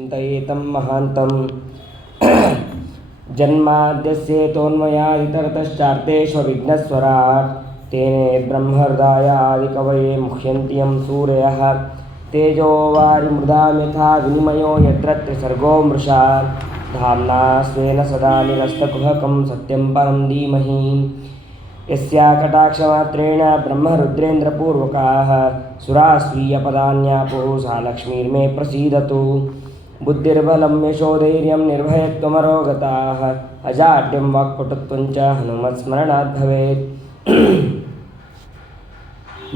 चिन्तयेतं महान्तं जन्माद्यस्येतोन्मयादितरतश्चार्तेष्वविघ्नस्वराट् तेने ब्रह्महृदायादिकवये मुह्यन्ति यं सूरयः तेजो वारिमृदां यथा विनिमयो यत्र त्रिसर्गो मृषा धाम्ना स्वेन सदा निरस्तकुहकं सत्यं परं धीमहि यस्या कटाक्षमात्रेण ब्रह्मरुद्रेन्द्रपूर्वकाः सुरास्वीयपदान्यापुः सा लक्ष्मीर्मे प्रसीदतु बुद्धिर्बलं यशोधैर्यं निर्भयत्वमरोगताः अजाड्यं वाक्पटुत्वं च हनुमत्स्मरणात् भवेत्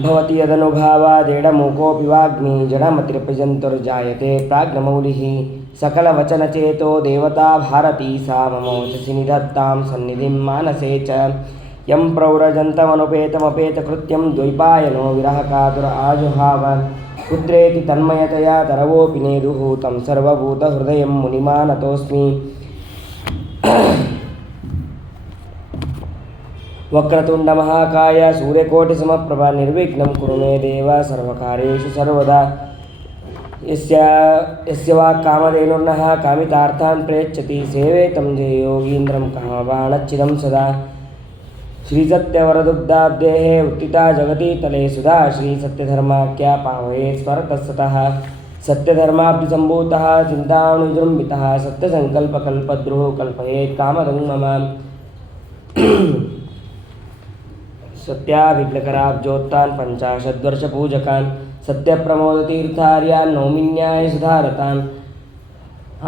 भवति यदनुभावादेडमूकोऽपि वाग्मी जडमतिर्पजन्तुर्जायते प्राज्ञमौलिः सकलवचनचेतो देवता भारती सा ममोचसि निधत्तां सन्निधिं मानसे च यं प्रव्रजन्तमनुपेतमपेतकृत्यं द्वैपायनो विरहकातुर आजुहाव पुत्रेति तन्मयतया तरवोऽपि नेदुः तं सर्वभूतहृदयं मुनिमानतोऽस्मि वक्रतुण्डमहाकाय सूर्यकोटिसमप्रभा निर्विघ्नं कुरु मे देव सर्वकार्येषु सर्वदा यस्य वाक्कामधेनुर्नः कामितार्थान् प्रयच्छति सेवेतं जय योगीन्द्रं कामबाणच्छिदं सदा श्रीसत्यवरदुग्धाब्देः उत्थिता जगति तले सुधा श्रीसत्यधर्माख्या पावये स्मरतस्ततः सत्यधर्माब्धिसम्भूतः चिन्तामणिजृम्भितः सत्यसङ्कल्पकल्पद्रुः कल्पयेत् कामदं मम सत्याभिघ्नकराब्जोत्तान् पञ्चाशद्वर्षपूजकान् सत्यप्रमोदतीर्थार्यान् नौमिन्यायसुधारतान्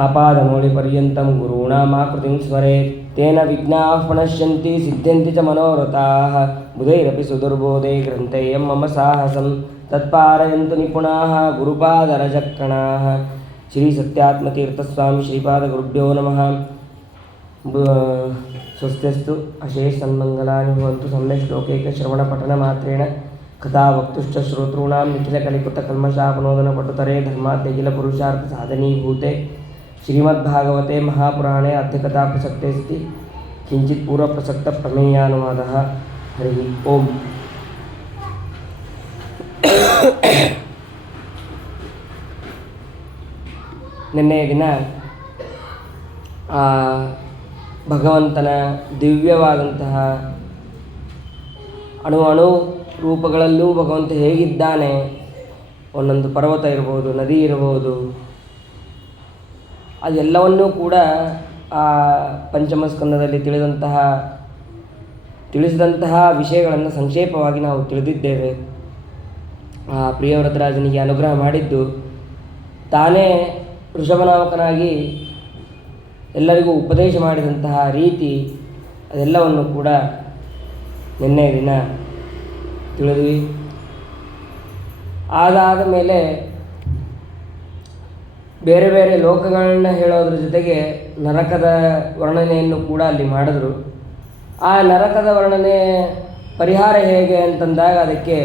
आपादमौलिपर्यन्तं गुरूणामाकृतिं स्मरेत् तेन विघ्नाः प्रणश्यन्ति सिद्ध्यन्ति च मनोरथाः बुधैरपि सुदुर्बोधे ग्रन्थेयं मम साहसं तत्पारयन्तु निपुणाः गुरुपादरजक्कणाः श्रीसत्यात्मतीर्थस्वामी श्रीपादगुरुभ्यो नमः। स्वस्त्यस्तु अशेष सन्मङ्गलानि भवन्तु सम्यक् श्लोकैकश्रवणपठनमात्रेण कथावक्तुश्च श्रोतॄणां निखिलकलिकुतकल्मषापनोदनपटुतरे धर्माद्यखिलपुरुषार्थसाधनीभूते श्रीमद्भागवते महापुराणे अध्यकथा प्रसक्ते सति किंचित् पूर्वप्रसक्तप्रमेयानुवादः। हरिः ओम्। ನಿನ್ನೆಯ ದಿನ ಭಗವಂತನ ದಿವ್ಯವಾದಂತಹ ಅಣು ರೂಪಗಳಲ್ಲೂ ಭಗವಂತ ಹೇಗಿದ್ದಾನೆ, ಒಂದೊಂದು ಪರ್ವತ ಇರ್ಬೋದು, ನದಿ ಇರ್ಬೋದು, ಅದೆಲ್ಲವನ್ನೂ ಕೂಡ ಆ ಪಂಚಮಸ್ಕಂದದಲ್ಲಿ ತಿಳಿಸಿದಂತಹ ವಿಷಯಗಳನ್ನು ಸಂಕ್ಷೇಪವಾಗಿ ನಾವು ತಿಳಿದಿದ್ದೇವೆ. ಆ ಪ್ರಿಯವರತರಾಜನಿಗೆ ಅನುಗ್ರಹ ಮಾಡಿದ್ದು ತಾನೇ ಋಷಭನಾಮಕನಾಗಿ ಎಲ್ಲರಿಗೂ ಉಪದೇಶ ಮಾಡಿದಂತಹ ರೀತಿ ಅದೆಲ್ಲವನ್ನು ಕೂಡ ನಿನ್ನೆ ದಿನ ತಿಳಿದ್ವಿ. ಅದಾದ ಮೇಲೆ ಬೇರೆ ಬೇರೆ ಲೋಕಗಳನ್ನ ಹೇಳೋದ್ರ ಜೊತೆಗೆ ನರಕದ ವರ್ಣನೆಯನ್ನು ಕೂಡ ಅಲ್ಲಿ ಮಾಡಿದ್ರು. ಆ ನರಕದ ವರ್ಣನೆ ಪರಿಹಾರ ಹೇಗೆ ಅಂತಂದಾಗ ಅದಕ್ಕೆ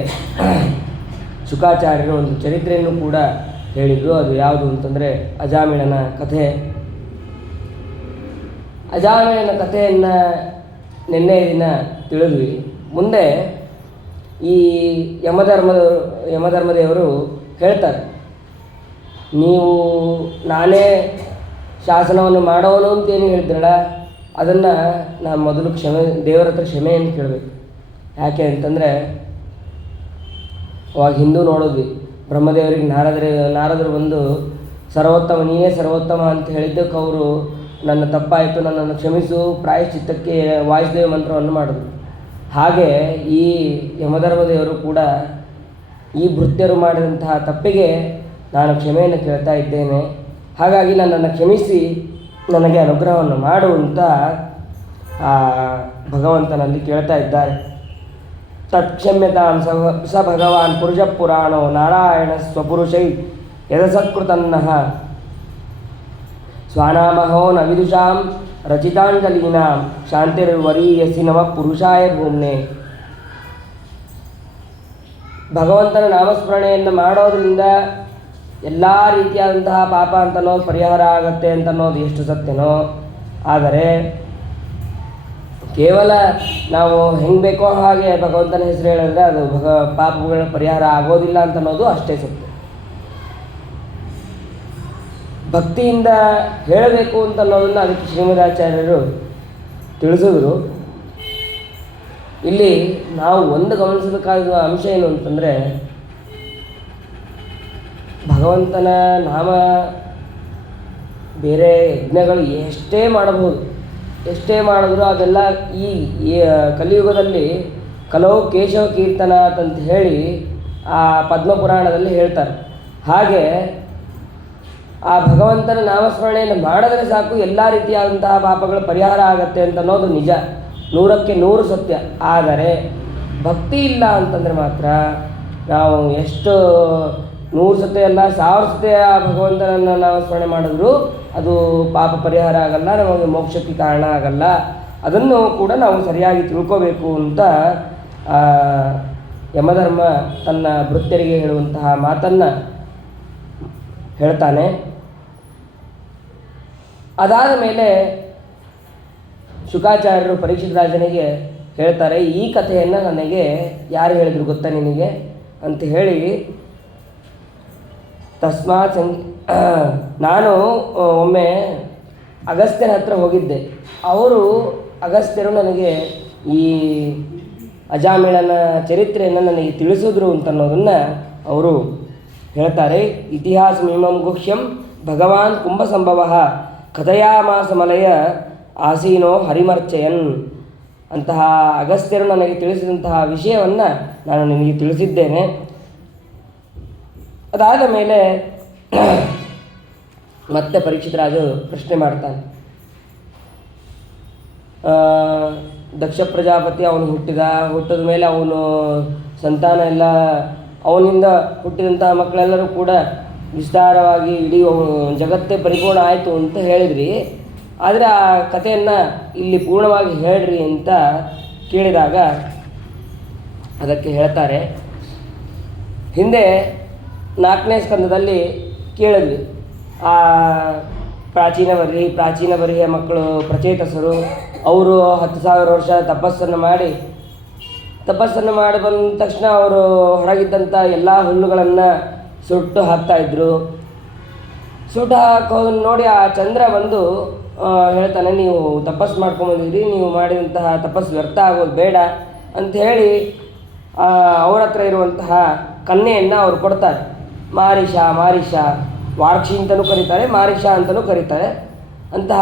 ಶುಕಾಚಾರ್ಯರು ಒಂದು ಚರಿತ್ರೆಯನ್ನು ಕೂಡ ಹೇಳಿದರು. ಅದು ಯಾವುದು ಅಂತಂದರೆ ಅಜಾಮಿಳನ ಕಥೆ. ಅಜಾಮಿಳನ ಕಥೆಯನ್ನು ನಿನ್ನೆ ದಿನ ತಿಳಿದ್ವಿ. ಮುಂದೆ ಈ ಯಮಧರ್ಮದೇವರು ಹೇಳ್ತಾರೆ, ನೀವು ನಾನೇ ಶಾಸನವನ್ನು ಮಾಡೋನು ಅಂತೇನು ಹೇಳಿದ್ರಲ್ಲ, ಅದನ್ನು ನಾನು ಮೊದಲು ದೇವರ ಹತ್ರ ಕ್ಷಮೆಯನ್ನು ಕೇಳಬೇಕು. ಯಾಕೆ ಅಂತಂದರೆ ಅವಾಗ ಹಿಂದೂ ನೋಡಿದ್ವಿ, ಬ್ರಹ್ಮದೇವರಿಗೆ ನಾರದರು ಬಂದು ಸರ್ವೋತ್ತಮ ನೀನೇ ಸರ್ವೋತ್ತಮ ಅಂತ ಹೇಳಿದ್ದಕ್ಕೆ ಅವರು ನನ್ನ ತಪ್ಪಾಯಿತು, ನನ್ನನ್ನು ಕ್ಷಮಿಸು, ಪ್ರಾಯಶ್ಚಿತ್ತಕ್ಕೆ ವಾಯುದೇವ ಮಂತ್ರವನ್ನು ಮಾಡಿದ್ರು. ಹಾಗೆ ಈ ಯಮಧರ್ಮದೇವರು ಕೂಡ ಈ ಭೃತ್ಯರು ಮಾಡಿದಂತಹ ತಪ್ಪಿಗೆ ನಾನು ಕ್ಷಮೆಯನ್ನು ಕೇಳ್ತಾ ಇದ್ದೇನೆ, ಹಾಗಾಗಿ ನನ್ನನ್ನು ಕ್ಷಮಿಸಿ ನನಗೆ ಅನುಗ್ರಹವನ್ನು ಮಾಡು ಅಂತ ಭಗವಂತನಲ್ಲಿ ಕೇಳ್ತಾ ಇದ್ದಾರೆ. ತತ್ಕ್ಷಮ್ಯತಾಂ ಸ ಭಗವಾನ್ ಪುರುಷ ಪುರಾಣೋ ನಾರಾಯಣ ಸ್ವಪುರುಷೈ ಯದಸತ್ಕೃತನ್ನಃ ಸ್ವಾನಾಮಹೋ ನ ವಿದುಷಾಂ ರಚಿತಾಂಜಲೀನಾಂ ಶಾಂತಿರ್ವರೀಯಸಿ ನಮ ಪುರುಷಾಯ ಭೂಮ್ನೆ. ಭಗವಂತನ ನಾಮಸ್ಮರಣೆಯನ್ನು ಮಾಡೋದ್ರಿಂದ ಎಲ್ಲ ರೀತಿಯಾದಂತಹ ಪಾಪ ಅಂತನೋ ಪರಿಹಾರ ಆಗತ್ತೆ ಅಂತನ್ನೋದು ಎಷ್ಟು ಸತ್ಯನೋ, ಆದರೆ ಕೇವಲ ನಾವು ಹೆಂಗೆ ಬೇಕೋ ಹಾಗೆ ಭಗವಂತನ ಹೆಸರು ಹೇಳಿದ್ರೆ ಅದು ಪಾಪಗಳ ಪರಿಹಾರ ಆಗೋದಿಲ್ಲ ಅಂತನ್ನೋದು ಅಷ್ಟೇ ಸತ್ಯ. ಭಕ್ತಿಯಿಂದ ಹೇಳಬೇಕು ಅಂತ ಅನ್ನೋದನ್ನು ಅದಕ್ಕೆ ಶ್ರೀಮದಾಚಾರ್ಯರು ತಿಳಿಸಿದ್ರು. ಇಲ್ಲಿ ನಾವು ಒಂದು ಗಮನಿಸಬೇಕಾದ ಅಂಶ ಏನು ಅಂತಂದರೆ, ಭಗವಂತನ ನಾಮ ಬೇರೆ ಯಜ್ಞಗಳು ಎಷ್ಟೇ ಮಾಡಬಹುದು, ಎಷ್ಟೇ ಮಾಡಿದ್ರು ಅದೆಲ್ಲ ಈ ಕಲಿಯುಗದಲ್ಲಿ ಕಲೋ ಕೇಶವ ಕೀರ್ತನ ಅಂತ ಹೇಳಿ ಆ ಪದ್ಮಪುರಾಣದಲ್ಲಿ ಹೇಳ್ತಾರೆ. ಹಾಗೆ ಆ ಭಗವಂತನ ನಾಮಸ್ಮರಣೆಯನ್ನು ಮಾಡಿದ್ರೆ ಸಾಕು ಎಲ್ಲ ರೀತಿಯಾದಂತಹ ಪಾಪಗಳ ಪರಿಹಾರ ಆಗತ್ತೆ ಅಂತ ಅನ್ನೋದು ನಿಜ, 100ಕ್ಕೆ 100 ಸತ್ಯ. ಆದರೆ ಭಕ್ತಿ ಇಲ್ಲ ಅಂತಂದರೆ ಮಾತ್ರ ನಾವು ಎಷ್ಟು 100 ಸತಿ ಅಲ್ಲ 1000 ಸತಿ ಆ ಭಗವಂತನನ್ನು ನಾಮಸ್ಮರಣೆ ಮಾಡಿದ್ರು ಅದು ಪಾಪ ಪರಿಹಾರ ಆಗಲ್ಲ, ನಮಗೆ ಮೋಕ್ಷಕ್ಕೆ ಕಾರಣ ಆಗಲ್ಲ. ಅದನ್ನು ಕೂಡ ನಾವು ಸರಿಯಾಗಿ ತಿಳ್ಕೋಬೇಕು ಅಂತ ಯಮಧರ್ಮ ತನ್ನ ಭೃತ್ಯರಿಗೆ ಹೇಳುವಂತಹ ಮಾತನ್ನು ಹೇಳ್ತಾನೆ. ಅದಾದ ಮೇಲೆ ಶುಕಾಚಾರ್ಯರು ಪರೀಕ್ಷಿತ ರಾಜನಿಗೆ ಹೇಳ್ತಾರೆ, ಈ ಕಥೆಯನ್ನು ನನಗೆ ಯಾರು ಹೇಳಿದ್ರು ಗೊತ್ತಾ ನಿನಗೆ ಅಂತ ಹೇಳಿ, ತಸ್ಮಾತ್ ನಾನು ಒಮ್ಮೆ ಅಗಸ್ತ್ಯರ ಹತ್ರ ಹೋಗಿದ್ದೆ. ಅಗಸ್ತ್ಯರು ನನಗೆ ಈ ಅಜಾಮಿಳನ ಚರಿತ್ರೆಯನ್ನು ನನಗೆ ತಿಳಿಸಿದ್ರು ಅಂತ ಅನ್ನೋದನ್ನು ಅವರು ಹೇಳ್ತಾರೆ. ಇತಿಹಾಸ ಮೀಮಂ ಗುಹ್ಯಂ ಭಗವಾನ್ ಕುಂಭಸಂಭವ ಕಥಯಾಮಾಸ ಮಲಯ ಆಸೀನೋ ಹರಿಮರ್ಚಯನ್. ಅಂತಹ ಅಗಸ್ತ್ಯರು ನನಗೆ ತಿಳಿಸಿದಂತಹ ವಿಷಯವನ್ನು ನಾನು ನಿನಗೆ ತಿಳಿಸಿದ್ದೇನೆ. ಅದಾದ ಮೇಲೆ ಮತ್ತೆ ಪರೀಕ್ಷಿತ ರಾಜು ಪ್ರಶ್ನೆ ಮಾಡ್ತಾನೆ. ದಕ್ಷ ಪ್ರಜಾಪತಿ ಅವನು ಹುಟ್ಟಿದ ಮೇಲೆ ಅವನು ಸಂತಾನ ಎಲ್ಲ, ಅವನಿಂದ ಹುಟ್ಟಿದಂತಹ ಮಕ್ಕಳೆಲ್ಲರೂ ಕೂಡ ವಿಸ್ತಾರವಾಗಿ ಇಡೀ ಜಗತ್ತೇ ಪರಿಪೂರ್ಣ ಆಯಿತು ಅಂತ ಹೇಳಿದ್ರಿ, ಆದರೆ ಆ ಕಥೆಯನ್ನು ಇಲ್ಲಿ ಪೂರ್ಣವಾಗಿ ಹೇಳ್ರಿ ಅಂತ ಕೇಳಿದಾಗ ಅದಕ್ಕೆ ಹೇಳ್ತಾರೆ, ಹಿಂದೆ 4ನೇ ಸ್ಕಂದದಲ್ಲಿ ಕೇಳಿದ್ವಿ, ಆ ಪ್ರಾಚೀನ ಬರಿಯ ಮಕ್ಕಳು ಪ್ರಚೇತಸರು, ಅವರು 10,000 ವರ್ಷ ತಪಸ್ಸನ್ನು ಮಾಡಿ ಬಂದ ತಕ್ಷಣ ಅವರು ಹೊರಗಿದ್ದಂಥ ಎಲ್ಲ ಹುಲ್ಲುಗಳನ್ನು ಸುಟ್ಟು ಹಾಕ್ತಾಯಿದ್ರು. ಸುಟ್ಟು ಹಾಕೋದನ್ನು ನೋಡಿ ಆ ಚಂದ್ರ ಬಂದು ಹೇಳ್ತಾನೆ, ನೀವು ತಪಸ್ಸು ಮಾಡ್ಕೊಂಬಂದಿದ್ರಿ, ನೀವು ಮಾಡಿದಂತಹ ತಪಸ್ಸು ವ್ಯರ್ಥ ಆಗೋದು ಬೇಡ ಅಂಥೇಳಿ ಅವ್ರ ಹತ್ರ ಇರುವಂತಹ ಕನ್ಯೆಯನ್ನು ಅವ್ರು ಕೊಡ್ತಾರೆ. ಮಾರಿಷ ವಾರ್ಕ್ಷಿ ಅಂತಲೂ ಕರೀತಾರೆ, ಮಾರಿಷ ಅಂತಲೂ ಕರೀತಾರೆ. ಅಂತಹ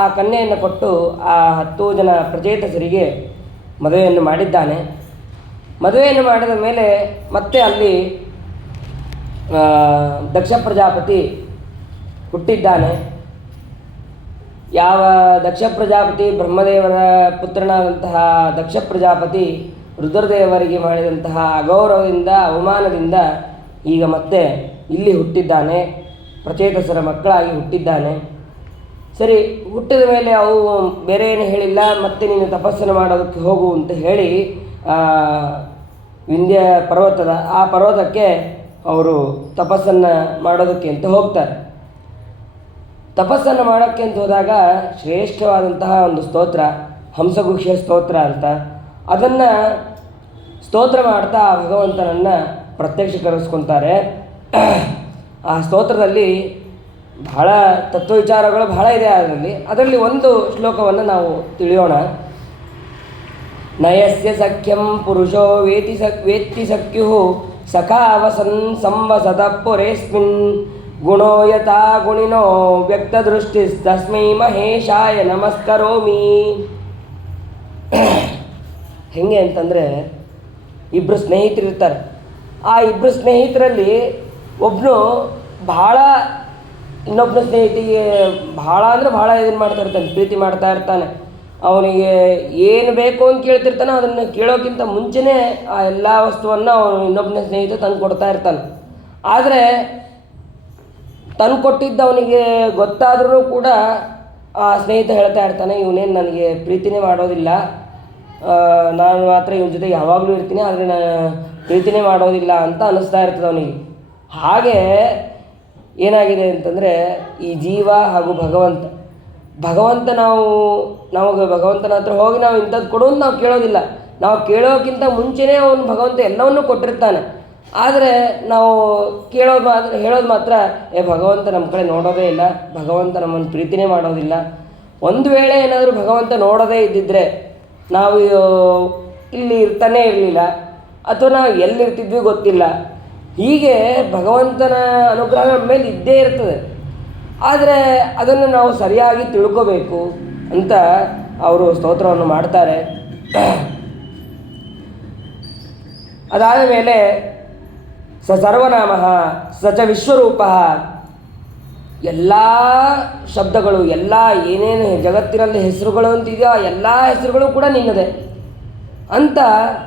ಆ ಕನ್ಯೆಯನ್ನು ಕೊಟ್ಟು ಆ 10 ಜನ ಪ್ರಚೇತಸರಿಗೆ ಮದುವೆಯನ್ನು ಮಾಡಿದ್ದಾನೆ. ಮದುವೆಯನ್ನು ಮಾಡಿದ ಮೇಲೆ ಮತ್ತೆ ಅಲ್ಲಿ ದಕ್ಷ ಪ್ರಜಾಪತಿ ಹುಟ್ಟಿದ್ದಾನೆ. ಯಾವ ದಕ್ಷ ಪ್ರಜಾಪತಿ ಬ್ರಹ್ಮದೇವರ ಪುತ್ರನಾದಂತಹ ದಕ್ಷ ಪ್ರಜಾಪತಿ ರುದ್ರದೇವರಿಗೆ ಮಾಡಿದಂತಹ ಅಗೌರವದಿಂದ ಅವಮಾನದಿಂದ ಈಗ ಮತ್ತೆ ಇಲ್ಲಿ ಹುಟ್ಟಿದ್ದಾನೆ, ಪ್ರಚೇತಸರ ಮಕ್ಕಳಾಗಿ ಹುಟ್ಟಿದ್ದಾನೆ. ಸರಿ, ಹುಟ್ಟಿದ ಮೇಲೆ ಅವು ಬೇರೆ ಏನು ಹೇಳಿಲ್ಲ, ಮತ್ತೆ ನೀನು ತಪಸ್ಸನ್ನು ಮಾಡೋದಕ್ಕೆ ಹೋಗು ಅಂತ ಹೇಳಿ ವಿಂಧ್ಯ ಆ ಪರ್ವತಕ್ಕೆ ಅವರು ತಪಸ್ಸನ್ನು ಮಾಡೋದಕ್ಕೆ ಅಂತ ಹೋಗ್ತಾರೆ. ತಪಸ್ಸನ್ನು ಮಾಡೋಕ್ಕೆ ಅಂತ ಹೋದಾಗ ಶ್ರೇಷ್ಠವಾದಂತಹ ಒಂದು ಸ್ತೋತ್ರ, ಹಂಸಗುಹ್ಯ ಸ್ತೋತ್ರ ಅಂತ, ಅದನ್ನು ಸ್ತೋತ್ರ ಮಾಡ್ತಾ ಆ ಭಗವಂತನನ್ನು ಪ್ರತ್ಯಕ್ಷೀಕರಿಸ್ಕೊತಾರೆ. ಆ ಸ್ತೋತ್ರದಲ್ಲಿ ಬಹಳ ತತ್ವವಿಚಾರಗಳು ಬಹಳ ಇದೆ. ಅದರಲ್ಲಿ ಒಂದು ಶ್ಲೋಕವನ್ನು ನಾವು ತಿಳಿಯೋಣ. ನಯಸ್ಯ ಸಖ್ಯಂ ಪುರುಷೋ ವೇತ್ತಿ ಸಖ್ಯು ಸಖಾವಸನ್ ಸಂವಸತ ಪುರೇಸ್ಮಿನ್ ಗುಣೋ ಯಥಾ ಗುಣಿನೋ ವ್ಯಕ್ತದೃಷ್ಟಿಸ್ತಸ್ಮೈ ಮಹೇಶಾಯ ನಮಸ್ಕರೋಮಿ. ಹೆಂಗೆ ಅಂತಂದರೆ, ಇಬ್ಬರು ಸ್ನೇಹಿತರಿರ್ತಾರೆ. ಆ ಇಬ್ಬರು ಸ್ನೇಹಿತರಲ್ಲಿ ಒಬ್ಬನು ಭಾಳ ಇನ್ನೊಬ್ಬನ ಸ್ನೇಹಿತಿಗೆ ಭಾಳ ಇದನ್ನು ಮಾಡ್ತಾ ಇರ್ತಾನೆ, ಪ್ರೀತಿ ಮಾಡ್ತಾ ಇರ್ತಾನೆ. ಅವನಿಗೆ ಏನು ಬೇಕು ಅಂತ ಕೇಳ್ತಿರ್ತಾನೆ, ಅದನ್ನು ಕೇಳೋಕ್ಕಿಂತ ಮುಂಚೆನೇ ಆ ಎಲ್ಲ ವಸ್ತುವನ್ನು ಅವನು ಇನ್ನೊಬ್ಬನ ಸ್ನೇಹಿತ ತಂದು ಕೊಡ್ತಾ ಇರ್ತಾನೆ. ಆದರೆ ತಂದು ಕೊಟ್ಟಿದ್ದು ಅವನಿಗೆ ಗೊತ್ತಾದರೂ ಕೂಡ ಆ ಸ್ನೇಹಿತ ಹೇಳ್ತಾ ಇರ್ತಾನೆ, ಇವನೇನು ನನಗೆ ಪ್ರೀತಿನೇ ಮಾಡೋದಿಲ್ಲ, ನಾನು ಮಾತ್ರ ಇವನ ಜೊತೆ ಯಾವಾಗಲೂ ಇರ್ತೀನಿ, ಆದರೆ ನಾನು ಪ್ರೀತಿನೇ ಮಾಡೋದಿಲ್ಲ ಅಂತ ಅನ್ನಿಸ್ತಾ ಇರ್ತದೆ ಅವನಿಗೆ. ಹಾಗೆ ಏನಾಗಿದೆ ಅಂತಂದರೆ, ಈ ಜೀವ ಹಾಗೂ ಭಗವಂತ ನಮಗೆ ಭಗವಂತನ ಹತ್ರ ಹೋಗಿ ನಾವು ಇಂಥದ್ದು ಕೊಡು ಅಂತ ನಾವು ಕೇಳೋದಿಲ್ಲ. ನಾವು ಕೇಳೋಕ್ಕಿಂತ ಮುಂಚೆನೇ ಅವನು ಭಗವಂತ ಎಲ್ಲವನ್ನೂ ಕೊಟ್ಟಿರ್ತಾನೆ. ಆದರೆ ನಾವು ಹೇಳೋದು ಮಾತ್ರ ಭಗವಂತ ನಮ್ಮ ಕಡೆ ನೋಡೋದೇ ಇಲ್ಲ, ಭಗವಂತ ನಮ್ಮನ್ನು ಪ್ರೀತಿನೇ ಮಾಡೋದಿಲ್ಲ. ಒಂದು ವೇಳೆ ಏನಾದರೂ ಭಗವಂತ ನೋಡೋದೇ ಇದ್ದಿದ್ದರೆ ನಾವು ಇಲ್ಲಿ ಇರ್ತಾನೇ ಇರಲಿಲ್ಲ, ಅಥವಾ ನಾವು ಎಲ್ಲಿರ್ತಿದ್ವಿ ಗೊತ್ತಿಲ್ಲ. ಹೀಗೆ ಭಗವಂತನ ಅನುಗ್ರಹ ನಮ್ಮ ಮೇಲೆ ಇದ್ದೇ ಇರ್ತದೆ. ಆದರೆ ಅದನ್ನು ನಾವು ಸರಿಯಾಗಿ ತಿಳ್ಕೋಬೇಕು ಅಂತ ಅವರು ಸ್ತೋತ್ರವನ್ನು ಮಾಡ್ತಾರೆ. ಅದಾದ ಮೇಲೆ ಸ ಸರ್ವನಾಮ ಸ ಚ ವಿಶ್ವರೂಪ, ಎಲ್ಲ ಶಬ್ದಗಳು, ಎಲ್ಲ ಏನೇನು ಜಗತ್ತಿನಲ್ಲಿ ಹೆಸರುಗಳು ಅಂತಿದೆಯೋ ಎಲ್ಲ ಹೆಸರುಗಳು ಕೂಡ ನಿನ್ನದೇ ಅಂತ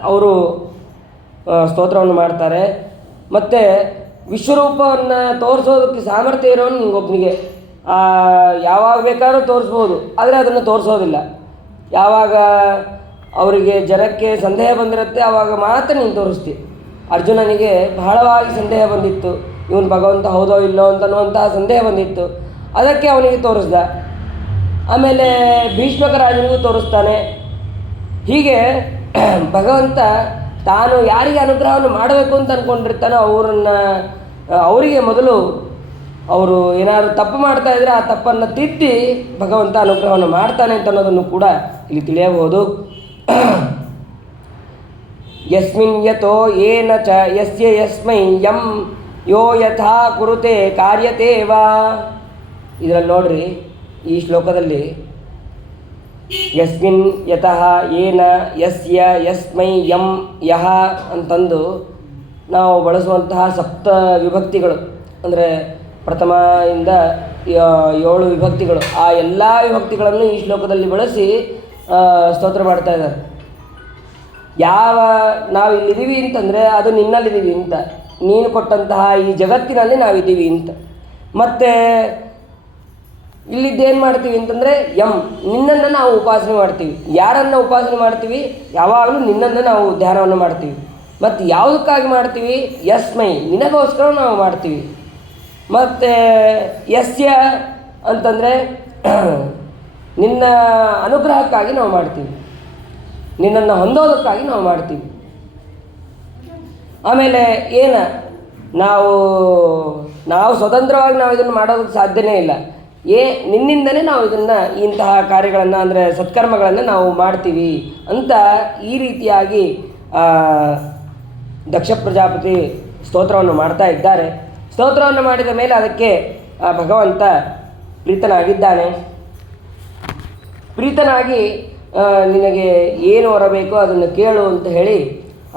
ಅವರು ಸ್ತೋತ್ರವನ್ನು ಮಾಡ್ತಾರೆ. ಮತ್ತು ವಿಶ್ವರೂಪವನ್ನು ತೋರಿಸೋದಕ್ಕೆ ಸಾಮರ್ಥ್ಯ ಇರೋನು ನಿಂಗೊಬ್ಬನಿಗೆ, ಯಾವಾಗ ಬೇಕಾದ್ರೂ ತೋರಿಸ್ಬೋದು, ಆದರೆ ಅದನ್ನು ತೋರಿಸೋದಿಲ್ಲ. ಯಾವಾಗ ಅವರಿಗೆ ಜನಕ್ಕೆ ಸಂದೇಹ ಬಂದಿರುತ್ತೆ ಆವಾಗ ಮಾತ್ರ ನೀನು ತೋರಿಸ್ತೀವಿ. ಅರ್ಜುನನಿಗೆ ಬಹಳವಾಗಿ ಸಂದೇಹ ಬಂದಿತ್ತು, ಇವನು ಭಗವಂತ ಹೌದೋ ಇಲ್ಲೋ ಅಂತನ್ನುವಂತಹ ಸಂದೇಹ ಬಂದಿತ್ತು, ಅದಕ್ಕೆ ಅವನಿಗೆ ತೋರಿಸ್ದ. ಆಮೇಲೆ ಭೀಷ್ಮಕ ರಾಜನಿಗೂ ತೋರಿಸ್ತಾನೆ. ಹೀಗೆ ಭಗವಂತ ತಾನು ಯಾರಿಗೆ ಅನುಗ್ರಹವನ್ನು ಮಾಡಬೇಕು ಅಂತ ಅಂದ್ಕೊಂಡಿರ್ತಾನೋ ಅವರಿಗೆ ಮೊದಲು ಅವರು ಏನಾದರೂ ತಪ್ಪು ಮಾಡ್ತಾ ಇದ್ದರೆ ಆ ತಪ್ಪನ್ನು ತಿದ್ದಿ ಭಗವಂತ ಅನುಗ್ರಹವನ್ನು ಮಾಡ್ತಾನೆ ಅಂತ ಅನ್ನೋದನ್ನು ಕೂಡ ಇಲ್ಲಿ ತಿಳಿಯಬಹುದು. ಯಸ್ಮಿನ್ ಯತೋ ಯೇನ ಚ ಯಸ್ಯ ಯಸ್ಮೈ ಯಂ ಯೋ ಯಥಾ ಕುರುತೆ ಕಾರ್ಯತೆ ವಾ. ಇದರಲ್ಲಿ ನೋಡ್ರಿ, ಈ ಶ್ಲೋಕದಲ್ಲಿ ಯಸ್ಮಿನ್ ಯತಃ ಯೇನ ಯಸ್ಯ ಯಸ್ಮೈ ಯಂ ಯಹ ಅಂತಂದು ನಾವು ಬಳಸುವಂತಹ ಸಪ್ತ ವಿಭಕ್ತಿಗಳು, ಅಂದರೆ ಪ್ರಥಮ ಇಂದ 7 ವಿಭಕ್ತಿಗಳು, ಆ ಎಲ್ಲ ವಿಭಕ್ತಿಗಳನ್ನು ಈ ಶ್ಲೋಕದಲ್ಲಿ ಬಳಸಿ ಸ್ತೋತ್ರ ಮಾಡ್ತಾ ಇದ್ದಾರೆ. ಯಾವ ನಾವು ಇಲ್ಲಿದ್ದೀವಿ ಅಂತಂದರೆ ಅದು ನಿನ್ನಲ್ಲಿದ್ದೀವಿ ಅಂತ, ನೀನು ಕೊಟ್ಟಂತಹ ಈ ಜಗತ್ತಿನಲ್ಲಿ ನಾವಿದ್ದೀವಿ ಅಂತ. ಮತ್ತು ಇಲ್ಲಿದ್ದೇನು ಮಾಡ್ತೀವಿ ಅಂತಂದರೆ ನಿನ್ನನ್ನು ನಾವು ಉಪಾಸನೆ ಮಾಡ್ತೀವಿ. ಯಾರನ್ನು ಉಪಾಸನೆ ಮಾಡ್ತೀವಿ? ಯಾವಾಗಲೂ ನಿನ್ನನ್ನು ನಾವು ಧ್ಯಾನವನ್ನು ಮಾಡ್ತೀವಿ. ಮತ್ತು ಯಾವುದಕ್ಕಾಗಿ ಮಾಡ್ತೀವಿ? ಯಸ್ಮೈ, ನಿನಗೋಸ್ಕರ ನಾವು ಮಾಡ್ತೀವಿ. ಮತ್ತು ಯಸ್ಯ ಅಂತಂದರೆ ನಿನ್ನ ಅನುಗ್ರಹಕ್ಕಾಗಿ ನಾವು ಮಾಡ್ತೀವಿ, ನಿನ್ನನ್ನು ಹೊಂದೋದಕ್ಕಾಗಿ ನಾವು ಮಾಡ್ತೀವಿ. ಆಮೇಲೆ ನಾವು ಸ್ವತಂತ್ರವಾಗಿ ನಾವು ಇದನ್ನು ಮಾಡೋದಕ್ಕೆ ಸಾಧ್ಯನೇ ಇಲ್ಲ. ನಿನ್ನಿಂದಲೇ ನಾವು ಇಂತಹ ಕಾರ್ಯಗಳನ್ನು, ಅಂದರೆ ಸತ್ಕರ್ಮಗಳನ್ನು ನಾವು ಮಾಡ್ತೀವಿ ಅಂತ ಈ ರೀತಿಯಾಗಿ ದಕ್ಷ ಪ್ರಜಾಪತಿ ಸ್ತೋತ್ರವನ್ನು ಮಾಡ್ತಾ ಇದ್ದಾರೆ. ಸ್ತೋತ್ರವನ್ನು ಮಾಡಿದ ಮೇಲೆ ಅದಕ್ಕೆ ಭಗವಂತ ಪ್ರೀತನಾಗಿದ್ದಾನೆ. ಪ್ರೀತನಾಗಿ ನಿನಗೆ ಏನು ಹೊರಬೇಕೋ ಅದನ್ನು ಕೇಳು ಅಂತ ಹೇಳಿ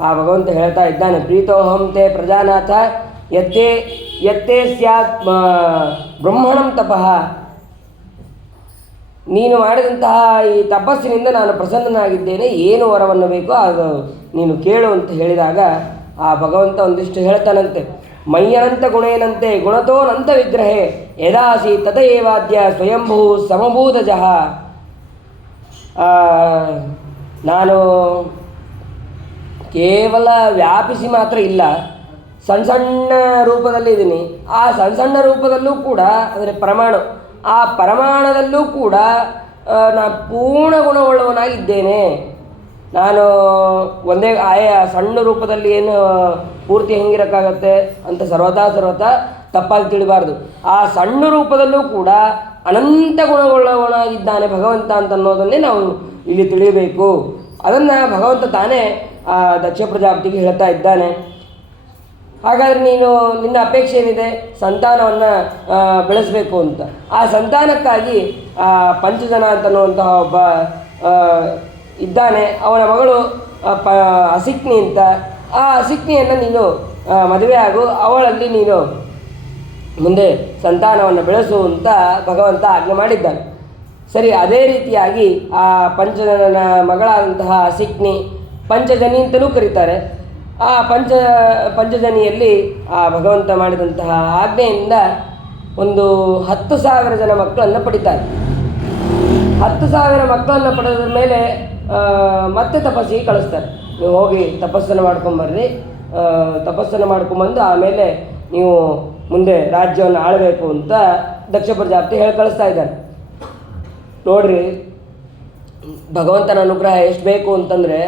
ಆ ಭಗವಂತ ಹೇಳ್ತಾ ಇದ್ದಾನೆ. ಪ್ರೀತೋಹಂ ತೇ ಪ್ರಜಾನಾಥ ಯತ್ತೇ ಸ್ಯಾತ್ ಬ್ರಹ್ಮಣಂ ತಪಃ. ನೀನು ಮಾಡಿದಂತಹ ಈ ತಪಸ್ಸಿನಿಂದ ನಾನು ಪ್ರಸನ್ನನಾಗಿದ್ದೇನೆ, ಏನು ವರವನ್ನು ಬೇಕೋ ಅದು ನೀನು ಕೇಳು ಅಂತ ಹೇಳಿದಾಗ ಆ ಭಗವಂತ ಒಂದಿಷ್ಟು ಹೇಳ್ತಾನಂತೆ. ಮಯ್ಯನಂತ ಗುಣೇನಂತೆ ಗುಣತೋ ನಂತ ವಿಗ್ರಹೇ ಯದಾಸಿ ತತಯೇವಾದ್ಯ ಸ್ವಯಂಭೂ ಸಮಭೂತಜಃ. ನಾನು ಕೇವಲ ವ್ಯಾಪಿಸಿ ಮಾತ್ರ ಇಲ್ಲ, ಸಣ್ಣ ಸಣ್ಣ ರೂಪದಲ್ಲಿ ಇದ್ದೀನಿ. ಆ ಸಣ್ಣ ಸಣ್ಣ ರೂಪದಲ್ಲೂ ಕೂಡ, ಅಂದರೆ ಆ ಪ್ರಮಾಣದಲ್ಲೂ ಕೂಡ ನಾನು ಪೂರ್ಣ ಗುಣವುಳ್ಳವನಾಗಿದ್ದೇನೆ. ನಾನು ಒಂದೇ ಸಣ್ಣ ರೂಪದಲ್ಲಿ ಏನು ಪೂರ್ತಿ ಹೆಂಗಿರೋಕ್ಕಾಗತ್ತೆ ಅಂತ ಸರ್ವತಾ ತಪ್ಪಾಗಿ ತಿಳಿಬಾರ್ದು. ಆ ಸಣ್ಣ ರೂಪದಲ್ಲೂ ಕೂಡ ಅನಂತ ಗುಣವುಳ್ಳವನಾಗಿದ್ದಾನೆ ಭಗವಂತ ಅಂತ ಅನ್ನೋದನ್ನೇ ನಾವು ಇಲ್ಲಿ ತಿಳಿಯಬೇಕು. ಅದನ್ನು ಭಗವಂತ ತಾನೇ ಆ ದಕ್ಷ ಪ್ರಜಾಪತಿಗೆ ಹೇಳ್ತಾ ಇದ್ದಾನೆ. ಹಾಗಾದರೆ ನಿನ್ನ ಅಪೇಕ್ಷೆ ಏನಿದೆ? ಸಂತಾನವನ್ನು ಬೆಳೆಸಬೇಕು ಅಂತ. ಆ ಸಂತಾನಕ್ಕಾಗಿ ಪಂಚಜನ ಅಂತನ್ನುವಂತಹ ಒಬ್ಬ ಇದ್ದಾನೆ, ಅವನ ಮಗಳು ಅಸಿಕ್ನಿ ಅಂತ. ಆ ಅಸಿಕ್ನಿಯನ್ನು ನೀನು ಮದುವೆ ಆಗು, ಅವಳಲ್ಲಿ ನೀನು ಮುಂದೆ ಸಂತಾನವನ್ನು ಬೆಳೆಸು ಅಂತ ಭಗವಂತ ಆಜ್ಞೆ ಮಾಡಿದ್ದಾನೆ. ಸರಿ, ಅದೇ ರೀತಿಯಾಗಿ ಆ ಪಂಚಜನನ ಮಗಳಾದಂತಹ ಅಸಿಕ್ನಿ ಪಂಚಜನಿ ಅಂತಲೂ ಕರೀತಾರೆ. ಆ ಪಂಚಜನಿಯಲ್ಲಿ ಆ ಭಗವಂತ ಮಾಡಿದಂತಹ ಆಜ್ಞೆಯಿಂದ ಒಂದು 10,000 ಜನ ಮಕ್ಕಳನ್ನು ಪಡಿತಾರೆ. 10,000 ಮಕ್ಕಳನ್ನು ಪಡೆದ ಮೇಲೆ ಮತ್ತೆ ತಪಸ್ಸಿಗೆ ಕಳಿಸ್ತಾರೆ. ನೀವು ಹೋಗಿ ತಪಸ್ಸನ್ನು ಮಾಡ್ಕೊಂಬರ್ರಿ, ತಪಸ್ಸನ್ನು ಮಾಡ್ಕೊಂಬಂದು ಆಮೇಲೆ ನೀವು ಮುಂದೆ ರಾಜ್ಯವನ್ನು ಆಳಬೇಕು ಅಂತ ದಕ್ಷ ಪ್ರಜಾಪತಿ ಹೇಳಿ ಕಳಿಸ್ತಾ ಇದ್ದಾನೆ. ನೋಡ್ರಿ, ಭಗವಂತನ ಅನುಗ್ರಹ ಎಷ್ಟು ಬೇಕು ಅಂತಂದರೆ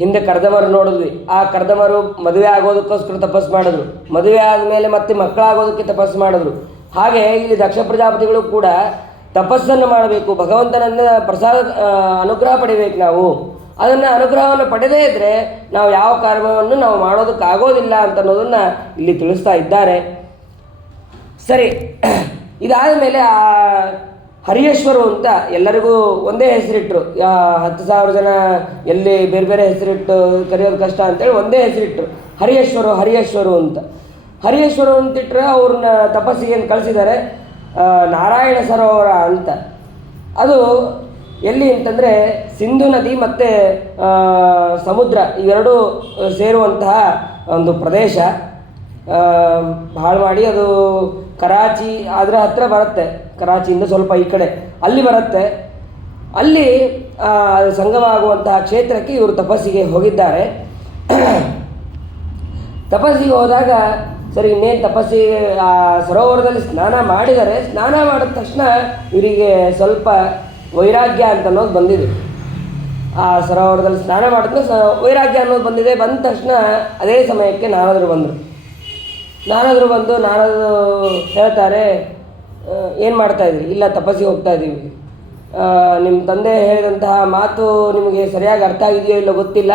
ಹಿಂದೆ ಕರ್ದಮರು ನೋಡಿದ್ವಿ. ಆ ಕರ್ದಮರು ಮದುವೆ ಆಗೋದಕ್ಕೋಸ್ಕರ ತಪಸ್ಸು ಮಾಡಿದ್ರು, ಮದುವೆ ಆದಮೇಲೆ ಮತ್ತೆ ಮಕ್ಕಳಾಗೋದಕ್ಕೆ ತಪಸ್ಸು ಮಾಡಿದ್ರು. ಹಾಗೆ ಇಲ್ಲಿ ದಕ್ಷ ಪ್ರಜಾಪತಿಗಳು ಕೂಡ ತಪಸ್ಸನ್ನು ಮಾಡಬೇಕು, ಭಗವಂತನನ್ನು ಪ್ರಸಾದ ಅನುಗ್ರಹ ಪಡಿಬೇಕು. ನಾವು ಅದನ್ನು ಅನುಗ್ರಹವನ್ನು ಪಡೆದೇ ಇದ್ದರೆ ನಾವು ಯಾವ ಕರ್ಮವನ್ನು ನಾವು ಮಾಡೋದಕ್ಕಾಗೋದಿಲ್ಲ ಅಂತ ಅನ್ನೋದನ್ನು ಇಲ್ಲಿ ತಿಳಿಸ್ತಾ ಇದ್ದಾರೆ. ಸರಿ, ಇದಾದ ಮೇಲೆ ಆ ಹರಿಯೇಶ್ವರು ಅಂತ ಎಲ್ಲರಿಗೂ ಒಂದೇ ಹೆಸರಿಟ್ಟರು. 10,000 ಜನ ಎಲ್ಲಿ ಬೇರೆ ಬೇರೆ ಹೆಸರಿಟ್ಟು ಕರೆಯೋದು ಕಷ್ಟ ಅಂತೇಳಿ ಒಂದೇ ಹೆಸರಿಟ್ಟರು, ಹರಿಯೇಶ್ವರು ಅಂತ. ಹರಿಯೇಶ್ವರು ಅಂತಿಟ್ಟರೆ ಅವ್ರನ್ನ ತಪಸ್ಸಿಗೆ ಕಳಿಸಿದ್ದಾರೆ ನಾರಾಯಣ ಸರೋವರ ಅಂತ. ಅದು ಎಲ್ಲಿ ಅಂತಂದರೆ ಸಿಂಧು ನದಿ ಮತ್ತು ಸಮುದ್ರ ಇವೆರಡೂ ಸೇರುವಂತಹ ಒಂದು ಪ್ರದೇಶ. ಹಾಳು ಮಾಡಿ ಅದು ಕರಾಚಿ ಅದರ ಹತ್ತಿರ ಬರುತ್ತೆ, ಕರಾಚಿಯಿಂದ ಸ್ವಲ್ಪ ಈ ಕಡೆ ಅಲ್ಲಿ ಬರುತ್ತೆ. ಅಲ್ಲಿ ಸಂಗಮ ಆಗುವಂತಹ ಕ್ಷೇತ್ರಕ್ಕೆ ಇವರು ತಪಸ್ಸಿಗೆ ಹೋಗಿದ್ದಾರೆ. ತಪಸ್ಸಿಗೆ ಹೋದಾಗ ಸರಿ, ಇನ್ನೇನು ತಪಸ್ಸಿಗೆ ಆ ಸರೋವರದಲ್ಲಿ ಸ್ನಾನ ಮಾಡಿದರೆ, ಸ್ನಾನ ಮಾಡಿದ ತಕ್ಷಣ ಇವರಿಗೆ ಸ್ವಲ್ಪ ವೈರಾಗ್ಯ ಅಂತ ಅನ್ನೋದು ಬಂದಿದೆ. ಆ ಸರೋವರದಲ್ಲಿ ಸ್ನಾನ ಮಾಡಿದ್ರೆ ವೈರಾಗ್ಯ ಅನ್ನೋದು ಬಂದಿದೆ. ಬಂದ ತಕ್ಷಣ ಅದೇ ಸಮಯಕ್ಕೆ ನಾರದರು ಬಂದು ನಾರದರು ಹೇಳ್ತಾರೆ, ಏನು ಮಾಡ್ತಾಯಿದ್ರಿ? ಇಲ್ಲ, ತಪಸ್ಸಿಗೆ ಹೋಗ್ತಾ ಇದ್ದೀವಿ. ನಿಮ್ಮ ತಂದೆ ಹೇಳಿದಂತಹ ಮಾತು ನಿಮಗೆ ಸರಿಯಾಗಿ ಅರ್ಥ ಆಗಿದೆಯೋ ಇಲ್ಲೋ ಗೊತ್ತಿಲ್ಲ,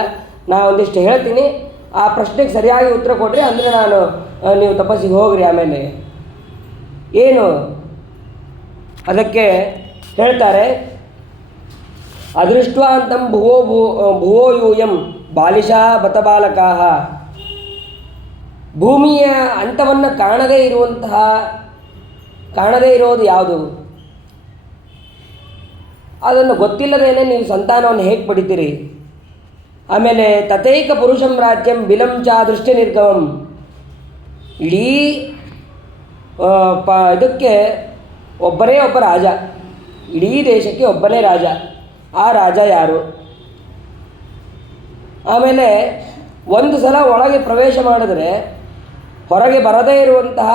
ನಾನು ಒಂದಿಷ್ಟು ಹೇಳ್ತೀನಿ, ಆ ಪ್ರಶ್ನೆಗೆ ಸರಿಯಾಗಿ ಉತ್ತರ ಕೊಡ್ರಿ, ಅಂದರೆ ನೀವು ತಪಸ್ಸಿಗೆ ಹೋಗ್ರಿ. ಆಮೇಲೆ ಏನು ಅದಕ್ಕೆ ಹೇಳ್ತಾರೆ, ಅದೃಷ್ಟ್ವಾಂತಂ ಭುವೋ ಯೂಯಂ ಬಾಲಿಶಾ ಬತಬಾಲಕಾಹ. ಭೂಮಿಯ ಅಂತವನ್ನು ಕಾಣದೇ ಇರೋದು ಯಾವುದು? ಅದನ್ನು ಗೊತ್ತಿಲ್ಲದೇನೆ ನೀವು ಸಂತಾನವನ್ನು ಹೇಗೆ ಪಡಿತೀರಿ? ಆಮೇಲೆ ತಥೈಕ ಪುರುಷಂ ರಾಜ್ಯಂ ಬಿಲಂ ಚ ದೃಷ್ಟಿ ನಿರ್ಗಮಂ. ಇಡೀ ಇದಕ್ಕೆ ಒಬ್ಬರೇ ಒಬ್ಬ ರಾಜ, ಇಡೀ ದೇಶಕ್ಕೆ ಒಬ್ಬನೇ ರಾಜ. ಆ ರಾಜ ಯಾರು? ಆಮೇಲೆ ಒಂದು ಸಲ ಒಳಗೆ ಪ್ರವೇಶ ಮಾಡಿದರೆ ಹೊರಗೆ ಬರದೇ ಇರುವಂತಹ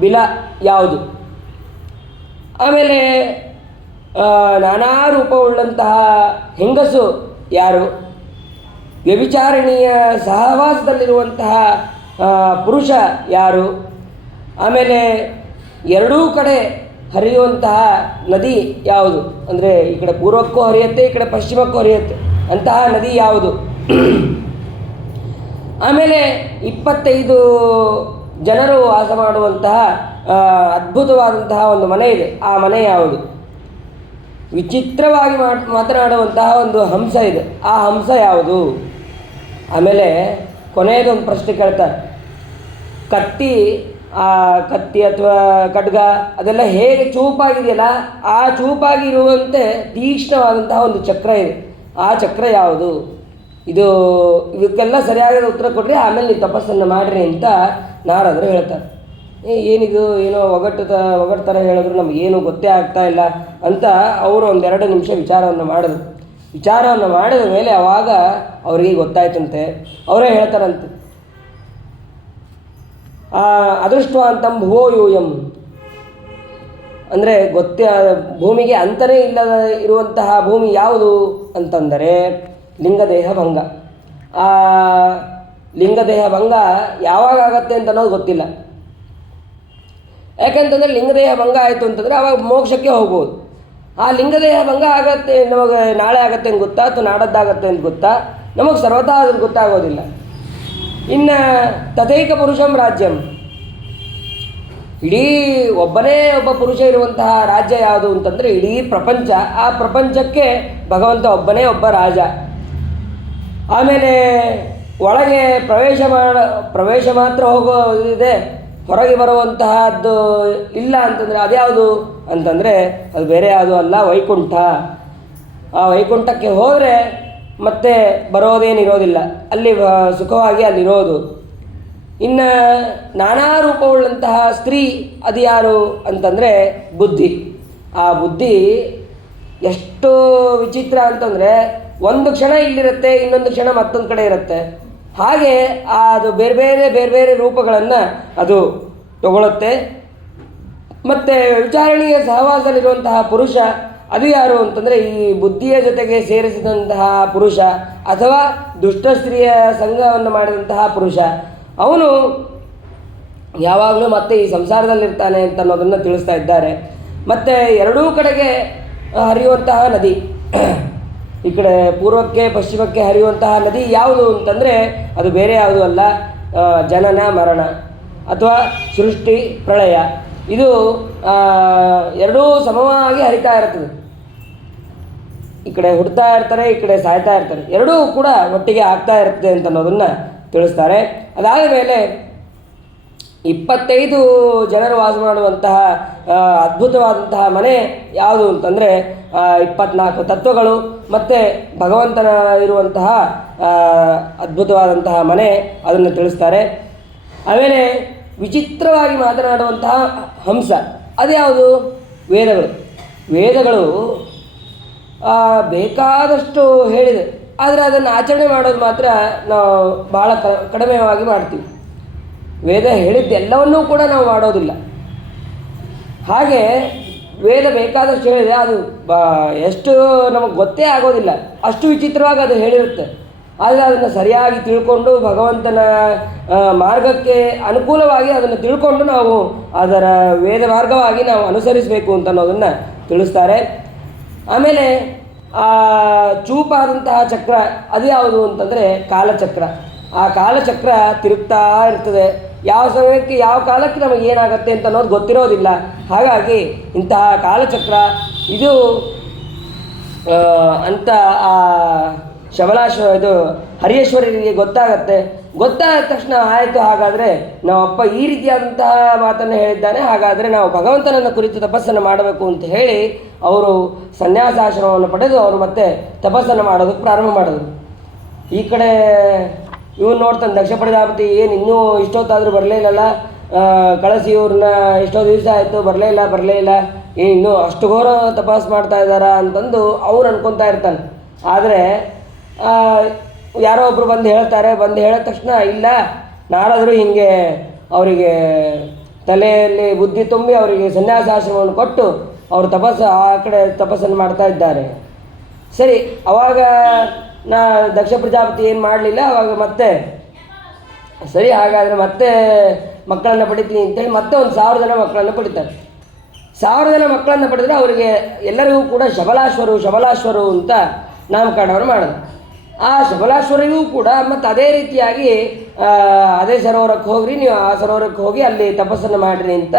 ಬಿಲ ಯಾವುದು? ಆಮೇಲೆ ನಾನಾ ರೂಪವುಳ್ಳಂತಹ ಹೆಂಗಸು ಯಾರು? ವ್ಯಭಿಚಾರಿಣಿಯ ಸಹವಾಸದಲ್ಲಿರುವಂತಹ ಪುರುಷ ಯಾರು? ಆಮೇಲೆ ಎರಡೂ ಕಡೆ ಹರಿಯುವಂತಹ ನದಿ ಯಾವುದು? ಅಂದರೆ ಈ ಕಡೆ ಪೂರ್ವಕ್ಕೂ ಹರಿಯುತ್ತೆ, ಈ ಕಡೆ ಪಶ್ಚಿಮಕ್ಕೂ ಹರಿಯುತ್ತೆ, ಅಂತಹ ನದಿ ಯಾವುದು? ಆಮೇಲೆ 25 ಜನರು ವಾಸ ಮಾಡುವಂತಹ ಅದ್ಭುತವಾದಂತಹ ಒಂದು ಮನೆ ಇದೆ, ಆ ಮನೆ ಯಾವುದು? ವಿಚಿತ್ರವಾಗಿ ಮಾತನಾಡುವಂತಹ ಒಂದು ಹಂಸ ಇದೆ, ಆ ಹಂಸ ಯಾವುದು? ಆಮೇಲೆ ಕೊನೆಯದೊಂದು ಪ್ರಶ್ನೆ ಕೇಳ್ತಾರೆ, ಕತ್ತಿ ಅಥವಾ ಖಡ್ಗ ಅದೆಲ್ಲ ಹೇಗೆ ಚೂಪಾಗಿದೆಯಲ್ಲ, ಆ ಚೂಪಾಗಿರುವಂತೆ ತೀಕ್ಷ್ಣವಾದಂತಹ ಒಂದು ಚಕ್ರ ಇದೆ, ಆ ಚಕ್ರ ಯಾವುದು? ಇದಕ್ಕೆಲ್ಲ ಸರಿಯಾದ ಉತ್ತರ ಕೊಡ್ರಿ, ಆಮೇಲೆ ನೀವು ತಪಸ್ಸನ್ನು ಮಾಡಿರಿ ಅಂತ ನಾರದರು ಹೇಳ್ತಾರೆ. ಏನಿದು ಏನೋ ಒಗಟ್ಟು ಥರ ಹೇಳಿದ್ರು, ನಮಗೇನು ಗೊತ್ತೇ ಆಗ್ತಾ ಇಲ್ಲ ಅಂತ ಅವರು 1-2 ನಿಮಿಷ ವಿಚಾರವನ್ನು ಮಾಡಿದ ಮೇಲೆ ಆವಾಗ ಅವರಿಗೆ ಗೊತ್ತಾಯ್ತಂತೆ. ಅವರೇ ಹೇಳ್ತಾರಂತೆ, ಅದೃಷ್ಟ್ವಾಂತಂ ಭುವೋ ಯೂಯಂ. ಅಂದರೆ ಭೂಮಿಗೆ ಅಂತರೇ ಇಲ್ಲದ ಇರುವಂತಹ ಭೂಮಿ ಯಾವುದು ಅಂತಂದರೆ ಲಿಂಗದೇಹ ಭಂಗ. ಆ ಲಿಂಗದೇಹ ಭಂಗ ಯಾವಾಗ ಆಗತ್ತೆ ಅಂತ ಅನ್ನೋದು ಗೊತ್ತಿಲ್ಲ. ಯಾಕೆಂತಂದರೆ ಲಿಂಗದೇಹ ಭಂಗ ಆಯಿತು ಅಂತಂದರೆ ಆವಾಗ ಮೋಕ್ಷಕ್ಕೆ ಹೋಗ್ಬೋದು. ಆ ಲಿಂಗದೇಹ ಭಂಗ ಆಗತ್ತೆ, ನಮಗೆ ನಾಳೆ ಆಗತ್ತೆ ಅಂತ ಗೊತ್ತಾ ಅಥವಾ ನಾಡದ್ದಾಗತ್ತೆ ಅಂತ ಗೊತ್ತಾ? ನಮಗೆ ಸರ್ವತಾ ಅದನ್ನು ಗೊತ್ತಾಗೋದಿಲ್ಲ. ಇನ್ನು ತಥೈಕ ಪುರುಷಂ ರಾಜ್ಯಂ, ಇಡೀ ಒಬ್ಬನೇ ಒಬ್ಬ ಪುರುಷ ಇರುವಂತಹ ರಾಜ್ಯ ಯಾವುದು ಅಂತಂದರೆ ಇಡೀ ಪ್ರಪಂಚ. ಆ ಪ್ರಪಂಚಕ್ಕೆ ಭಗವಂತ ಒಬ್ಬನೇ ಒಬ್ಬ ರಾಜ. ಆಮೇಲೆ ಒಳಗೆ ಪ್ರವೇಶ ಮಾತ್ರ ಹೋಗೋದಿದೆ, ಹೊರಗೆ ಬರುವಂತಹದ್ದು ಇಲ್ಲ ಅಂತಂದರೆ ಅದ್ಯಾವುದು ಅಂತಂದರೆ ಅದು ಬೇರೆ ಯಾವುದು ಅಲ್ಲ, ವೈಕುಂಠ. ಆ ವೈಕುಂಠಕ್ಕೆ ಹೋದರೆ ಮತ್ತೆ ಬರೋದೇನಿರೋದಿಲ್ಲ, ಅಲ್ಲಿ ಸುಖವಾಗಿ ಅಲ್ಲಿರೋದು. ಇನ್ನು ನಾನಾ ರೂಪವುಳ್ಳಂತಹ ಸ್ತ್ರೀ ಅದು ಯಾರು ಅಂತಂದರೆ ಬುದ್ಧಿ. ಆ ಬುದ್ಧಿ ಎಷ್ಟು ವಿಚಿತ್ರ ಅಂತಂದರೆ ಒಂದು ಕ್ಷಣ ಇಲ್ಲಿರುತ್ತೆ, ಇನ್ನೊಂದು ಕ್ಷಣ ಮತ್ತೊಂದು ಕಡೆ ಇರುತ್ತೆ. ಹಾಗೆ ಅದು ಬೇರೆ ಬೇರೆ ರೂಪಗಳನ್ನು ಅದು ತಗೊಳ್ಳುತ್ತೆ. ಮತ್ತು ವಿಚಾರಣೆಯ ಸಹವಾಸದಲ್ಲಿರುವಂತಹ ಪುರುಷ ಅದು ಯಾರು ಅಂತಂದರೆ ಈ ಬುದ್ಧಿಯ ಜೊತೆಗೆ ಸೇರಿಸಿದಂತಹ ಪುರುಷ ಅಥವಾ ದುಷ್ಟ ಸ್ತ್ರೀಯ ಸಂಘವನ್ನು ಮಾಡಿದಂತಹ ಪುರುಷ, ಅವನು ಯಾವಾಗಲೂ ಮತ್ತೆ ಈ ಸಂಸಾರದಲ್ಲಿರ್ತಾನೆ ಅಂತ ಅನ್ನೋದನ್ನು ತಿಳಿಸ್ತಾ ಇದ್ದಾರೆ. ಮತ್ತು ಎರಡೂ ಕಡೆಗೆ ಹರಿಯುವಂತಹ ನದಿ, ಈ ಕಡೆ ಪೂರ್ವಕ್ಕೆ ಪಶ್ಚಿಮಕ್ಕೆ ಹರಿಯುವಂತಹ ನದಿ ಯಾವುದು ಅಂತಂದರೆ ಅದು ಬೇರೆ ಯಾವುದೂ ಅಲ್ಲ, ಜನನ ಮರಣ ಅಥವಾ ಸೃಷ್ಟಿ ಪ್ರಳಯ. ಇದು ಎರಡೂ ಸಮವಾಗಿ ಹರಿತಾ ಇರ್ತದೆ. ಈ ಕಡೆ ಹುಡ್ತಾ ಇರ್ತಾರೆ, ಈ ಕಡೆ ಸಾಯ್ತಾ ಇರ್ತಾರೆ, ಎರಡೂ ಕೂಡ ಒಟ್ಟಿಗೆ ಆಗ್ತಾ ಇರುತ್ತೆ ಅಂತ ಅನ್ನೋದನ್ನು ತಿಳಿಸ್ತಾರೆ. ಅದಾದ ಮೇಲೆ 25 ಜನರು ವಾಸ ಮಾಡುವಂತಹ ಅದ್ಭುತವಾದಂತಹ ಮನೆ ಯಾವುದು ಅಂತಂದರೆ 24 ತತ್ವಗಳು ಮತ್ತು ಭಗವಂತನ ಇರುವಂತಹ ಅದ್ಭುತವಾದಂತಹ ಮನೆ, ಅದನ್ನು ತಿಳಿಸ್ತಾರೆ. ಆಮೇಲೆ ವಿಚಿತ್ರವಾಗಿ ಮಾತನಾಡುವಂತಹ ಹಂಸ, ಅದು ಯಾವುದು? ವೇದಗಳು. ವೇದಗಳು ಬೇಕಾದಷ್ಟು ಹೇಳಿದೆ, ಆದರೆ ಅದನ್ನು ಆಚರಣೆ ಮಾಡೋದು ಮಾತ್ರ ನಾವು ಭಾಳ ಕಡಿಮೆಯಾಗಿ ಮಾಡ್ತೀವಿ. ವೇದ ಹೇಳಿದ್ದೆಲ್ಲವನ್ನೂ ಕೂಡ ನಾವು ಮಾಡೋದಿಲ್ಲ. ಹಾಗೆ ವೇದ ಬೇಕಾದಷ್ಟು ಹೇಳಿದೆ, ಅದು ಎಷ್ಟು ನಮಗೆ ಗೊತ್ತೇ ಆಗೋದಿಲ್ಲ, ಅಷ್ಟು ವಿಚಿತ್ರವಾಗಿ ಅದು ಹೇಳಿರುತ್ತೆ. ಆದರೆ ಅದನ್ನು ಸರಿಯಾಗಿ ತಿಳ್ಕೊಂಡು ಭಗವಂತನ ಮಾರ್ಗಕ್ಕೆ ಅನುಕೂಲವಾಗಿ ಅದನ್ನು ತಿಳ್ಕೊಂಡು ನಾವು ಅದರ ವೇದ ಮಾರ್ಗವಾಗಿ ನಾವು ಅನುಸರಿಸಬೇಕು ಅಂತ ಅನ್ನೋದನ್ನು ತಿಳಿಸ್ತಾರೆ. ಆಮೇಲೆ ಚೂಪಾದಂತಹ ಚಕ್ರ, ಅದು ಯಾವುದು ಅಂತಂದರೆ ಕಾಲಚಕ್ರ. ಆ ಕಾಲಚಕ್ರ ತಿರುಗ್ತಾ ಇರ್ತದೆ, ಯಾವ ಸಮಯಕ್ಕೆ ಯಾವ ಕಾಲಕ್ಕೆ ನಮಗೆ ಏನಾಗುತ್ತೆ ಅಂತ ಅನ್ನೋದು ಗೊತ್ತಿರೋದಿಲ್ಲ. ಹಾಗಾಗಿ ಇಂತಹ ಕಾಲಚಕ್ರ ಇದು ಅಂತ ಆ ಇದು ಹರಿಯೇಶ್ವರರಿಗೆ ಗೊತ್ತಾಗತ್ತೆ. ಗೊತ್ತಾದ ತಕ್ಷಣ ಆಯಿತು, ಹಾಗಾದರೆ ನಾವಪ್ಪ ಈ ರೀತಿಯಾದಂತಹ ಮಾತನ್ನು ಹೇಳಿದ್ದಾನೆ, ಹಾಗಾದರೆ ನಾವು ಭಗವಂತನನ್ನು ಕುರಿತು ತಪಸ್ಸನ್ನು ಮಾಡಬೇಕು ಅಂತ ಹೇಳಿ ಅವರು ಸನ್ಯಾಸಾಶ್ರಮವನ್ನು ಪಡೆದು ಅವರು ಮತ್ತೆ ತಪಸ್ಸನ್ನು ಮಾಡೋದಕ್ಕೆ ಪ್ರಾರಂಭ ಮಾಡಿದ್ರು. ಈ ಕಡೆ ಇವನು ನೋಡ್ತಾನೆ ದಕ್ಷ ಪ್ರಜಾಪತಿ, ಏನು ಇನ್ನೂ ಇಷ್ಟೊತ್ತಾದರೂ ಬರಲೇ ಇಲ್ಲಲ್ಲ, ಕಳಿಸಿ ಇವ್ರನ್ನ ಎಷ್ಟೋ ದಿವಸ ಆಯಿತು ಬರಲೇ ಇಲ್ಲ, ಇನ್ನೂ ಅಷ್ಟು ಘೋರ ತಪಾಸ್ ಮಾಡ್ತಾ ಇದ್ದಾರಾ ಅಂತಂದು ಅವ್ರು ಅನ್ಕೊತಾ ಇರ್ತಾನೆ. ಆದರೆ ಯಾರೋ ಒಬ್ಬರು ಬಂದು ಹೇಳ್ತಾರೆ, ಬಂದು ಹೇಳಿದ ತಕ್ಷಣ ಇಲ್ಲ, ನಾರಾದರೂ ಹೀಗೆ ಅವರಿಗೆ ತಲೆಯಲ್ಲಿ ಬುದ್ಧಿ ತುಂಬಿ ಅವರಿಗೆ ಸನ್ಯಾಸಾಶ್ರಮವನ್ನು ಕೊಟ್ಟು ಅವರು ಆ ಕಡೆ ತಪಸ್ಸನ್ನು ಮಾಡ್ತಾ ಇದ್ದಾರೆ. ಸರಿ, ಅವಾಗ ದಕ್ಷ ಪ್ರಜಾಪತಿ ಏನು ಮಾಡಲಿಲ್ಲ. ಅವಾಗ ಮತ್ತೆ ಸರಿ, ಹಾಗಾದರೆ ಮತ್ತೆ ಮಕ್ಕಳನ್ನು ಪಡಿತೀನಿ ಅಂತೇಳಿ ಮತ್ತೆ ಒಂದು 1000 ಜನ ಮಕ್ಕಳನ್ನು ಪಡಿತಾರೆ. 1000 ಜನ ಮಕ್ಕಳನ್ನು ಪಡೆದರೆ ಅವರಿಗೆ ಎಲ್ಲರಿಗೂ ಕೂಡ ಶಬಲಾಶ್ವರು ಅಂತ ನಾಮಕರಣವನ್ನು ಮಾಡಿದ್ರು. ಆ ಶಬಲಾಶ್ವರಿಗೂ ಕೂಡ ಮತ್ತು ಅದೇ ರೀತಿಯಾಗಿ ಅದೇ ಸರೋವರಕ್ಕೆ ಹೋಗ್ರಿ, ನೀವು ಆ ಸರೋವರಕ್ಕೆ ಹೋಗಿ ಅಲ್ಲಿ ತಪಸ್ಸನ್ನು ಮಾಡಿರಿ ಅಂತ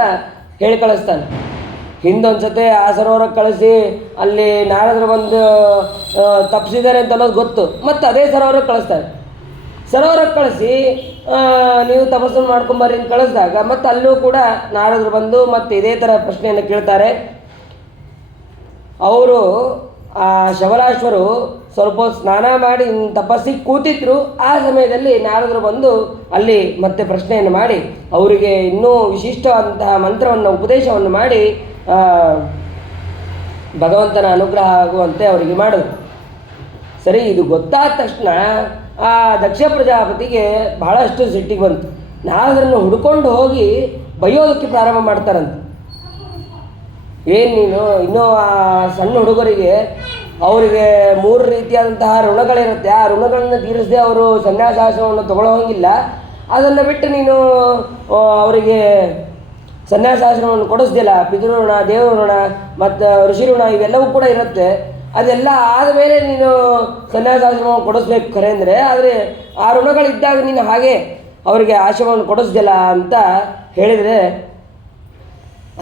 ಹೇಳಿ ಕಳಿಸ್ತಾನೆ. ಹಿಂದೊಂದು ಸತಿ ಆ ಸರೋವರಕ್ಕೆ ಕಳಿಸಿ ಅಲ್ಲಿ ನಾರದರು ಬಂದು ತಪ್ಪಿಸಿದ್ದಾರೆ ಅಂತ ಅನ್ನೋದು ಗೊತ್ತು, ಮತ್ತು ಅದೇ ಸರೋವರಕ್ಕೆ ಕಳಿಸ್ತಾರೆ. ಸರೋವರಕ್ಕೆ ಕಳಿಸಿ ನೀವು ತಪಸ್ಸನ್ನು ಮಾಡ್ಕೊಂಬರ್ರಿ ಅಂತ ಕಳಿಸಿದಾಗ ಮತ್ತು ಅಲ್ಲೂ ಕೂಡ ನಾರದರು ಬಂದು ಮತ್ತು ಇದೇ ಥರ ಪ್ರಶ್ನೆಯನ್ನು ಕೇಳ್ತಾರೆ. ಅವರು ಆ ಶಬಲಾಶ್ವರು ಸ್ವಲ್ಪ ಸ್ನಾನ ಮಾಡಿ ತಪಸ್ಸಿಗೆ ಕೂತಿದ್ರು. ಆ ಸಮಯದಲ್ಲಿ ನಾರದರು ಬಂದು ಅಲ್ಲಿ ಮತ್ತೆ ಪ್ರಶ್ನೆಯನ್ನು ಮಾಡಿ ಅವರಿಗೆ ಇನ್ನೂ ವಿಶಿಷ್ಟವಾದಂತಹ ಮಂತ್ರವನ್ನು ಉಪದೇಶವನ್ನು ಮಾಡಿ ಭಗವಂತನ ಅನುಗ್ರಹ ಆಗುವಂತೆ ಅವರಿಗೆ ಮಾಡಿದ್ರು. ಸರಿ, ಇದು ಗೊತ್ತಾದ ತಕ್ಷಣ ಆ ದಕ್ಷ ಪ್ರಜಾಪತಿಗೆ ಬಹಳಷ್ಟು ಸಿಟ್ಟಿಗೆ ಬಂತು. ನಾರದರನ್ನು ಹುಡ್ಕೊಂಡು ಹೋಗಿ ಬೈಯೋದಕ್ಕೆ ಪ್ರಾರಂಭ ಮಾಡ್ತಾರಂತೆ. ಏನು ನೀನು ಇನ್ನೂ ಆ ಸಣ್ಣ ಹುಡುಗರಿಗೆ ಅವರಿಗೆ 3 ರೀತಿಯಾದಂತಹ ಋಣಗಳಿರುತ್ತೆ, ಆ ಋಣಗಳನ್ನು ತೀರಿಸದೆ ಅವರು ಸನ್ಯಾಸಾಶ್ರಮವನ್ನು ತಗೊಳ್ಳೋಂಗಿಲ್ಲ, ಅದನ್ನು ಬಿಟ್ಟು ನೀನು ಅವರಿಗೆ ಸನ್ಯಾಸಾಶ್ರಮವನ್ನು ಕೊಡಿಸ್ದಿಲ್ಲ. ಪಿತೃಋಣ, ದೇವಋಣ ಮತ್ತು ಋಷಿ ಋಣ ಇವೆಲ್ಲವೂ ಕೂಡ ಇರುತ್ತೆ. ಅದೆಲ್ಲ ಆದಮೇಲೆ ನೀನು ಸನ್ಯಾಸಾಶ್ರಮವನ್ನು ಕೊಡಿಸ್ಬೇಕು ಖರೆ ಅಂದರೆ, ಆದರೆ ಆ ಋಣಗಳಿದ್ದಾಗ ನೀನು ಹಾಗೆ ಅವರಿಗೆ ಆಶ್ರಮವನ್ನು ಕೊಡಿಸ್ದಿಲ್ಲ ಅಂತ ಹೇಳಿದರೆ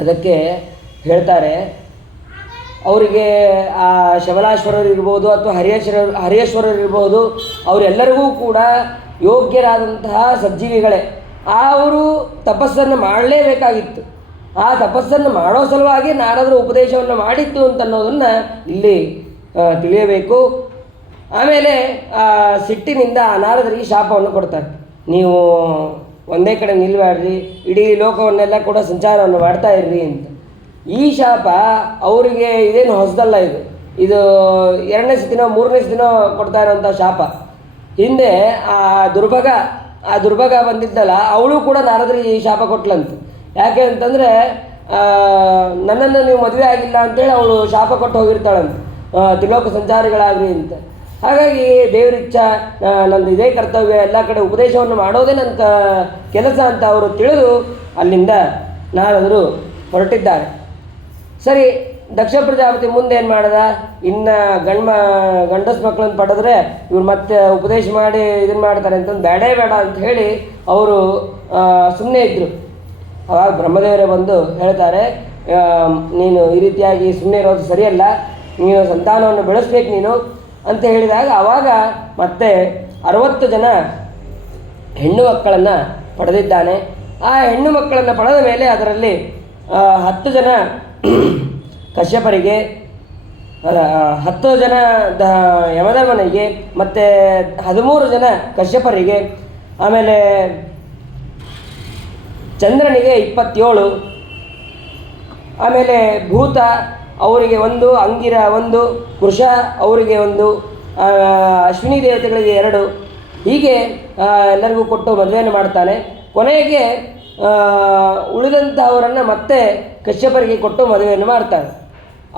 ಅದಕ್ಕೆ ಹೇಳ್ತಾರೆ, ಅವರಿಗೆ ಆ ಶಬಲಾಶ್ವರರಿರ್ಬೋದು ಅಥವಾ ಹರಿಯೇಶ್ವರರಿರ್ಬೋದು, ಅವರೆಲ್ಲರಿಗೂ ಕೂಡ ಯೋಗ್ಯರಾದಂತಹ ಸಜ್ಜೀವಿಗಳೇ. ಅವರು ತಪಸ್ಸನ್ನು ಮಾಡಲೇಬೇಕಾಗಿತ್ತು. ಆ ತಪಸ್ಸನ್ನು ಮಾಡೋ ಸಲುವಾಗಿ ನಾರದರು ಉಪದೇಶವನ್ನು ಮಾಡಿತ್ತು ಅಂತ ಅನ್ನೋದನ್ನು ಇಲ್ಲಿ ತಿಳಿಯಬೇಕು. ಆಮೇಲೆ ಸಿಟ್ಟಿನಿಂದ ನಾರದರಿಗೆ ಶಾಪವನ್ನು ಕೊಡ್ತಾರೆ, ನೀವು ಒಂದೇ ಕಡೆ ನಿಲ್ಬೇಡ್ರಿ, ಇಡೀ ಲೋಕವನ್ನೆಲ್ಲ ಕೂಡ ಸಂಚಾರವನ್ನು ಮಾಡ್ತಾ ಇರ್ರಿ ಅಂತ. ಈ ಶಾಪ ಅವರಿಗೆ ಇದೇನು ಹೊಸದಲ್ಲ, ಇದು 2ನೇ ಸತಿನೋ 3ನೇ ಸತಿನೋ ಕೊಡ್ತಾ ಇರೋಂಥ ಶಾಪ. ಹಿಂದೆ ಆ ದುರ್ಭಗ ಬಂದಿದ್ದಲ್ಲ, ಅವಳು ಕೂಡ ನಾರದರಿಗೆ ಈ ಶಾಪ ಕೊಟ್ಲಂತ. ಯಾಕೆ ಅಂತಂದರೆ ನನ್ನನ್ನು ನೀವು ಮದುವೆ ಆಗಿಲ್ಲ ಅಂತೇಳಿ ಅವಳು ಶಾಪ ಕೊಟ್ಟು ಹೋಗಿರ್ತಾಳಂತೆ, ತ್ರಿಲೋಕ ಸಂಚಾರಿಗಳಾಗ್ರಿ ಅಂತ. ಹಾಗಾಗಿ ದೇವ್ರ ಇಚ್ಛಾ, ನಂದು ಇದೇ ಕರ್ತವ್ಯ, ಎಲ್ಲ ಕಡೆ ಉಪದೇಶವನ್ನು ಮಾಡೋದೇ ನನ್ನ ಕೆಲಸ ಅಂತ ಅವರು ತಿಳಿದು ಅಲ್ಲಿಂದ ನಾರದರು ಹೊರಟಿದ್ದಾರೆ. ಸರಿ, ದಕ್ಷ ಪ್ರಜಾಪತಿ ಮುಂದೆ ಏನು ಮಾಡ್ದ, ಇನ್ನು ಗಂಡಸು ಮಕ್ಕಳನ್ನು ಪಡೆದ್ರೆ ಇವ್ರು ಮತ್ತೆ ಉಪದೇಶ ಮಾಡಿ ಇದನ್ನು ಮಾಡ್ತಾರೆ ಅಂತಂದು ಬೇಡೇ ಬೇಡ ಅಂತ ಹೇಳಿ ಅವರು ಸುಮ್ಮನೆ ಇದ್ದರು. ಅವಾಗ ಬ್ರಹ್ಮದೇವರೇ ಬಂದು ಹೇಳ್ತಾರೆ, ನೀನು ಈ ರೀತಿಯಾಗಿ ಸುಮ್ಮನೆ ಇರೋದು ಸರಿಯಲ್ಲ, ನೀನು ಸಂತಾನವನ್ನು ಬೆಳೆಸ್ಬೇಕು ನೀನು ಅಂತ ಹೇಳಿದಾಗ ಆವಾಗ ಮತ್ತೆ 60 ಜನ ಹೆಣ್ಣು ಮಕ್ಕಳನ್ನು ಪಡೆದಿದ್ದಾನೆ. ಆ ಹೆಣ್ಣು ಮಕ್ಕಳನ್ನು ಪಡೆದ ಮೇಲೆ ಅದರಲ್ಲಿ 10 ಜನ ಕಶ್ಯಪರಿಗೆ, 10 ಜನ ಯಮಧರ್ಮನಿಗೆ, ಮತ್ತು 13 ಜನ ಕಶ್ಯಪರಿಗೆ, ಆಮೇಲೆ ಚಂದ್ರನಿಗೆ 27, ಆಮೇಲೆ ಭೂತ ಅವರಿಗೆ 1, ಅಂಗಿರ 1, ಕೃಷ ಅವರಿಗೆ 1, ಅಶ್ವಿನಿ ದೇವತೆಗಳಿಗೆ 2, ಹೀಗೆ ಎಲ್ಲರಿಗೂ ಕೊಟ್ಟು ಮದುವೆಯನ್ನು ಮಾಡ್ತಾನೆ. ಕೊನೆಗೆ ಉಳಿದಂಥವರನ್ನು ಮತ್ತೆ ಕಶ್ಯಪರಿಗೆ ಕೊಟ್ಟು ಮದುವೆಯನ್ನು ಮಾಡ್ತಾನೆ.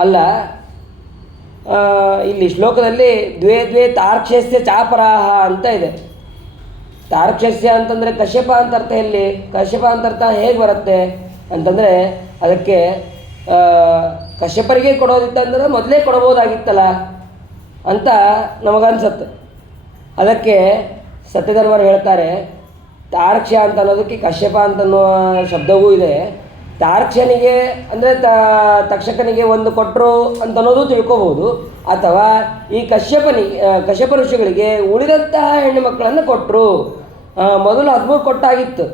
ಅಲ್ಲ, ಇಲ್ಲಿ ಶ್ಲೋಕದಲ್ಲಿ ದ್ವೇ ದ್ವೇ ತಾರ್ಕ್ಷ್ಯಸ್ಯ ಚಾಪರಾಹ ಅಂತ ಇದೆ. ತಾರ್ಕ್ಷ್ಯಸ್ಯ ಅಂತಂದರೆ ಕಶ್ಯಪ ಅಂತ ಅರ್ಥ. ಇಲ್ಲಿ ಕಶ್ಯಪ ಅಂತ ಅರ್ಥ ಹೇಗೆ ಬರುತ್ತೆ ಅಂತಂದರೆ, ಅದಕ್ಕೆ ಕಶ್ಯಪರಿಗೆ ಕೊಡೋದಿತ್ತಂದ್ರೆ ಮೊದಲೇ ಕೊಡ್ಬೋದಾಗಿತ್ತಲ್ಲ ಅಂತ ನಮಗನ್ಸತ್ತೆ. ಅದಕ್ಕೆ ಸತ್ಯಧರ್ಮರು ಹೇಳ್ತಾರೆ, ತಾರ್ಕ್ಷ್ಯ ಅಂತ ಅನ್ನೋದಕ್ಕೆ ಕಶ್ಯಪ ಅಂತನ್ನುವ ಶಬ್ದವೂ ಇದೆ. ತಾರ್ಕ್ಷ್ಯನಿಗೆ ಅಂದರೆ ತಕ್ಷಕನಿಗೆ 1 ಕೊಟ್ಟರು ಅಂತನ್ನೋದು ತಿಳ್ಕೊಬೋದು, ಅಥವಾ ಈ ಕಶ್ಯಪ ಋಷಿಗಳಿಗೆ ಉಳಿದಂತಹ ಹೆಣ್ಣು ಮಕ್ಕಳನ್ನು ಕೊಟ್ಟರು. ಮೊದಲು 13 ಕೊಟ್ಟಾಗಿತ್ತು,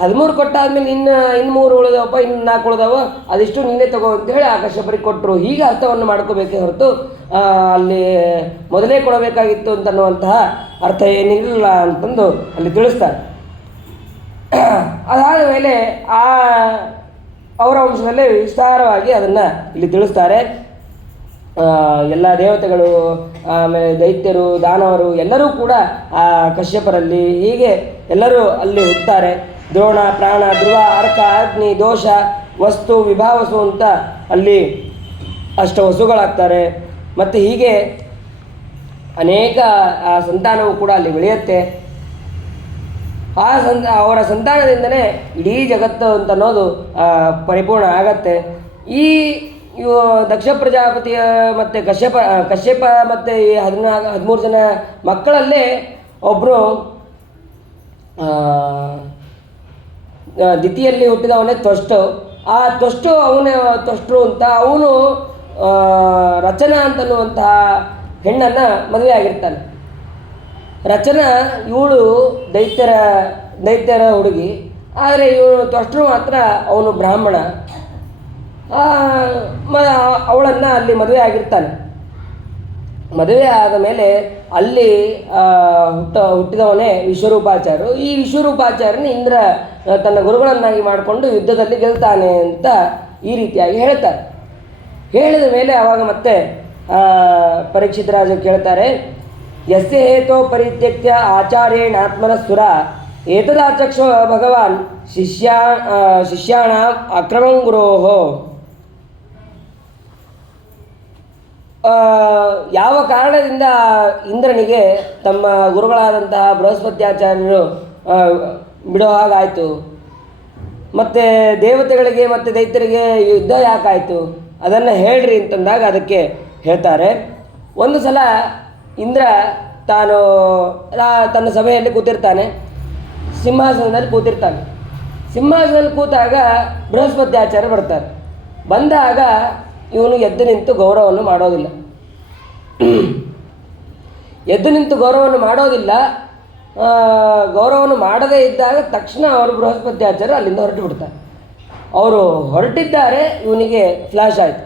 13 ಕೊಟ್ಟಾದ್ಮೇಲೆ ಇನ್ನು 3 ಉಳಿದವಪ್ಪ, ಇನ್ನು 4 ಉಳಿದವ, ಅದಿಷ್ಟು ನೀನೇ ತಗೋ ಅಂತ ಹೇಳಿ ಆ ಕಶ್ಯಪರಿಗೆ ಕೊಟ್ಟರು. ಹೀಗೆ ಅರ್ಥವನ್ನು ಮಾಡ್ಕೋಬೇಕೇ ಹೊರತು ಅಲ್ಲಿ ಮೊದಲೇ ಕೊಡಬೇಕಾಗಿತ್ತು ಅಂತನ್ನುವಂತಹ ಅರ್ಥ ಏನಿಲ್ಲ ಅಂತಂದು ಅಲ್ಲಿ ತಿಳಿಸ್ತಾರೆ. ಅದಾದ ಮೇಲೆ ಅವರ ವಂಶದಲ್ಲೇ ವಿಸ್ತಾರವಾಗಿ ಅದನ್ನು ಇಲ್ಲಿ ತಿಳಿಸ್ತಾರೆ. ಎಲ್ಲ ದೇವತೆಗಳು, ಆಮೇಲೆ ದೈತ್ಯರು, ದಾನವರು ಎಲ್ಲರೂ ಕೂಡ ಆ ಕಶ್ಯಪರಲ್ಲಿ ಹೀಗೆ ಎಲ್ಲರೂ ಅಲ್ಲಿ ಹುಟ್ಟುತ್ತಾರೆ. ದ್ರೋಣ, ಪ್ರಾಣ, ಧ್ರುವ, ಅರ್ಕ, ಅಗ್ನಿ, ದೋಷ, ವಸ್ತು, ವಿಭಾವಸು ಅಂತ ಅಲ್ಲಿ ಅಷ್ಟವಸುಗಳಾಗ್ತಾರೆ. ಮತ್ತು ಹೀಗೆ ಅನೇಕ ಸಂತಾನವು ಕೂಡ ಅಲ್ಲಿ ಬೆಳೆಯುತ್ತೆ. ಅವರ ಸಂತಾನದಿಂದನೇ ಇಡೀ ಜಗತ್ತು ಅಂತ ಅನ್ನೋದು ಪರಿಪೂರ್ಣ ಆಗತ್ತೆ. ಈ ದಕ್ಷ ಪ್ರಜಾಪತಿಯ ಮತ್ತು ಕಶ್ಯಪ ಮತ್ತು ಈ 13 ಜನ ಮಕ್ಕಳಲ್ಲೇ ಒಬ್ಬರು ದಿತಿಯಲ್ಲಿ ಹುಟ್ಟಿದವನೇ ತ್ವಷ್ಟು. ಆ ತ್ವಷ್ಟೃ ಅಂತ ಅವನು ರಚನಾ ಅಂತನ್ನುವಂತಹ ಹೆಣ್ಣನ್ನು ಮದುವೆ ಆಗಿರ್ತಾನೆ. ರಚನಾ ಇವಳು ದೈತ್ಯರ ಹುಡುಗಿ, ಆದರೆ ಇವನು ತ್ವಷ್ಟೃ ಮಾತ್ರ ಅವನು ಬ್ರಾಹ್ಮಣ. ಅವಳನ್ನು ಅಲ್ಲಿ ಮದುವೆ ಆಗಿರ್ತಾನೆ. ಮದುವೆ ಆದ ಮೇಲೆ ಅಲ್ಲಿ ಹುಟ್ಟಿದವನೇ ವಿಶ್ವರೂಪಾಚಾರ್ಯರು. ಈ ವಿಶ್ವರೂಪಾಚಾರ್ಯನ ಇಂದ್ರ ತನ್ನ ಗುರುಗಳನ್ನಾಗಿ ಮಾಡಿಕೊಂಡು ಯುದ್ಧದಲ್ಲಿ ಗೆಲ್ತಾನೆ ಅಂತ ಈ ರೀತಿಯಾಗಿ ಹೇಳ್ತಾರೆ. ಹೇಳಿದ ಮೇಲೆ ಆವಾಗ ಮತ್ತೆ ಪರೀಕ್ಷಿತ ರಾಜ ಕೇಳ್ತಾರೆ, ಯಸ್ಯ ಹೇತೋ ಪರಿತ್ಯಕ್ತ್ಯ ಆಚಾರ್ಯೇಣಾತ್ಮನ ಸುರ ಏತದಾಚಕ್ಷ ಭಗವಾನ್ ಶಿಷ್ಯಾಣ ಅಕ್ರಮಂ ಗುರೋಹೋ. ಯಾವ ಕಾರಣದಿಂದ ಇಂದ್ರನಿಗೆ ತಮ್ಮ ಗುರುಗಳಾದಂತಹ ಬೃಹಸ್ಪತ್ಯಾಚಾರ್ಯರು ಬಿಡೋ ಹಾಗಾಯಿತು, ಮತ್ತು ದೇವತೆಗಳಿಗೆ ಮತ್ತು ದೈತ್ಯರಿಗೆ ಯುದ್ಧ ಯಾಕಾಯಿತು ಅದನ್ನು ಹೇಳ್ರಿ ಅಂತಂದಾಗ ಅದಕ್ಕೆ ಹೇಳ್ತಾರೆ, ಒಂದು ಸಲ ಇಂದ್ರ ತಾನು ತನ್ನ ಸಭೆಯಲ್ಲಿ ಕೂತಿರ್ತಾನೆ, ಸಿಂಹಾಸನದಲ್ಲಿ ಕೂತಿರ್ತಾನೆ. ಸಿಂಹಾಸನದಲ್ಲಿ ಕೂತಾಗ ಬೃಹಸ್ಪತ್ಯಾಚಾರ್ಯ ಬರ್ತಾರೆ. ಬಂದಾಗ ಇವನು ಎದ್ದು ನಿಂತು ಗೌರವವನ್ನು ಮಾಡೋದಿಲ್ಲ. ಗೌರವವನ್ನು ಮಾಡದೇ ಇದ್ದಾಗ ತಕ್ಷಣ ಅವರು ಬೃಹಸ್ಪತ್ಯಾಚಾರ್ಯ ಅಲ್ಲಿಂದ ಹೊರಟು ಬಿಡ್ತಾರೆ. ಅವರು ಹೊರಟಿದ್ದಾರೆ, ಇವನಿಗೆ ಫ್ಲ್ಯಾಶ್ ಆಯಿತು,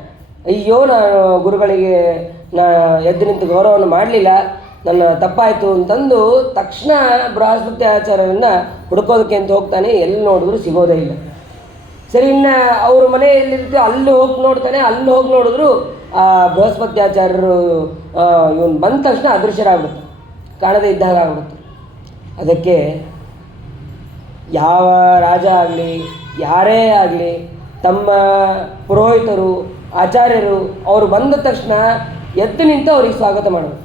ಅಯ್ಯೋ ನಾನು ಗುರುಗಳಿಗೆ ಎದ್ದು ನಿಂತು ಗೌರವವನ್ನು ಮಾಡಲಿಲ್ಲ, ನನ್ನ ತಪ್ಪಾಯಿತು ಅಂತಂದು ತಕ್ಷಣ ಬೃಹಸ್ಪತ್ಯಾಚಾರ್ಯರನ್ನು ಹುಡುಕೋದಕ್ಕೆ ಅಂತ ಹೋಗ್ತಾನೆ. ಎಲ್ಲಿ ನೋಡಿದ್ರು ಸಿಗೋದೇ ಇಲ್ಲ. ಸರಿ, ಇನ್ನು ಅವ್ರ ಮನೆ ಎಲ್ಲಿರುತ್ತೆ ಅಲ್ಲಿ ಹೋಗಿ ನೋಡ್ತಾನೆ. ಅಲ್ಲಿ ಹೋಗಿ ನೋಡಿದ್ರು ಆ ಬೃಹಸ್ಪತ್ಯಾಚಾರ್ಯರು ಇವನು ಬಂದ ತಕ್ಷಣ ಅದೃಶ್ಯರಾಗ್ಬಿಡುತ್ತೆ, ಕಾಣದೇ ಇದ್ದಾಗ ಆಗ್ಬಿಡುತ್ತೆ. ಅದಕ್ಕೆ ಯಾವ ರಾಜ ಆಗಲಿ ಯಾರೇ ಆಗಲಿ ತಮ್ಮ ಪುರೋಹಿತರು ಆಚಾರ್ಯರು ಅವರು ಬಂದ ತಕ್ಷಣ ಎದ್ದು ನಿಂತು ಅವ್ರಿಗೆ ಸ್ವಾಗತ ಮಾಡಬೇಕು.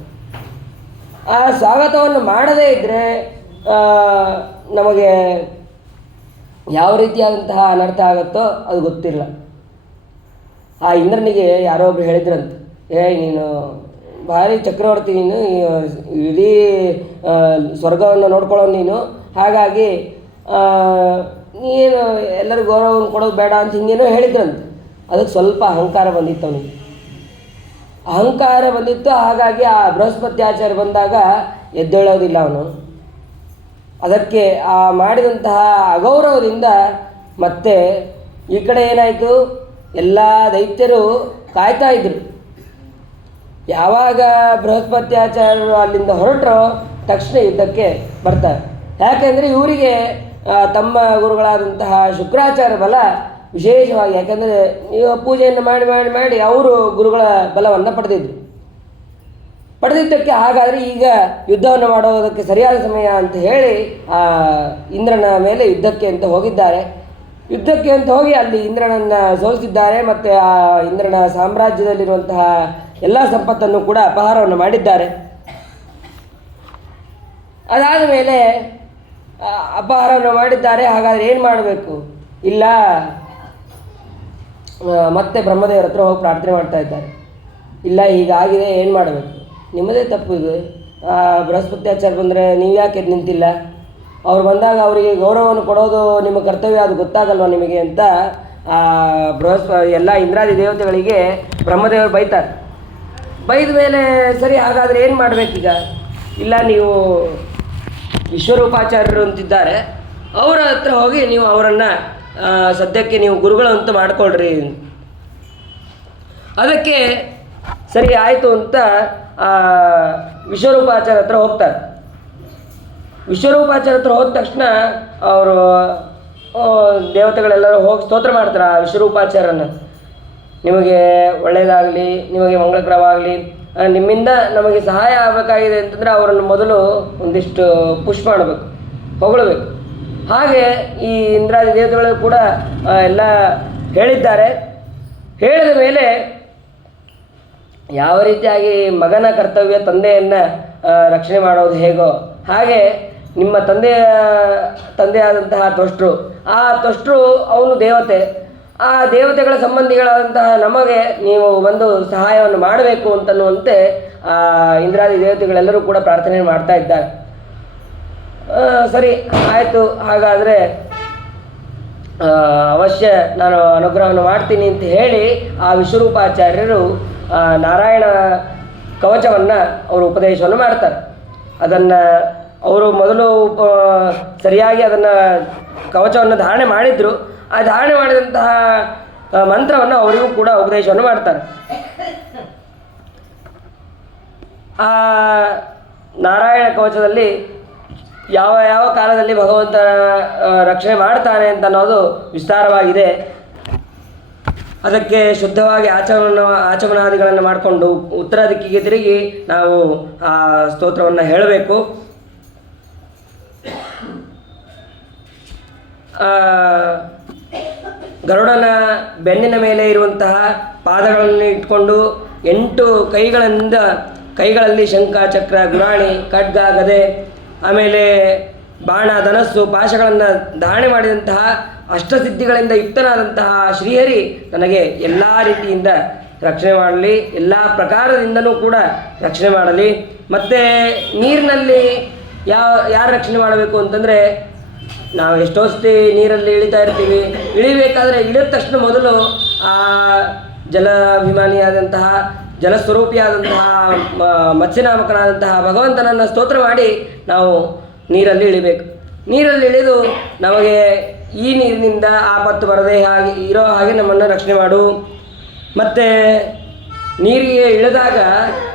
ಆ ಸ್ವಾಗತವನ್ನು ಮಾಡದೇ ಇದ್ದರೆ ನಮಗೆ ಯಾವ ರೀತಿಯಾದಂತಹ ಅನರ್ಥ ಆಗುತ್ತೋ ಅದು ಗೊತ್ತಿಲ್ಲ. ಆ ಇಂದ್ರನಿಗೆ ಯಾರೋ ಒಬ್ರು ಹೇಳಿದ್ರಂತೆ, ನೀನು ಭಾರಿ ಚಕ್ರವರ್ತಿ, ನೀನು ಇಡೀ ಸ್ವರ್ಗವನ್ನು ನೋಡ್ಕೊಳ್ಳೋ ನೀನು, ಹಾಗಾಗಿ ನೀನು ಎಲ್ಲರಿಗೂ ಗೌರವವನ್ನು ಕೊಡೋದು ಬೇಡ ಅಂತ ಹಿಂಗೇನೋ ಹೇಳಿದ್ರಂತೆ. ಅದಕ್ಕೆ ಸ್ವಲ್ಪ ಅಹಂಕಾರ ಬಂದಿತ್ತು ಅವನಿಗೆ. ಅಹಂಕಾರ ಬಂದಿತ್ತು, ಹಾಗಾಗಿ ಆ ಬೃಹಸ್ಪತಿ ಆಚಾರ್ಯ ಬಂದಾಗ ಎದ್ದೇಳೋದಿಲ್ಲ ಅವನು. ಅದಕ್ಕೆ ಆ ಮಾಡಿದಂತಹ ಅಗೌರವದಿಂದ ಮತ್ತೆ ಈ ಕಡೆ ಏನಾಯಿತು, ಎಲ್ಲ ದೈತ್ಯರು ಕಾಯ್ತಾ ಇದ್ರು. ಯಾವಾಗ ಬೃಹಸ್ಪತಿ ಆಚಾರ್ಯರು ಅಲ್ಲಿಂದ ಹೊರಟರೋ ತಕ್ಷಣ ಯುದ್ಧಕ್ಕೆ ಬರ್ತಾರೆ. ಯಾಕೆಂದರೆ ಇವರಿಗೆ ತಮ್ಮ ಗುರುಗಳಾದಂತಹ ಶುಕ್ರಾಚಾರ್ಯ ಬಲ ವಿಶೇಷವಾಗಿ, ಯಾಕೆಂದರೆ ನೀವು ಪೂಜೆಯನ್ನು ಮಾಡಿ ಮಾಡಿ ಮಾಡಿ ಅವರು ಗುರುಗಳ ಬಲವನ್ನು ಪಡೆದಿದ್ದಕ್ಕೆ ಹಾಗಾದರೆ ಈಗ ಯುದ್ಧವನ್ನು ಮಾಡೋದಕ್ಕೆ ಸರಿಯಾದ ಸಮಯ ಅಂತ ಹೇಳಿ ಇಂದ್ರನ ಮೇಲೆ ಯುದ್ಧಕ್ಕೆ ಅಂತ ಹೋಗಿದ್ದಾರೆ. ಯುದ್ಧಕ್ಕೆ ಅಂತ ಹೋಗಿ ಅಲ್ಲಿ ಇಂದ್ರನನ್ನು ಸೋಲಿಸಿದ್ದಾರೆ. ಮತ್ತು ಆ ಇಂದ್ರನ ಸಾಮ್ರಾಜ್ಯದಲ್ಲಿರುವಂತಹ ಎಲ್ಲ ಸಂಪತ್ತನ್ನು ಕೂಡ ಅಪಹಾರವನ್ನು ಮಾಡಿದ್ದಾರೆ. ಅದಾದ ಮೇಲೆ ಅಪಹಾರವನ್ನು ಮಾಡಿದ್ದಾರೆ. ಹಾಗಾದರೆ ಏನು ಮಾಡಬೇಕು? ಇಲ್ಲ, ಮತ್ತೆ ಬ್ರಹ್ಮದೇವರ ಹತ್ರ ಹೋಗಿ ಪ್ರಾರ್ಥನೆ ಮಾಡ್ತಾ ಇದ್ದಾರೆ. ಇಲ್ಲ, ಹೀಗಾಗಿದೆ, ಏನು ಮಾಡಬೇಕು? ನಿಮ್ಮದೇ ತಪ್ಪು ಇದು. ಬೃಹಸ್ಪತಿ ಆಚಾರ್ಯ ಬಂದರೆ ನೀವು ಯಾಕೆ ನಿಂತಿಲ್ಲ? ಅವ್ರು ಬಂದಾಗ ಅವರಿಗೆ ಗೌರವವನ್ನು ಕೊಡೋದು ನಿಮ್ಮ ಕರ್ತವ್ಯ, ಅದು ಗೊತ್ತಾಗಲ್ವ ನಿಮಗೆ ಅಂತ ಎಲ್ಲ ಇಂದ್ರಾದಿ ದೇವತೆಗಳಿಗೆ ಬ್ರಹ್ಮದೇವರು ಬೈತಾರೆ. ಬೈದ ಮೇಲೆ ಸರಿ, ಹಾಗಾದರೆ ಏನು ಮಾಡಬೇಕೀಗ? ಇಲ್ಲ, ನೀವು ವಿಶ್ವರೂಪಾಚಾರ್ಯರು ಅಂತಿದ್ದಾರೆ, ಅವರ ಹತ್ರ ಹೋಗಿ ನೀವು ಅವರನ್ನು ಸದ್ಯಕ್ಕೆ ನೀವು ಗುರುಗಳು ಅಂತ ಮಾಡಿಕೊಳ್ರಿ. ಅದಕ್ಕೆ ಸರಿ ಆಯಿತು ಅಂತ ವಿಶ್ವರೂಪಾಚಾರ್ಯ ಹತ್ರ ಹೋಗ್ತಾರೆ. ವಿಶ್ವರೂಪಾಚಾರ್ಯ ಹತ್ರ ಹೋದ ತಕ್ಷಣ ಅವರು ದೇವತೆಗಳೆಲ್ಲರೂ ಹೋಗಿ ಸ್ತೋತ್ರ ಮಾಡ್ತಾರೆ ಆ ವಿಶ್ವರೂಪಾಚಾರ್ಯನ. ನಿಮಗೆ ಒಳ್ಳೆಯದಾಗಲಿ, ನಿಮಗೆ ಮಂಗಳಕರವಾಗಲಿ, ನಿಮ್ಮಿಂದ ನಮಗೆ ಸಹಾಯ ಆಗಬೇಕಾಗಿದೆ ಅಂತಂದರೆ ಅವರನ್ನು ಮೊದಲು ಒಂದಿಷ್ಟು ಪುಷ್ ಮಾಡಬೇಕು, ಹೊಗಳಬೇಕು. ಹಾಗೆ ಈ ಇಂದ್ರಾದಿ ದೇವತೆಗಳು ಕೂಡ ಎಲ್ಲ ಹೇಳಿದ್ದಾರೆ. ಹೇಳಿದ ಮೇಲೆ ಯಾವ ರೀತಿಯಾಗಿ ಮಗನ ಕರ್ತವ್ಯ ತಂದೆಯನ್ನು ರಕ್ಷಣೆ ಮಾಡೋದು ಹೇಗೋ ಹಾಗೆ ನಿಮ್ಮ ತಂದೆಯಾದಂತಹ ತ್ವಷ್ಟೃ, ಆ ತ್ವಷ್ಟೃ ಅವನು ದೇವತೆ, ಆ ದೇವತೆಗಳ ಸಂಬಂಧಿಗಳಾದಂತಹ ನಮಗೆ ನೀವು ಒಂದು ಸಹಾಯವನ್ನು ಮಾಡಬೇಕು ಅಂತನ್ನುವಂತೆ ಇಂದ್ರಾದಿ ದೇವತೆಗಳೆಲ್ಲರೂ ಕೂಡ ಪ್ರಾರ್ಥನೆ ಮಾಡ್ತಾ ಇದ್ದಾರೆ. ಸರಿ ಆಯಿತು, ಹಾಗಾದರೆ ಅವಶ್ಯ ನಾನು ಅನುಗ್ರಹವನ್ನು ಮಾಡ್ತೀನಿ ಅಂತ ಹೇಳಿ ಆ ವಿಶ್ವರೂಪಾಚಾರ್ಯರು ನಾರಾಯಣ ಕವಚವನ್ನು ಅವರು ಉಪದೇಶವನ್ನು ಮಾಡ್ತಾರೆ. ಅದನ್ನು ಅವರು ಮೊದಲು ಸರಿಯಾಗಿ ಅದನ್ನು ಕವಚವನ್ನು ಧಾರಣೆ ಮಾಡಿದರು. ಆ ಧಾರಣೆ ಮಾಡಿದಂತಹ ಮಂತ್ರವನ್ನು ಅವರಿಗೂ ಕೂಡ ಉಪದೇಶವನ್ನು ಮಾಡ್ತಾರೆ. ಆ ನಾರಾಯಣ ಕವಚದಲ್ಲಿ ಯಾವ ಯಾವ ಕಾಲದಲ್ಲಿ ಭಗವಂತ ರಕ್ಷಣೆ ಮಾಡ್ತಾನೆ ಅಂತ ಅನ್ನೋದು ವಿಸ್ತಾರವಾಗಿದೆ. ಅದಕ್ಕೆ ಶುದ್ಧವಾಗಿ ಆಚಮನಾದಿಗಳನ್ನು ಮಾಡಿಕೊಂಡು ಉತ್ತರ ದಿಕ್ಕಿಗೆ ತಿರುಗಿ ನಾವು ಆ ಸ್ತೋತ್ರವನ್ನು ಹೇಳಬೇಕು. ಗರುಡನ ಬೆನ್ನಿನ ಮೇಲೆ ಇರುವಂತಹ ಪಾದಗಳನ್ನು ಇಟ್ಕೊಂಡು 8 ಕೈಗಳಲ್ಲಿ ಶಂಖ, ಚಕ್ರ, ಗುರಾಣಿ, ಖಡ್ಗ, ಗದೆ, ಆಮೇಲೆ ಬಾಣ, ಧನಸ್ಸು, ಪಾಶಗಳನ್ನು ಧಾರಣೆ ಮಾಡಿದಂತಹ ಅಷ್ಟಸಿದ್ಧಿಗಳಿಂದ ಯುಕ್ತನಾದಂತಹ ಶ್ರೀಹರಿ ನನಗೆ ಎಲ್ಲ ರೀತಿಯಿಂದ ರಕ್ಷಣೆ ಮಾಡಲಿ, ಎಲ್ಲ ಪ್ರಕಾರದಿಂದನೂ ಕೂಡ ರಕ್ಷಣೆ ಮಾಡಲಿ. ಮತ್ತು ನೀರಿನಲ್ಲಿ ಯಾರು ರಕ್ಷಣೆ ಮಾಡಬೇಕು ಅಂತಂದರೆ, ನಾವು ಎಷ್ಟೋ ಸತಿ ನೀರಲ್ಲಿ ಇಳಿತಾ ಇರ್ತೀವಿ. ಇಳಿಬೇಕಾದ್ರೆ ಇಳಿದ ತಕ್ಷಣ ಮೊದಲು ಆ ಜಲಾಭಿಮಾನಿಯಾದಂತಹ ಜಲಸ್ವರೂಪಿಯಾದಂತಹ ಮತ್ಸ್ಯನಾಮಕನಾದಂತಹ ಭಗವಂತನನ್ನು ಸ್ತೋತ್ರ ಮಾಡಿ ನಾವು ನೀರಲ್ಲಿ ಇಳಿಬೇಕು. ನೀರಲ್ಲಿ ಇಳಿದು ನಮಗೆ ಈ ನೀರಿನಿಂದ ಆಪತ್ತು ಬರದೇ ಇರೋ ಹಾಗೆ ನಮ್ಮನ್ನು ರಕ್ಷಣೆ ಮಾಡು. ಮತ್ತು ನೀರಿಗೆ ಇಳಿದಾಗ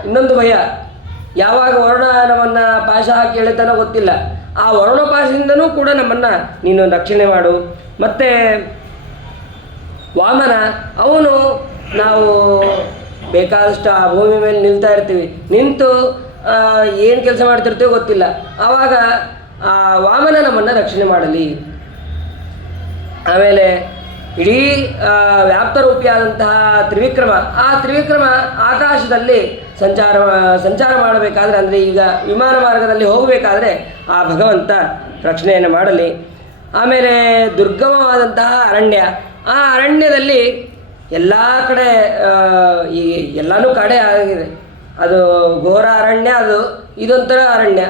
ಇನ್ನೊಂದು ಭಯ, ಯಾವಾಗ ವರುಣ ನಮ್ಮನ್ನು ಪಾಶ ಹಾಕಿ ಎಳಿತಾನೋ ಗೊತ್ತಿಲ್ಲ. ಆ ವರುಣೋಪಾಸದಿಂದನೂ ಕೂಡ ನಮ್ಮನ್ನು ನೀನು ರಕ್ಷಣೆ ಮಾಡು. ಮತ್ತು ವಾಮನ, ಅವನು ನಾವು ಬೇಕಾದಷ್ಟು ಆ ಭೂಮಿ ಮೇಲೆ ನಿಲ್ತಾ ಇರ್ತೀವಿ, ನಿಂತು ಏನು ಕೆಲಸ ಮಾಡ್ತಿರ್ತೀವೋ ಗೊತ್ತಿಲ್ಲ, ಆವಾಗ ಆ ವಾಮನ ನಮ್ಮನ್ನು ರಕ್ಷಣೆ ಮಾಡಲಿ. ಆಮೇಲೆ ಇಡೀ ವ್ಯಾಪ್ತರೂಪಿಯಾದಂತಹ ತ್ರಿವಿಕ್ರಮ, ಆ ತ್ರಿವಿಕ್ರಮ ಆಕಾಶದಲ್ಲಿ ಸಂಚಾರ ಮಾಡಬೇಕಾದ್ರೆ, ಅಂದರೆ ಈಗ ವಿಮಾನ ಮಾರ್ಗದಲ್ಲಿ ಹೋಗಬೇಕಾದ್ರೆ ಆ ಭಗವಂತ ರಕ್ಷಣೆಯನ್ನು ಮಾಡಲಿ. ಆಮೇಲೆ ದುರ್ಗಮವಾದಂತಹ ಅರಣ್ಯ, ಆ ಅರಣ್ಯದಲ್ಲಿ ಎಲ್ಲ ಕಡೆ ಈ ಎಲ್ಲನೂ ಕಡೆ ಆಗಿದೆ. ಅದು ಘೋರ ಅರಣ್ಯ, ಅದು ಇದೊಂಥರ ಅರಣ್ಯ.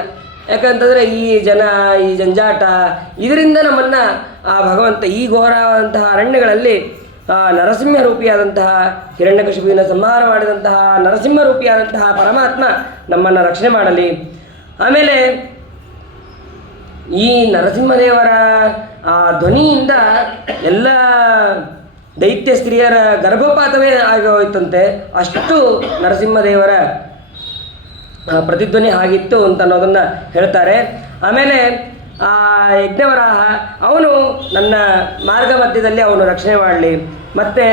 ಯಾಕಂತಂದರೆ ಈ ಜಂಜಾಟ ಇದರಿಂದ ನಮ್ಮನ್ನು ಆ ಭಗವಂತ ಈ ಘೋರವಾದಂತಹ ಅರಣ್ಯಗಳಲ್ಲಿ ನರಸಿಂಹ ರೂಪಿಯಾದಂತಹ ಹಿರಣ್ಯಕಶಿಪುವಿನ ಸಂಹಾರ ಮಾಡಿದಂತಹ ನರಸಿಂಹ ರೂಪಿಯಾದಂತಹ ಪರಮಾತ್ಮ ನಮ್ಮನ್ನು ರಕ್ಷಣೆ ಮಾಡಲಿ. ಆಮೇಲೆ ಈ ನರಸಿಂಹದೇವರ ಆ ಧ್ವನಿಯಿಂದ ಎಲ್ಲ ದೈತ್ಯ ಸ್ತ್ರೀಯರ ಗರ್ಭಪಾತವೇ ಆಗಿ ಹೋಯ್ತಂತೆ, ಅಷ್ಟು ನರಸಿಂಹದೇವರ ಪ್ರತಿಧ್ವನಿ ಆಗಿತ್ತು ಅಂತ ಅನ್ನೋದನ್ನು ಹೇಳ್ತಾರೆ. ಆಮೇಲೆ ಆ ಯಜ್ಞವರಾಹ ಅವನು ನನ್ನ ಮಾರ್ಗ ಮಧ್ಯದಲ್ಲಿ ಅವನು ರಕ್ಷಣೆ ಮಾಡಲಿ. ಮತ್ತು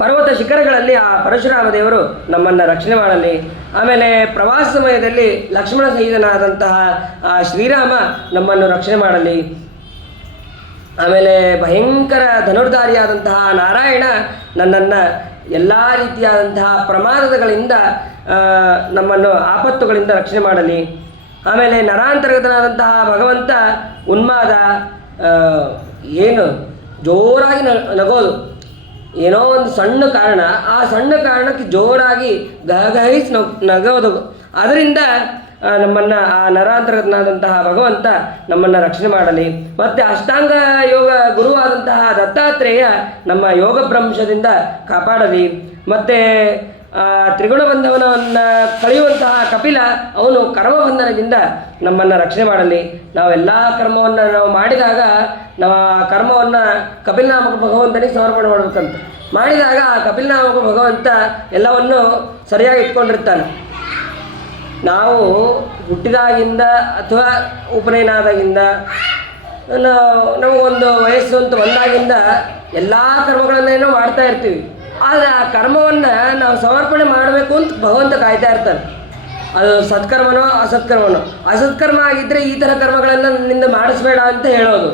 ಪರ್ವತ ಶಿಖರಗಳಲ್ಲಿ ಆ ಪರಶುರಾಮ ದೇವರು ನಮ್ಮನ್ನು ರಕ್ಷಣೆ ಮಾಡಲಿ. ಆಮೇಲೆ ಪ್ರವಾಸ ಸಮಯದಲ್ಲಿ ಲಕ್ಷ್ಮಣ ಸಹಿತನಾದಂತಹ ಆ ಶ್ರೀರಾಮ ನಮ್ಮನ್ನು ರಕ್ಷಣೆ ಮಾಡಲಿ. ಆಮೇಲೆ ಭಯಂಕರ ಧನುರ್ಧಾರಿಯಾದಂತಹ ನಾರಾಯಣ ನನ್ನನ್ನು ಎಲ್ಲ ರೀತಿಯಾದಂತಹ ಪ್ರಮಾದಗಳಿಂದ ನಮ್ಮನ್ನು ಆಪತ್ತುಗಳಿಂದ ರಕ್ಷಣೆ ಮಾಡಲಿ. ಆಮೇಲೆ ನರಾಂತರ್ಗತನಾದಂತಹ ಭಗವಂತ ಉನ್ಮಾದ, ಏನು ಜೋರಾಗಿ ನಗೋದು, ಏನೋ ಒಂದು ಸಣ್ಣ ಕಾರಣ, ಆ ಸಣ್ಣ ಕಾರಣಕ್ಕೆ ಜೋರಾಗಿ ಗಹಗಹಿಸಿ ನಗೋದು, ಅದರಿಂದ ನಮ್ಮನ್ನು ಆ ನರಾಂತರ್ಗತನಾದಂತಹ ಭಗವಂತ ನಮ್ಮನ್ನು ರಕ್ಷಣೆ ಮಾಡಲಿ. ಮತ್ತು ಅಷ್ಟಾಂಗ ಯೋಗ ಗುರುವಾದಂತಹ ದತ್ತಾತ್ರೇಯ ನಮ್ಮ ಯೋಗ ಭ್ರಂಶದಿಂದ ಕಾಪಾಡಲಿ. ಮತ್ತು ತ್ರಿಗುಣಬಂಧನವನ್ನು ಕಳೆಯುವಂತಹ ಕಪಿಲ ಅವನು ಕರ್ಮಬಂಧನದಿಂದ ನಮ್ಮನ್ನು ರಕ್ಷಣೆ ಮಾಡಲಿ. ನಾವೆಲ್ಲ ಕರ್ಮವನ್ನು ನಾವು ಮಾಡಿದಾಗ ನಾವು ಆ ಕರ್ಮವನ್ನು ಕಪಿಲನಾಮಕ ಭಗವಂತನಿಗೆ ಸಮರ್ಪಣೆ ಮಾಡಬೇಕಂತ ಮಾಡಿದಾಗ ಆ ಕಪಿಲನಾಮಕ ಭಗವಂತ ಎಲ್ಲವನ್ನು ಸರಿಯಾಗಿ ಇಟ್ಕೊಂಡಿರ್ತಾನೆ. ನಾವು ಹುಟ್ಟಿದಾಗಿಂದ ಅಥವಾ ಉಪನಯನ ಆದಾಗಿಂದ ನಮಗೊಂದು ವಯಸ್ಸು ಅಂತ ಬಂದಾಗಿಂದ ಎಲ್ಲ ಕರ್ಮಗಳನ್ನೇನೋ ಮಾಡ್ತಾ ಇರ್ತೀವಿ. ಆದರೆ ಆ ಕರ್ಮವನ್ನು ನಾವು ಸಮರ್ಪಣೆ ಮಾಡಬೇಕು ಅಂತ ಭಗವಂತ ಕಾಯ್ತಾ ಇರ್ತಾನೆ. ಅದು ಸತ್ಕರ್ಮನೋ ಅಸತ್ಕರ್ಮ ಆಗಿದ್ದರೆ ಈ ಥರ ಕರ್ಮಗಳನ್ನು ನನ್ನಿಂದ ಮಾಡಿಸ್ಬೇಡ ಅಂತ ಹೇಳೋದು.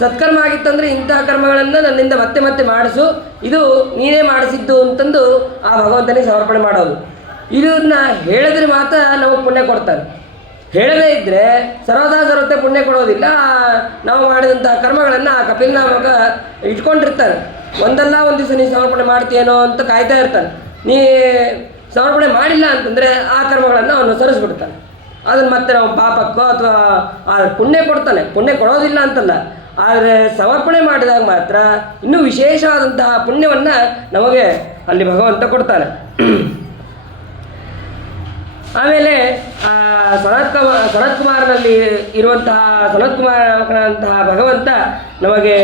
ಸತ್ಕರ್ಮ ಆಗಿತ್ತಂದರೆ ಇಂತಹ ಕರ್ಮಗಳನ್ನು ನನ್ನಿಂದ ಮತ್ತೆ ಮತ್ತೆ ಮಾಡಿಸು, ಇದು ನೀನೇ ಮಾಡಿಸಿದ್ದು ಅಂತಂದು ಆ ಭಗವಂತನಿಗೆ ಸಮರ್ಪಣೆ ಮಾಡೋದು. ಇದನ್ನ ಹೇಳಿದ್ರೆ ಮಾತ್ರ ನಮಗೆ ಪುಣ್ಯ ಕೊಡ್ತಾರೆ. ಹೇಳದೇ ಇದ್ದರೆ ಸರ್ವತೆ ಪುಣ್ಯ ಕೊಡೋದಿಲ್ಲ. ನಾವು ಮಾಡಿದಂಥ ಕರ್ಮಗಳನ್ನು ಆ ಕಪಿಲನಾಮಕ ಇಟ್ಕೊಂಡಿರ್ತಾನೆ. ಒಂದಲ್ಲ ಒಂದು ದಿವಸ ನೀನು ಸಮರ್ಪಣೆ ಮಾಡ್ತೀಯೇನೋ ಅಂತ ಕಾಯ್ತಾ ಇರ್ತಾನೆ. ನೀ ಸಮರ್ಪಣೆ ಮಾಡಿಲ್ಲ ಅಂತಂದರೆ ಆ ಕರ್ಮಗಳನ್ನು ಅವನು ಸರಿಸ್ಬಿಡ್ತಾನೆ. ಅದನ್ನು ಮತ್ತೆ ನಾವು ಪಾಪಕ್ಕೋ ಅಥವಾ ಆ ಪುಣ್ಯ ಕೊಡ್ತಾನೆ, ಪುಣ್ಯ ಕೊಡೋದಿಲ್ಲ ಅಂತಲ್ಲ, ಆದರೆ ಸಮರ್ಪಣೆ ಮಾಡಿದಾಗ ಮಾತ್ರ ಇನ್ನೂ ವಿಶೇಷವಾದಂತಹ ಪುಣ್ಯವನ್ನು ನಮಗೆ ಅಲ್ಲಿ ಭಗವಂತ ಕೊಡ್ತಾನೆ. ಆಮೇಲೆ ಸನತ್ಕುಮಾರನಲ್ಲಿ ಇರುವಂತಹ ಸನತ್ಕುಮಾರನಂತಹ ಭಗವಂತ ನಮಗೆ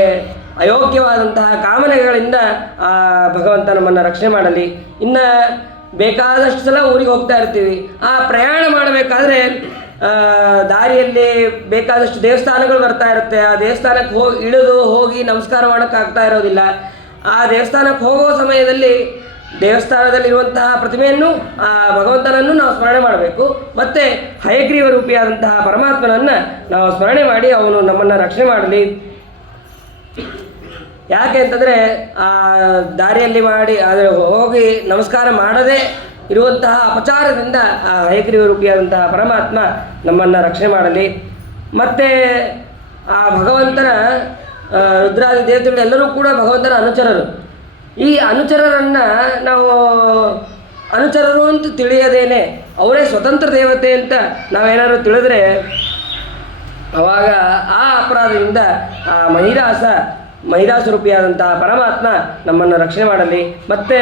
ಅಯೋಗ್ಯವಾದಂತಹ ಕಾಮನೆಗಳಿಂದ ಆ ಭಗವಂತ ನಮ್ಮನ್ನು ರಕ್ಷಣೆ ಮಾಡಲಿ. ಇನ್ನು ಬೇಕಾದಷ್ಟು ಸಲ ಊರಿಗೆ ಹೋಗ್ತಾ ಇರ್ತೀವಿ. ಆ ಪ್ರಯಾಣ ಮಾಡಬೇಕಾದ್ರೆ ದಾರಿಯಲ್ಲಿ ಬೇಕಾದಷ್ಟು ದೇವಸ್ಥಾನಗಳು ಬರ್ತಾ ಇರುತ್ತೆ. ಆ ದೇವಸ್ಥಾನಕ್ಕೆ ಇಳಿದು ಹೋಗಿ ನಮಸ್ಕಾರ ಮಾಡೋಕ್ಕಾಗ್ತಾ ಇರೋದಿಲ್ಲ. ಆ ದೇವಸ್ಥಾನಕ್ಕೆ ಹೋಗೋ ಸಮಯದಲ್ಲಿ ದೇವಸ್ಥಾನದಲ್ಲಿರುವಂತಹ ಪ್ರತಿಮೆಯನ್ನು ಆ ಭಗವಂತನನ್ನು ನಾವು ಸ್ಮರಣೆ ಮಾಡಬೇಕು. ಮತ್ತು ಹಯಗ್ರೀವ ರೂಪಿಯಾದಂತಹ ಪರಮಾತ್ಮನನ್ನು ನಾವು ಸ್ಮರಣೆ ಮಾಡಿ ಅವನು ನಮ್ಮನ್ನು ರಕ್ಷಣೆ ಮಾಡಲಿ. ಯಾಕೆ ಅಂತಂದರೆ ಆ ದಾರಿಯಲ್ಲಿ ಆದರೆ ಹೋಗಿ ನಮಸ್ಕಾರ ಮಾಡದೇ ಇರುವಂತಹ ಅಪಚಾರದಿಂದ ಆ ಹಯಗ್ರೀವ ರೂಪಿಯಾದಂತಹ ಪರಮಾತ್ಮ ನಮ್ಮನ್ನು ರಕ್ಷಣೆ ಮಾಡಲಿ. ಮತ್ತು ಆ ಭಗವಂತನ ರುದ್ರಾದಿ ದೇವತೆಗಳೆಲ್ಲರೂ ಕೂಡ ಭಗವಂತನ ಅನುಚರರು. ಈ ಅನುಚರರನ್ನು ನಾವು ಅನುಚರರು ಅಂತ ತಿಳಿಯದೇನೆ ಅವರೇ ಸ್ವತಂತ್ರ ದೇವತೆ ಅಂತ ನಾವೇನಾದ್ರು ತಿಳಿದ್ರೆ ಆವಾಗ ಆ ಅಪರಾಧದಿಂದ ಆ ಮಹಿರಾಸ ರೂಪಿಯಾದಂತಹ ಪರಮಾತ್ಮ ನಮ್ಮನ್ನು ರಕ್ಷಣೆ ಮಾಡಲಿ. ಮತ್ತು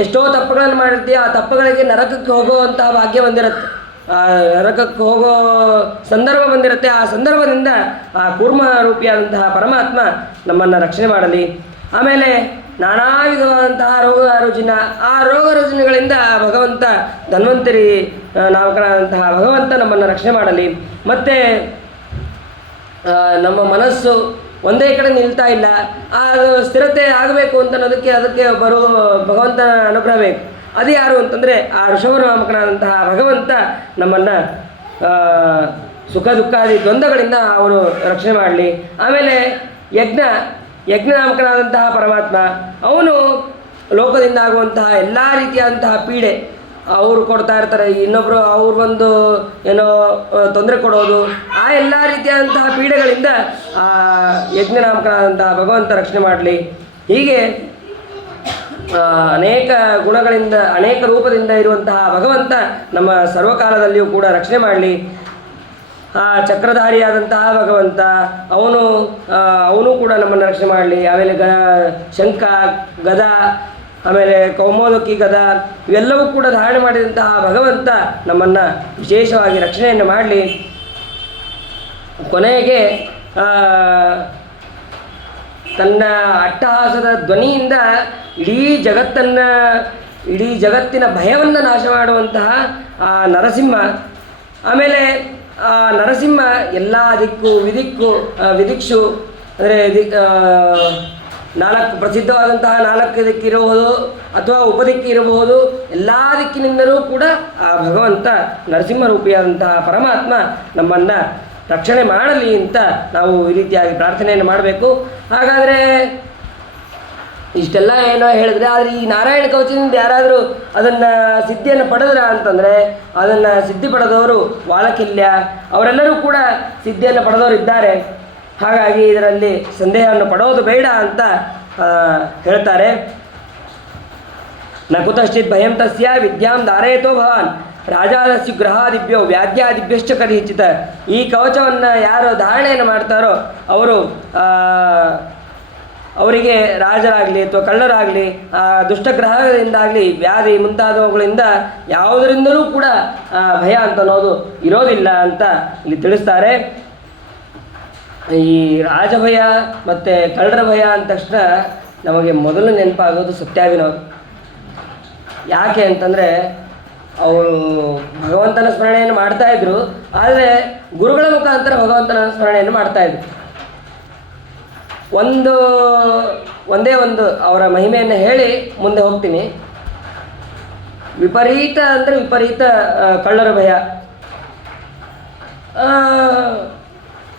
ಎಷ್ಟೋ ತಪ್ಪುಗಳನ್ನು ಮಾಡಿರ್ತೀವಿ, ಆ ತಪ್ಪುಗಳಿಗೆ ನರಕಕ್ಕೆ ಹೋಗುವಂತಹ ಭಾಗ್ಯ ಬಂದಿರುತ್ತೆ, ನರಕಕ್ಕೆ ಹೋಗೋ ಸಂದರ್ಭ ಬಂದಿರುತ್ತೆ. ಆ ಸಂದರ್ಭದಿಂದ ಆ ಕೂರ್ಮ ರೂಪಿಯಾದಂತಹ ಪರಮಾತ್ಮ ನಮ್ಮನ್ನು ರಕ್ಷಣೆ ಮಾಡಲಿ. ಆಮೇಲೆ ನಾನಾ ವಿಧವಾದಂತಹ ಆ ರೋಗ ರುಜಿನಗಳಿಂದ ಭಗವಂತ ಧನ್ವಂತರಿ ನಾಮಕನಾದಂತಹ ಭಗವಂತ ನಮ್ಮನ್ನು ರಕ್ಷಣೆ ಮಾಡಲಿ. ಮತ್ತು ನಮ್ಮ ಮನಸ್ಸು ಒಂದೇ ಕಡೆ ನಿಲ್ತಾ ಇಲ್ಲ, ಅದು ಸ್ಥಿರತೆ ಆಗಬೇಕು ಅಂತ ಅದಕ್ಕೆ ಬರುವ ಭಗವಂತನ ಅನುಗ್ರಹ ಬೇಕು. ಅದು ಯಾರು ಅಂತಂದರೆ ಆ ಋಷಭನಾಮಕನಾದಂತಹ ಭಗವಂತ ನಮ್ಮನ್ನು ಸುಖ ದುಃಖಾದಿ ದ್ವಂದ್ವಗಳಿಂದ ಅವನು ರಕ್ಷಣೆ ಮಾಡಲಿ. ಆಮೇಲೆ ಯಜ್ಞನಾಮಕನಾದಂತಹ ಪರಮಾತ್ಮ ಅವನು ಲೋಕದಿಂದ ಆಗುವಂತಹ ಎಲ್ಲ ರೀತಿಯಾದಂತಹ ಪೀಡೆ ಅವರು ಕೊಡ್ತಾ ಇರ್ತಾರೆ, ಇನ್ನೊಬ್ಬರು ಅವ್ರು ಬಂದು ಏನೋ ತೊಂದರೆ ಕೊಡೋದು, ಆ ಎಲ್ಲ ರೀತಿಯಾದಂತಹ ಪೀಡೆಗಳಿಂದ ಆ ಯಜ್ಞನಾಮಕನಾದಂತಹ ಭಗವಂತ ರಕ್ಷಣೆ ಮಾಡಲಿ. ಹೀಗೆ ಅನೇಕ ಗುಣಗಳಿಂದ ಅನೇಕ ರೂಪದಿಂದ ಇರುವಂತಹ ಭಗವಂತ ನಮ್ಮ ಸರ್ವಕಾಲದಲ್ಲಿಯೂ ಕೂಡ ರಕ್ಷಣೆ ಮಾಡಲಿ. ಆ ಚಕ್ರಧಾರಿಯಾದಂತಹ ಭಗವಂತ ಅವನು ಕೂಡ ನಮ್ಮನ್ನು ರಕ್ಷಣೆ ಮಾಡಲಿ. ಆಮೇಲೆ ಶಂಖ ಗದ, ಆಮೇಲೆ ಕೌಮೋದಕಿ ಗದ ಇವೆಲ್ಲವೂ ಕೂಡ ಧಾರಣೆ ಮಾಡಿದಂತಹ ಭಗವಂತ ನಮ್ಮನ್ನು ವಿಶೇಷವಾಗಿ ರಕ್ಷಣೆಯನ್ನು ಮಾಡಲಿ. ಕೊನೆಗೆ ತನ್ನ ಅಟ್ಟಹಾಸದ ಧ್ವನಿಯಿಂದ ಇಡೀ ಜಗತ್ತಿನ ಭಯವನ್ನು ನಾಶ ಮಾಡುವಂತಹ ಆ ನರಸಿಂಹ. ಆಮೇಲೆ ಆ ನರಸಿಂಹ ಎಲ್ಲ ವಿದಿಕ್ಷು ಅಂದರೆ ನಾಲ್ಕು ಪ್ರಸಿದ್ಧವಾದಂತಹ 4 ದಿಕ್ಕಿರಬಹುದು ಅಥವಾ ಉಪದಿಕ್ಕಿ ಇರಬಹುದು, ಎಲ್ಲ ದಿಕ್ಕಿನಿಂದಲೂ ಕೂಡ ಆ ಭಗವಂತ ನರಸಿಂಹ ರೂಪಿಯಾದಂತಹ ಪರಮಾತ್ಮ ನಮ್ಮನ್ನು ರಕ್ಷಣೆ ಮಾಡಲಿ ಅಂತ ನಾವು ಈ ರೀತಿಯಾಗಿ ಪ್ರಾರ್ಥನೆಯನ್ನು ಮಾಡಬೇಕು. ಹಾಗಾದರೆ ಇಷ್ಟೆಲ್ಲ ಏನೋ ಹೇಳಿದ್ರೆ, ಆದರೆ ಈ ನಾರಾಯಣ ಕವಚದಿಂದ ಯಾರಾದರೂ ಅದನ್ನು ಸಿದ್ಧಿಯನ್ನು ಪಡೆದ್ರ ಅಂತಂದರೆ, ಅದನ್ನು ಸಿದ್ಧಿ ಪಡೆದವರು ವಾಲಕಿಲ್ಯ ಅವರೆಲ್ಲರೂ ಕೂಡ ಸಿದ್ಧಿಯನ್ನು ಪಡೆದವರು ಇದ್ದಾರೆ. ಹಾಗಾಗಿ ಇದರಲ್ಲಿ ಸಂದೇಹವನ್ನು ಪಡೋದು ಬೇಡ ಅಂತ ಹೇಳ್ತಾರೆ. ನ ಕುತಶ್ಚಿತ್ ಭಯಂ ತಸ್ಯ ವಿದ್ಯಾಂ ಧಾರಯತೋ ಭವಾನ್ ರಾಜಾದಸ್ಯು ಗ್ರಹಾದಿಭ್ಯೋ ವ್ಯಾಧ್ಯಾದಿಭ್ಯಶ್ಚ ಕರಿಚಿತ. ಈ ಕವಚವನ್ನು ಯಾರು ಧಾರಣೆಯನ್ನು ಮಾಡ್ತಾರೋ ಅವರಿಗೆ ರಾಜರಾಗಲಿ ಅಥವಾ ಕಳ್ಳರಾಗಲಿ ದುಷ್ಟಗ್ರಹದಿಂದಾಗಲಿ ವ್ಯಾಧಿ ಮುಂತಾದವುಗಳಿಂದ ಯಾವುದರಿಂದಲೂ ಕೂಡ ಭಯ ಅಂತ ಅನ್ನೋದು ಇರೋದಿಲ್ಲ ಅಂತ ಇಲ್ಲಿ ತಿಳಿಸ್ತಾರೆ. ಈ ರಾಜಭಯ ಮತ್ತು ಕಳ್ಳರ ಭಯ ಅಂದ ತಕ್ಷಣ ನಮಗೆ ಮೊದಲು ನೆನಪಾಗೋದು ಸತ್ಯಾಭಿನವ. ಯಾಕೆ ಅಂತಂದರೆ ಅವರು ಭಗವಂತನ ಸ್ಮರಣೆಯನ್ನು ಮಾಡ್ತಾಯಿದ್ರು, ಆದರೆ ಗುರುಗಳ ಮುಖಾಂತರ ಭಗವಂತನ ಸ್ಮರಣೆಯನ್ನು ಮಾಡ್ತಾಯಿದ್ರು. ಒಂದೇ ಒಂದು ಅವರ ಮಹಿಮೆಯನ್ನು ಹೇಳಿ ಮುಂದೆ ಹೋಗ್ತೀನಿ. ವಿಪರೀತ ಕಳ್ಳರ ಭಯ.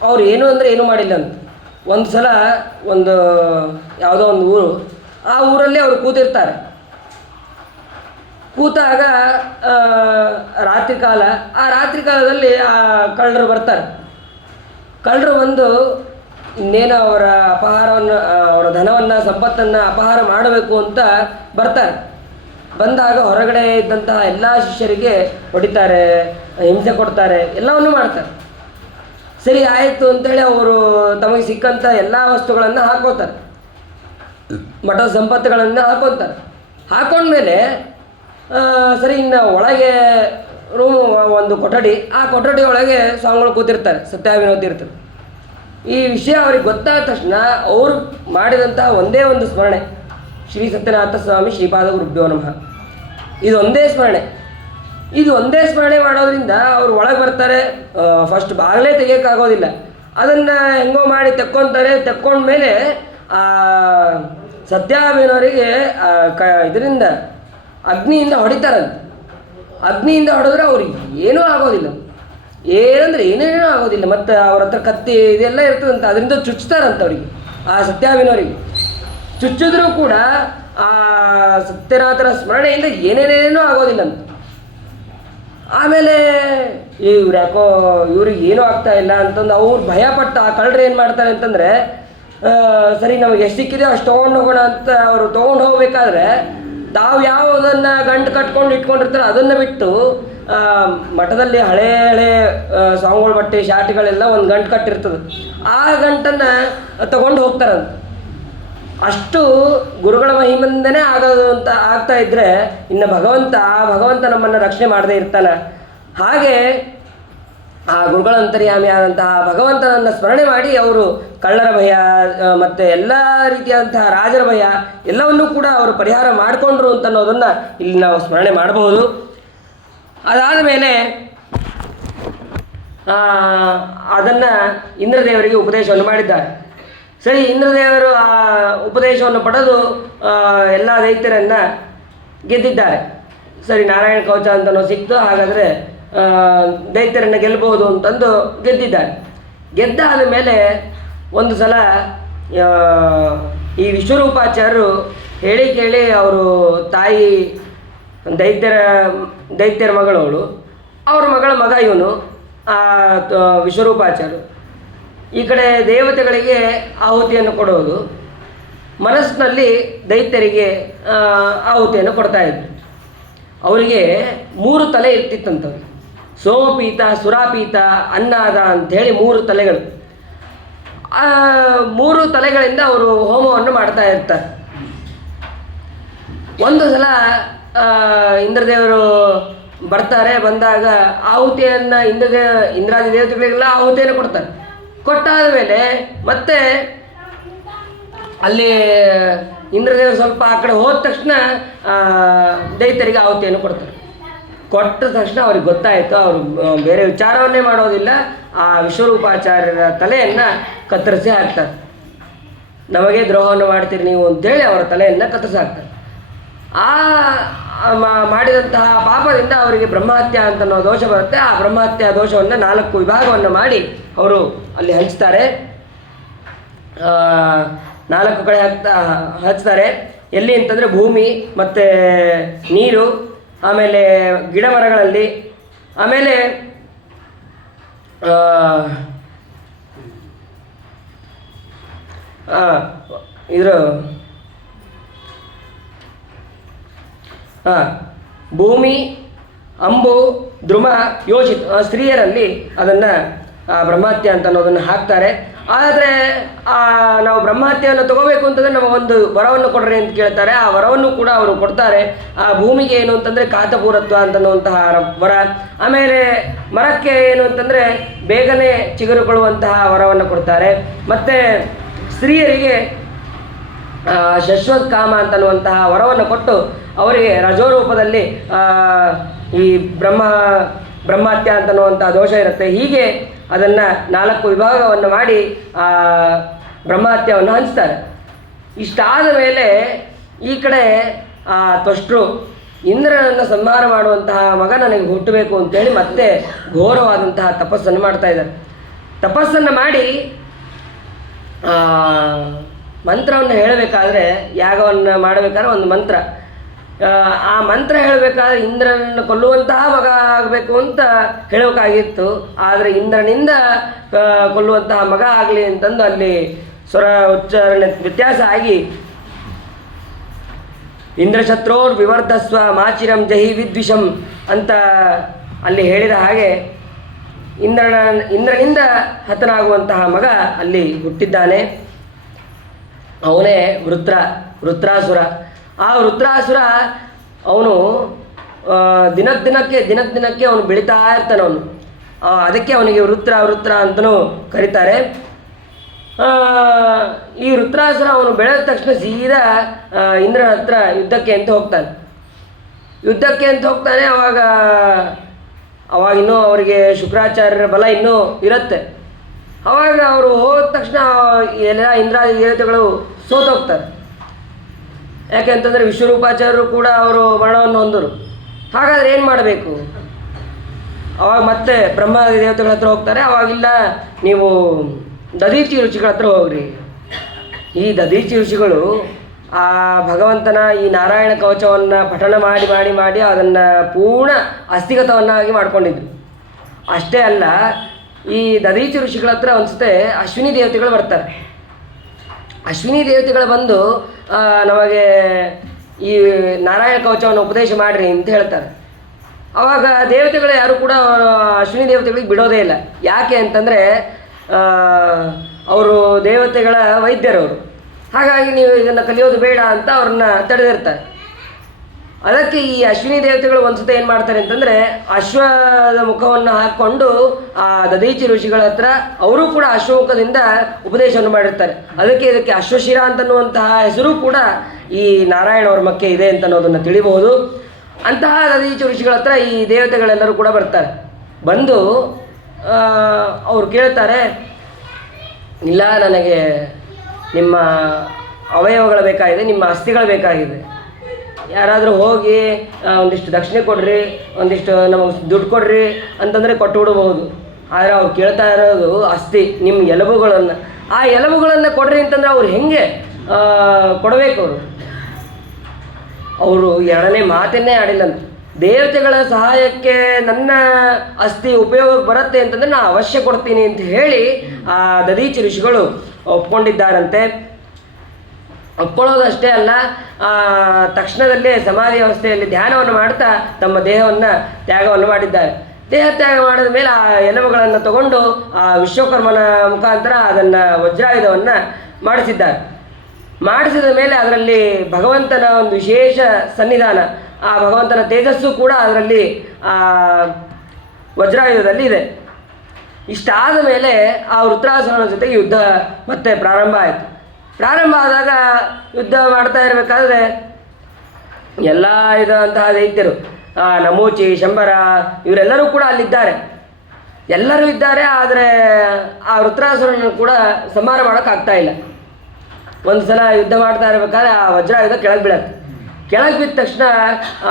ಅವ್ರು ಏನು ಅಂದರೆ ಏನೂ ಮಾಡಿಲ್ಲ ಅಂತ. ಒಂದು ಸಲ ಯಾವುದೋ ಒಂದು ಊರು, ಆ ಊರಲ್ಲಿ ಅವರು ಕೂತಿರ್ತಾರೆ. ಕೂತಾಗ ರಾತ್ರಿ ಕಾಲದಲ್ಲಿ ಆ ಕಳ್ಳರು ಬರ್ತಾರೆ. ಕಳ್ಳರು ಬಂದು ಇನ್ನೇನು ಅವರ ಅವರ ಧನವನ್ನು ಸಂಪತ್ತನ್ನು ಅಪಹಾರ ಮಾಡಬೇಕು ಅಂತ ಬರ್ತಾರೆ. ಬಂದಾಗ ಹೊರಗಡೆ ಇದ್ದಂತಹ ಎಲ್ಲ ಶಿಷ್ಯರಿಗೆ ಹೊಡಿತಾರೆ, ಹಿಂಸೆ ಕೊಡ್ತಾರೆ, ಎಲ್ಲವನ್ನೂ ಮಾಡ್ತಾರೆ. ಸರಿ ಆಯಿತು ಅಂತೇಳಿ ಅವರು ತಮಗೆ ಸಿಕ್ಕಂಥ ಎಲ್ಲ ವಸ್ತುಗಳನ್ನು ಹಾಕೋತಾರೆ, ಮಠದ ಸಂಪತ್ತುಗಳನ್ನು ಹಾಕೋತಾರೆ. ಹಾಕೊಂಡ್ಮೇಲೆ ಸರಿ ಇನ್ನು ಒಳಗೆ ರೂಮು ಒಂದು ಕೊಠಡಿ, ಆ ಕೊಠಡಿ ಒಳಗೆ ಸ್ವಾಮಿಗಳು ಕೂತಿರ್ತಾರೆ, ಸತ್ಯಾಭಿನವತಿ ಇರ್ತಾರೆ. ಈ ವಿಷಯ ಅವ್ರಿಗೆ ಗೊತ್ತಾದ ತಕ್ಷಣ ಅವರು ಮಾಡಿದಂತಹ ಒಂದೇ ಒಂದು ಸ್ಮರಣೆ, ಶ್ರೀ ಸತ್ಯನಾಥ ಸ್ವಾಮಿ ಶ್ರೀಪಾದ ಗುರುಭ್ಯೋ ನಮಃ, ಇದು ಒಂದೇ ಸ್ಮರಣೆ ಮಾಡೋದ್ರಿಂದ ಅವರು ಒಳಗೆ ಬರ್ತಾರೆ. ಫಸ್ಟ್ ಬಾಗಿಲೇ ತೆಗಿಯೋಕ್ಕಾಗೋದಿಲ್ಲ, ಅದನ್ನು ಹೆಂಗೋ ಮಾಡಿ ತೆಕ್ಕೊಂಡ್ಮೇಲೆ ಆ ಸತ್ಯಾಭಿನವರಿಗೆ ಇದರಿಂದ ಅಗ್ನಿಯಿಂದ ಹೊಡಿತಾರಂತೆ. ಅಗ್ನಿಯಿಂದ ಹೊಡೆದ್ರೆ ಅವ್ರಿಗೆ ಏನೂ ಆಗೋದಿಲ್ಲ, ಏನೇನೂ ಆಗೋದಿಲ್ಲ. ಮತ್ತು ಅವ್ರ ಹತ್ರ ಕತ್ತಿ ಇದೆಲ್ಲ ಇರ್ತದಂತ, ಅದರಿಂದ ಚುಚ್ತಾರಂತ ಅವರಿಗೆ, ಆ ಸತ್ಯಾಭಿನವರಿಗೆ. ಚುಚ್ಚಿದ್ರೂ ಕೂಡ ಆ ಸತ್ಯನಾಥನ ಸ್ಮರಣೆಯಿಂದ ಏನೇನೇನೂ ಆಗೋದಿಲ್ಲ ಅಂತ. ಆಮೇಲೆ ಇವ್ರಿಗೆ ಏನೂ ಆಗ್ತಾ ಇಲ್ಲ ಅಂತಂದು ಅವ್ರು ಭಯಪಟ್ಟು ಆ ಕಳ್ಳರು ಏನು ಮಾಡ್ತಾರೆ ಅಂತಂದರೆ, ಸರಿ ನಮಗೆ ಎಷ್ಟು ಸಿಕ್ಕಿದೆ ಅಷ್ಟು ತೊಗೊಂಡು ಹೋಗೋಣ ಅಂತ ಅವರು ತೊಗೊಂಡು ಹೋಗ್ಬೇಕಾದ್ರೆ ತಾವು ಯಾವುದನ್ನು ಗಂಟು ಕಟ್ಕೊಂಡು ಇಟ್ಕೊಂಡಿರ್ತಾರೆ ಅದನ್ನು ಬಿಟ್ಟು ಮಠದಲ್ಲಿ ಹಳೆ ಸ್ವಾಮಿಗಳ ಬಟ್ಟೆ ಶಾಟಿಗಳೆಲ್ಲ ಒಂದು ಗಂಟು ಕಟ್ಟಿರ್ತದೆ, ಆ ಗಂಟನ್ನು ತಗೊಂಡು ಹೋಗ್ತಾರಂತ. ಅಷ್ಟು ಗುರುಗಳ ಮಹಿಮೆಯಿಂದನೇ ಆಗೋದು ಅಂತ ಆಗ್ತಾ ಇದ್ದರೆ ಇನ್ನು ಭಗವಂತ ನಮ್ಮನ್ನು ರಕ್ಷಣೆ ಮಾಡದೇ ಇರ್ತಾನೆ. ಹಾಗೆ ಆ ಗುರುಗಳ ಅಂತರ್ಯಾಮಿ ಆದಂತಹ ಭಗವಂತನನ್ನು ಸ್ಮರಣೆ ಮಾಡಿ ಅವರು ಕಳ್ಳರ ಭಯ ಮತ್ತು ಎಲ್ಲ ರೀತಿಯಾದಂತಹ ರಾಜರ ಭಯ ಎಲ್ಲವನ್ನೂ ಕೂಡ ಅವರು ಪರಿಹಾರ ಮಾಡಿಕೊಂಡ್ರು ಅಂತ ಅನ್ನೋದನ್ನು ಇಲ್ಲಿ ನಾವು ಸ್ಮರಣೆ ಮಾಡಬಹುದು. ಅದಾದ ಮೇಲೆ ಅದನ್ನು ಇಂದ್ರದೇವರಿಗೆ ಉಪದೇಶವನ್ನು ಮಾಡಿದ್ದಾರೆ. ಸರಿ, ಇಂದ್ರದೇವರು ಆ ಉಪದೇಶವನ್ನು ಪಡೆದು ಎಲ್ಲ ದೈತ್ಯರನ್ನು ಗೆದ್ದಿದ್ದಾರೆ. ಸರಿ, ನಾರಾಯಣ ಕವಚ ಅಂತನೋ ಸಿಕ್ತು, ಹಾಗಾದರೆ ದೈತ್ಯರನ್ನು ಗೆಲ್ಲಬಹುದು ಅಂತಂದು ಗೆದ್ದಿದ್ದಾರೆ. ಗೆದ್ದಾದ ಮೇಲೆ ಒಂದು ಸಲ ಈ ವಿಶ್ವರೂಪಾಚಾರ್ಯರು ಹೇಳಿ ಕೇಳಿ ಅವರು ತಾಯಿ ದೈತ್ಯರ ಮಗಳವಳು, ಅವ್ರ ಮಗಳ ಮಗ ಇವನು ವಿಶ್ವರೂಪಾಚಾರ್ಯರು. ಈ ಕಡೆ ದೇವತೆಗಳಿಗೆ ಆಹುತಿಯನ್ನು ಕೊಡೋದು, ಮನಸ್ಸಿನಲ್ಲಿ ದೈತ್ಯರಿಗೆ ಆಹುತಿಯನ್ನು ಕೊಡ್ತಾಯಿದ್ರು. ಅವರಿಗೆ 3 ತಲೆ ಇರ್ತಿತ್ತಂಥವ್ರು. ಸೋಮಪೀತ, ಸುರಾಪೀತ, ಅನ್ನಾದ ಅಂಥೇಳಿ 3 ತಲೆಗಳು. 3 ತಲೆಗಳಿಂದ ಅವರು ಹೋಮವನ್ನು ಮಾಡ್ತಾ ಇರ್ತಾರೆ. ಒಂದು ಸಲ ಇಂದ್ರದೇವರು ಬರ್ತಾರೆ. ಬಂದಾಗ ಆಹುತಿಯನ್ನು ಇಂದ್ರಾದಿ ದೇವತೆಗಳಿಗೆಲ್ಲ ಆಹುತಿಯನ್ನು ಕೊಡ್ತಾರೆ. ಕೊಟ್ಟಾದ ಮೇಲೆ ಮತ್ತೆ ಅಲ್ಲಿ ಇಂದ್ರದೇವರು ಸ್ವಲ್ಪ ಆ ಕಡೆ ಹೋದ ತಕ್ಷಣ ದೈತ್ಯರಿಗೆ ಆಹುತಿಯನ್ನು ಕೊಡ್ತಾರೆ. ಕೊಟ್ಟ ತಕ್ಷಣ ಅವ್ರಿಗೆ ಗೊತ್ತಾಯಿತು, ಅವರು ಬೇರೆ ವಿಚಾರವನ್ನೇ ಮಾಡೋದಿಲ್ಲ, ಆ ವಿಶ್ವರೂಪಾಚಾರ್ಯರ ತಲೆಯನ್ನು ಕತ್ತರಿಸಿ ಹಾಕ್ತಾರೆ. ನಮಗೆ ದ್ರೋಹವನ್ನು ಮಾಡ್ತೀರಿ ನೀವು ಅಂತೇಳಿ ಅವರ ತಲೆಯನ್ನು ಕತ್ತರಿಸಿ ಹಾಕ್ತಾರೆ. ಆ ಮಾಡಿದಂತಹ ಪಾಪದಿಂದ ಅವರಿಗೆ ಬ್ರಹ್ಮಹತ್ಯ ಅಂತ ಅನ್ನೋ ದೋಷ ಬರುತ್ತೆ. ಆ ಬ್ರಹ್ಮಹತ್ಯ ದೋಷವನ್ನು 4 ವಿಭಾಗವನ್ನು ಮಾಡಿ ಅವರು ಅಲ್ಲಿ ಹಂಚ್ತಾರೆ. 4 ಕಡೆ ಹಚ್ತಾರೆ. ಎಲ್ಲಿ ಅಂತಂದರೆ ಭೂಮಿ ಮತ್ತು ನೀರು, ಆಮೇಲೆ ಗಿಡ ಮರಗಳಲ್ಲಿ, ಆಮೇಲೆ ಭೂಮಿ, ಅಂಬು, ದ್ರುಮ, ಯೋಚಿತ್ ಸ್ತ್ರೀಯರಲ್ಲಿ ಅದನ್ನು ಬ್ರಹ್ಮಹತ್ಯೆ ಅಂತ ಅನ್ನೋದನ್ನು ಹಾಕ್ತಾರೆ. ಆದರೆ ನಾವು ಬ್ರಹ್ಮಹತ್ಯೆಯನ್ನು ತಗೋಬೇಕು ಅಂತಂದರೆ ನಮಗೊಂದು ವರವನ್ನು ಕೊಡ್ರಿ ಅಂತ ಕೇಳ್ತಾರೆ. ಆ ವರವನ್ನು ಕೂಡ ಅವರು ಕೊಡ್ತಾರೆ. ಆ ಭೂಮಿಗೆ ಏನು ಅಂತಂದರೆ ಕಾತಪೂರತ್ವ ಅಂತನ್ನುವಂತಹ ವರ, ಆಮೇಲೆ ಮರಕ್ಕೆ ಏನು ಅಂತಂದರೆ ಬೇಗನೆ ಚಿಗುರುಕೊಳ್ಳುವಂತಹ ವರವನ್ನು ಕೊಡ್ತಾರೆ. ಮತ್ತು ಸ್ತ್ರೀಯರಿಗೆ ಶಶ್ವತ್ ಕಾಮ ಅಂತನ್ನುವಂತಹ ವರವನ್ನು ಕೊಟ್ಟು ಅವರಿಗೆ ರಜೋರೂಪದಲ್ಲಿ ಈ ಬ್ರಹ್ಮಹತ್ಯ ಅಂತನ್ನುವಂಥ ದೋಷ ಇರುತ್ತೆ. ಹೀಗೆ ಅದನ್ನು 4 ವಿಭಾಗವನ್ನು ಮಾಡಿ ಬ್ರಹ್ಮಹತ್ಯವನ್ನು ಹಂಚ್ತಾರೆ. ಇಷ್ಟಾದ ಮೇಲೆ ಈ ಕಡೆ ತ್ವಷ್ಟೃ ಇಂದ್ರನನ್ನು ಸಂಹಾರ ಮಾಡುವಂತಹ ಮಗ ನನಗೆ ಹುಟ್ಟಬೇಕು ಅಂತೇಳಿ ಮತ್ತೆ ಘೋರವಾದಂತಹ ತಪಸ್ಸನ್ನು ಮಾಡ್ತಾ ಇದ್ದಾರೆ. ತಪಸ್ಸನ್ನು ಮಾಡಿ ಮಂತ್ರವನ್ನು ಹೇಳಬೇಕಾದ್ರೆ, ಯಾಗವನ್ನು ಮಾಡಬೇಕಾದ್ರೆ ಒಂದು ಮಂತ್ರ, ಆ ಮಂತ್ರ ಹೇಳಬೇಕಾದ್ರೆ ಇಂದ್ರನನ್ನು ಕೊಲ್ಲುವಂತಹ ಮಗ ಆಗಬೇಕು ಅಂತ ಹೇಳಬೇಕಾಗಿತ್ತು. ಆದರೆ ಇಂದ್ರನಿಂದ ಕೊಲ್ಲುವಂತಹ ಮಗ ಆಗಲಿ ಅಂತಂದು ಅಲ್ಲಿ ಸ್ವರ ಉಚ್ಚಾರಣೆ ವ್ಯತ್ಯಾಸ ಆಗಿ ಇಂದ್ರಶತ್ರೋರ್ ವಿವರ್ಧಸ್ವ ಮಾಚಿರಂ ಜಹಿ ವಿದ್ವಿಷಂ ಅಂತ ಅಲ್ಲಿ ಹೇಳಿದ ಹಾಗೆ ಇಂದ್ರನಿಂದ ಹತನಾಗುವಂತಹ ಮಗ ಅಲ್ಲಿ ಹುಟ್ಟಿದ್ದಾನೆ. ಅವನೇ ವೃತ್ರಾಸುರ. ಆ ವೃತ್ರಾಸುರ ಅವನು ದಿನಕ್ಕೆ ಅವನು ಬೆಳೀತಾ ಇರ್ತಾನೆ. ಅವನು ಅದಕ್ಕೆ ಅವನಿಗೆ ವೃತ್ರ ಅಂತಲೂ ಕರೀತಾರೆ. ಈ ವೃತ್ರಾಸುರ ಅವನು ಬೆಳೆದ ತಕ್ಷಣ ಸೀದಾ ಇಂದ್ರನ ಹತ್ರ ಯುದ್ಧಕ್ಕೆ ಅಂತ ಹೋಗ್ತಾನೆ. ಅವಾಗ ಇನ್ನೂ ಅವರಿಗೆ ಶುಕ್ರಾಚಾರ್ಯರ ಬಲ ಇನ್ನೂ ಇರುತ್ತೆ. ಅವಾಗ ಅವರು ಹೋದ ತಕ್ಷಣ ಎಲ್ಲ ಇಂದ್ರಾದಿ ದೇವತೆಗಳು ಸೋತೋಗ್ತಾರೆ. ಯಾಕೆ ಅಂತಂದರೆ ವಿಶ್ವರೂಪಾಚಾರ್ಯರು ಕೂಡ ಅವರು ಮರಣವನ್ನು ಹೊಂದರು. ಹಾಗಾದರೆ ಏನು ಮಾಡಬೇಕು? ಅವಾಗ ಮತ್ತೆ ಬ್ರಹ್ಮಾದಿ ದೇವತೆಗಳ ಹತ್ರ ಹೋಗ್ತಾರೆ. ಅವಾಗಿಲ್ಲ, ನೀವು ದಧೀಚಿ ಋಷಿಗಳ ಹತ್ರ ಹೋಗ್ರಿ. ಈ ದಧೀಚಿ ಋಷಿಗಳು ಆ ಭಗವಂತನ ಈ ನಾರಾಯಣ ಕವಚವನ್ನು ಪಠಣ ಮಾಡಿ ಅದನ್ನು ಪೂರ್ಣ ಅಸ್ಥಿಗತವನ್ನಾಗಿ ಮಾಡ್ಕೊಂಡಿದ್ರು. ಅಷ್ಟೇ ಅಲ್ಲ, ಈ ದಧೀಚಿ ಋಷಿಗಳ ಹತ್ರ ಅನಿಸುತ್ತೆ ಅಶ್ವಿನಿ ದೇವತೆಗಳು ಬರ್ತಾರೆ. ಅಶ್ವಿನಿ ದೇವತೆಗಳು ಬಂದು ನಮಗೆ ಈ ನಾರಾಯಣ ಕವಚವನ್ನು ಉಪದೇಶ ಮಾಡಿರಿ ಅಂತ ಹೇಳ್ತಾರೆ. ಆವಾಗ ದೇವತೆಗಳು ಯಾರು ಕೂಡ ಅಶ್ವಿನಿ ದೇವತೆಗಳಿಗೆ ಬಿಡೋದೇ ಇಲ್ಲ. ಯಾಕೆ ಅಂತಂದರೆ ಅವರು ದೇವತೆಗಳ ವೈದ್ಯರವರು. ಹಾಗಾಗಿ ನೀವು ಇದನ್ನು ಕಲಿಯೋದು ಬೇಡ ಅಂತ ಅವ್ರನ್ನ ತಡೆದಿರ್ತಾರೆ. ಅದಕ್ಕೆ ಈ ಅಶ್ವಿನಿ ದೇವತೆಗಳು ಒಂದ್ಸತಿ ಏನು ಮಾಡ್ತಾರೆ ಅಂತಂದರೆ ಅಶ್ವದ ಮುಖವನ್ನು ಹಾಕ್ಕೊಂಡು ಆ ದಧೀಚಿ ಋಷಿಗಳ ಹತ್ರ ಅವರು ಕೂಡ ಅಶ್ವಮುಖದಿಂದ ಉಪದೇಶವನ್ನು ಮಾಡಿರ್ತಾರೆ. ಇದಕ್ಕೆ ಅಶ್ವಶಿರ ಅಂತನ್ನುವಂತಹ ಹೆಸರು ಕೂಡ ಈ ನಾರಾಯಣ ವರ್ಮಕ್ಕೆ ಇದೆ ಅಂತ ಅನ್ನೋದನ್ನು ತಿಳಿಬಹುದು. ಅಂತಹ ದಧೀಚಿ ಋಷಿಗಳ ಹತ್ರ ಈ ದೇವತೆಗಳೆಲ್ಲರೂ ಕೂಡ ಬರ್ತಾರೆ. ಬಂದು ಅವರು ಕೇಳ್ತಾರೆ, ಇಲ್ಲ, ನನಗೆ ನಿಮ್ಮ ಅವಯವಗಳು ಬೇಕಾಗಿದೆ, ನಿಮ್ಮ ಅಸ್ಥಿಗಳು ಬೇಕಾಗಿದೆ. ಯಾರಾದರೂ ಹೋಗಿ ಒಂದಿಷ್ಟು ದಕ್ಷಿಣೆ ಕೊಡ್ರಿ, ಒಂದಿಷ್ಟು ನಮಗೆ ದುಡ್ಡು ಕೊಡ್ರಿ ಅಂತಂದರೆ ಕೊಟ್ಟು ಬಿಡಬಹುದು. ಆದರೆ ಅವ್ರು ಕೇಳ್ತಾ ಇರೋದು ಅಸ್ಥಿ, ನಿಮ್ಮ ಎಲುಬುಗಳನ್ನು, ಆ ಎಲುಬುಗಳನ್ನು ಕೊಡ್ರಿ ಅಂತಂದ್ರೆ ಅವ್ರು ಹೆಂಗೆ ಕೊಡಬೇಕು? ಅವರು ಎರಡನೇ ಮಾತನ್ನೇ ಆಡಿಲ್ಲಂತ. ದೇವತೆಗಳ ಸಹಾಯಕ್ಕೆ ನನ್ನ ಅಸ್ಥಿ ಉಪಯೋಗಕ್ಕೆ ಬರುತ್ತೆ ಅಂತಂದರೆ ನಾನು ಅವಶ್ಯ ಕೊಡ್ತೀನಿ ಅಂತ ಹೇಳಿ ಆ ದದೀಚಿ ಋಷಿಗಳು ಒಪ್ಕೊಂಡಿದ್ದಾರಂತೆ. ಒಪ್ಕೊಳ್ಳೋದಷ್ಟೇ ಅಲ್ಲ, ತಕ್ಷಣದಲ್ಲೇ ಸಮಾಧಿ ಅವಸ್ಥೆಯಲ್ಲಿ ಧ್ಯಾನವನ್ನು ಮಾಡ್ತಾ ತಮ್ಮ ದೇಹವನ್ನು ತ್ಯಾಗವನ್ನು ಮಾಡಿದ್ದಾರೆ. ದೇಹ ತ್ಯಾಗ ಮಾಡಿದ ಮೇಲೆ ಆ ಎಲುಬುಗಳನ್ನು ತಗೊಂಡು ಆ ವಿಶ್ವಕರ್ಮನ ಮುಖಾಂತರ ಅದನ್ನು ವಜ್ರಾಯುಧವನ್ನು ಮಾಡಿಸಿದ್ದಾರೆ. ಮಾಡಿಸಿದ ಮೇಲೆ ಅದರಲ್ಲಿ ಭಗವಂತನ ಒಂದು ವಿಶೇಷ ಸನ್ನಿಧಾನ, ಆ ಭಗವಂತನ ತೇಜಸ್ಸು ಕೂಡ ಅದರಲ್ಲಿ ವಜ್ರಾಯುಧದಲ್ಲಿ ಇದೆ. ಇಷ್ಟಾದ ಮೇಲೆ ಆ ವೃತ್ರಾಸುರನ ಜೊತೆಗೆ ಯುದ್ಧ ಮತ್ತೆ ಪ್ರಾರಂಭ ಆಯಿತು. ಪ್ರಾರಂಭ ಆದಾಗ ಯುದ್ಧ ಮಾಡ್ತಾ ಇರಬೇಕಾದ್ರೆ ಎಲ್ಲ ಇದಂತಹ ದೈತ್ಯರು, ನಮೂಚಿ, ಶಂಬರ ಇವರೆಲ್ಲರೂ ಕೂಡ ಅಲ್ಲಿದ್ದಾರೆ. ಎಲ್ಲರೂ ಇದ್ದಾರೆ. ಆದರೆ ಆ ವೃತ್ರಾಸುರನ ಕೂಡ ಸಂಹಾರ ಮಾಡೋಕ್ಕಾಗ್ತಾ ಇಲ್ಲ. ಒಂದು ಸಲ ಯುದ್ಧ ಮಾಡ್ತಾ ಇರಬೇಕಾದ್ರೆ ಆ ವಜ್ರಾಯುಧ ಕೆಳಗೆ ಬೀಳತ್ತೆ. ಕೆಳಗೆ ಬಿದ್ದ ತಕ್ಷಣ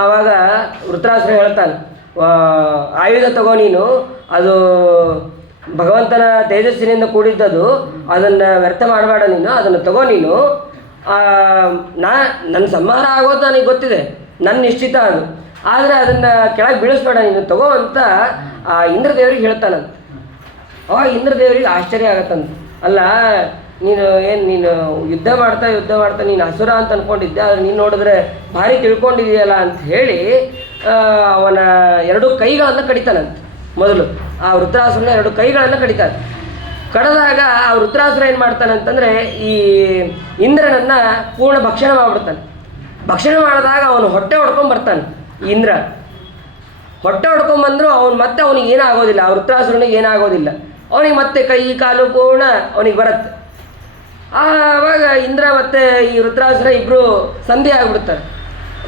ಆವಾಗ ವೃತ್ರಾಸುರ ಹೇಳ್ತಾನೆ, ಆಯುಧ ತಗೋ ನೀನು, ಅದು ಭಗವಂತನ ತೇಜಸ್ಸಿನಿಂದ ಕೂಡಿದ್ದದು, ಅದನ್ನು ವ್ಯರ್ಥ ಮಾಡಬೇಡ ನೀನು, ಅದನ್ನು ತಗೋ ನೀನು. ನನ್ನ ಸಂಹಾರ ಆಗೋದು ನನಗೆ ಗೊತ್ತಿದೆ, ನನ್ನ ನಿಶ್ಚಿತ ಅದು, ಆದರೆ ಅದನ್ನು ಕೆಳಗೆ ಬೀಳಿಸ್ಬೇಡ ನೀನು, ತಗೋ ಅಂತ ಆ ಇಂದ್ರದೇವರಿಗೆ ಹೇಳ್ತಾನಂತ. ಅವಾಗ ಇಂದ್ರದೇವರಿಗೆ ಆಶ್ಚರ್ಯ ಆಗತ್ತಂತ. ಅಲ್ಲ, ನೀನು ಯುದ್ಧ ಮಾಡ್ತಾ ನೀನು ಅಸುರ ಅಂತ ಅಂದ್ಕೊಂಡಿದ್ದೆ, ಆದರೆ ನೀನು ನೋಡಿದ್ರೆ ಭಾರಿ ತಿಳ್ಕೊಂಡಿದೆಯಲ್ಲ ಅಂತ ಹೇಳಿ ಅವನ ಎರಡು ಕೈಗಳನ್ನು ಕಡಿತಾನಂತ. ಮೊದಲು ಆ ವೃತ್ರಾಸುರನ ಎರಡು ಕೈಗಳನ್ನು ಕಡಿತಾನೆ. ಕಡಿದಾಗ ಆ ವೃತ್ರಾಸುರ ಏನು ಮಾಡ್ತಾನೆ ಅಂತಂದರೆ ಈ ಇಂದ್ರನನ್ನು ಪೂರ್ಣ ಭಕ್ಷಣೆ ಮಾಡಿಬಿಡ್ತಾನೆ. ಭಕ್ಷಣೆ ಮಾಡಿದಾಗ ಅವನು ಹೊಟ್ಟೆ ಹೊಡ್ಕೊಂಬರ್ತಾನೆ. ಇಂದ್ರ ಹೊಟ್ಟೆ ಹೊಡ್ಕೊಂಬಂದ್ರು ಮತ್ತೆ ಅವನಿಗೆ ಏನಾಗೋದಿಲ್ಲ, ಆ ವೃತ್ರಾಸುರನಿಗೆ ಏನಾಗೋದಿಲ್ಲ. ಅವನಿಗೆ ಮತ್ತೆ ಕೈ ಕಾಲು ಪೂರ್ಣ ಅವನಿಗೆ ಬರುತ್ತೆ. ಆವಾಗ ಇಂದ್ರ ಮತ್ತು ಈ ವೃತ್ರಾಸುರ ಇಬ್ಬರು ಸಂಧಿ ಆಗಿಬಿಡ್ತಾರೆ.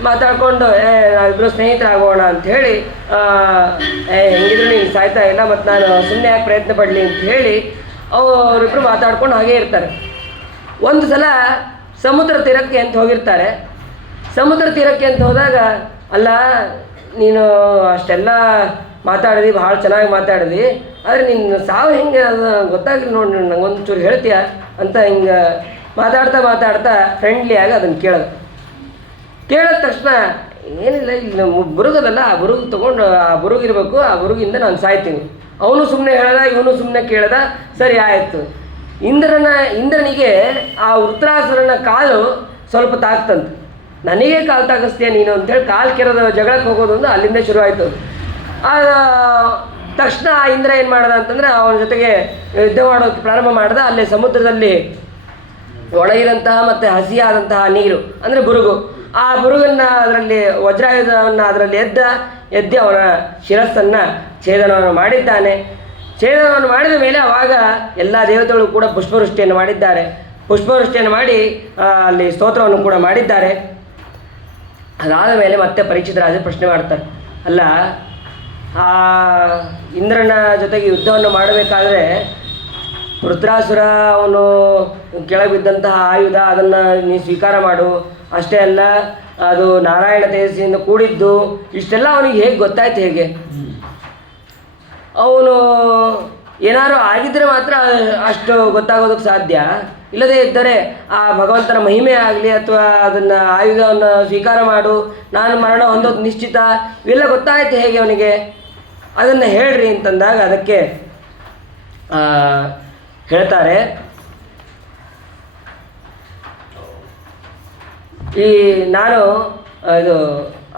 ಮಾತಾಡ್ಕೊಂಡು ನಾವಿಬ್ಬರು ಸ್ನೇಹಿತರಾಗೋಣ ಅಂಥೇಳಿ, ಹೆಂಗಿದ್ರು ನೀನು ಸಾಯ್ತಾ ಇಲ್ಲ, ಮತ್ತು ನಾನು ಸುಮ್ಮನೆ ಯಾಕೆ ಪ್ರಯತ್ನ ಪಡಲಿ ಅಂತ ಹೇಳಿ ಅವರಿಬ್ಬರು ಮಾತಾಡ್ಕೊಂಡು ಹಾಗೇ ಇರ್ತಾರೆ. ಒಂದು ಸಲ ಸಮುದ್ರ ತೀರಕ್ಕೆ ಅಂತ ಹೋಗಿರ್ತಾರೆ. ಸಮುದ್ರ ತೀರಕ್ಕೆ ಅಂತ ಹೋದಾಗ, ಅಲ್ಲ ನೀನು ಅಷ್ಟೆಲ್ಲ ಮಾತಾಡಿದಿ, ಭಾಳ ಚೆನ್ನಾಗಿ ಮಾತಾಡಿದಿ, ಆದರೆ ನಿನ್ನ ಸಾವು ಹೆಂಗೆ ಅದು ಗೊತ್ತಾಗಿಲ್ಲ ನೋಡಿ, ನಂಗೊಂದು ಚೂರು ಹೇಳ್ತೀಯಾ ಅಂತ ಹಿಂಗೆ ಮಾತಾಡ್ತಾ ಫ್ರೆಂಡ್ಲಿಯಾಗಿ ಅದನ್ನು ಕೇಳಿದ ತಕ್ಷಣ, ಏನಿಲ್ಲ, ಇಲ್ಲಿ ಬುರುಗದಲ್ಲ, ಆ ಬುರುಗು ತೊಗೊಂಡು ಆ ಬುರುಗಿರ್ಬೇಕು, ಆ ಬುರುಗಿಂದ ನಾನು ಸಾಯ್ತೀನಿ. ಅವನು ಸುಮ್ಮನೆ ಹೇಳ್ದ, ಇವನು ಸುಮ್ಮನೆ ಕೇಳ್ದ. ಸರಿ ಆಯಿತು. ಇಂದ್ರನಿಗೆ ಆ ವೃತ್ರಾಸುರನ ಕಾಲು ಸ್ವಲ್ಪ ತಾಕ್ತಂತೆ. ನನಗೆ ಕಾಲು ತಾಕಿಸ್ತೀಯ ನೀನು ಅಂತೇಳಿ ಕಾಲು ಕೆರೆದ ಜಗಳಕ್ಕೆ ಹೋಗೋದು ಒಂದು ಅಲ್ಲಿಂದ ಶುರುವಾಯಿತು. ತಕ್ಷಣ ಆ ಇಂದ್ರ ಏನು ಮಾಡ್ದ ಅಂತಂದರೆ ಅವನ ಜೊತೆಗೆ ಯುದ್ಧ ಮಾಡೋಕ್ಕೆ ಪ್ರಾರಂಭ ಮಾಡ್ದ. ಅಲ್ಲಿ ಸಮುದ್ರದಲ್ಲಿ ಒಣಗಿದಂತಹ ಮತ್ತು ಹಸಿಯಾದಂತಹ ನೀರು ಅಂದರೆ ಬುರುಗು, ಆ ಬುರುಗನ್ನು ಅದರಲ್ಲಿ ವಜ್ರಾಯುಧವನ್ನು ಅದರಲ್ಲಿ ಎದ್ದಿ ಅವನ ಶಿರಸ್ಸನ್ನು ಛೇದನವನ್ನು ಮಾಡಿದ್ದಾನೆ. ಛೇದನವನ್ನು ಮಾಡಿದ ಮೇಲೆ ಆವಾಗ ಎಲ್ಲ ದೇವತೆಗಳು ಕೂಡ ಪುಷ್ಪವೃಷ್ಟಿಯನ್ನು ಮಾಡಿದ್ದಾರೆ. ಪುಷ್ಪವೃಷ್ಟಿಯನ್ನು ಮಾಡಿ ಅಲ್ಲಿ ಸ್ತೋತ್ರವನ್ನು ಕೂಡ ಮಾಡಿದ್ದಾರೆ. ಅದಾದ ಮೇಲೆ ಮತ್ತೆ ಪರೀಕ್ಷಿತ ರಾಜ ಪ್ರಶ್ನೆ ಮಾಡ್ತಾರೆ, ಅಲ್ಲ ಆ ಇಂದ್ರನ ಜೊತೆಗೆ ಯುದ್ಧವನ್ನು ಮಾಡಬೇಕಾದ್ರೆ ವೃತ್ರಾಸುರ ಅವನು ಕೆಳಗೆ ಬಿದ್ದಂತಹ ಆಯುಧ ಅದನ್ನು ನೀನು ಸ್ವೀಕಾರ ಮಾಡು, ಅಷ್ಟೇ ಅಲ್ಲ ಅದು ನಾರಾಯಣ ತೇಜಸ್ಸಿನಿಂದ ಕೂಡಿದ್ದು, ಇಷ್ಟೆಲ್ಲ ಅವನಿಗೆ ಹೇಗೆ ಗೊತ್ತಾಯ್ತು? ಹೇಗೆ ಅವನು ಏನಾದ್ರು ಆಗಿದ್ದರೆ ಮಾತ್ರ ಅಷ್ಟು ಗೊತ್ತಾಗೋದಕ್ಕೆ ಸಾಧ್ಯ, ಇಲ್ಲದೇ ಇದ್ದರೆ ಆ ಭಗವಂತನ ಮಹಿಮೆ ಆಗಲಿ ಅಥವಾ ಅದನ್ನು ಆಯುಧವನ್ನು ಸ್ವೀಕಾರ ಮಾಡು, ನಾನು ಮರಣ ಹೊಂದೋದು ನಿಶ್ಚಿತ, ಇವೆಲ್ಲ ಗೊತ್ತಾಯ್ತು ಹೇಗೆ ಅವನಿಗೆ? ಅದನ್ನು ಹೇಳ್ರಿ ಅಂತಂದಾಗ ಅದಕ್ಕೆ ಹೇಳ್ತಾರೆ, ನಾನು ಇದು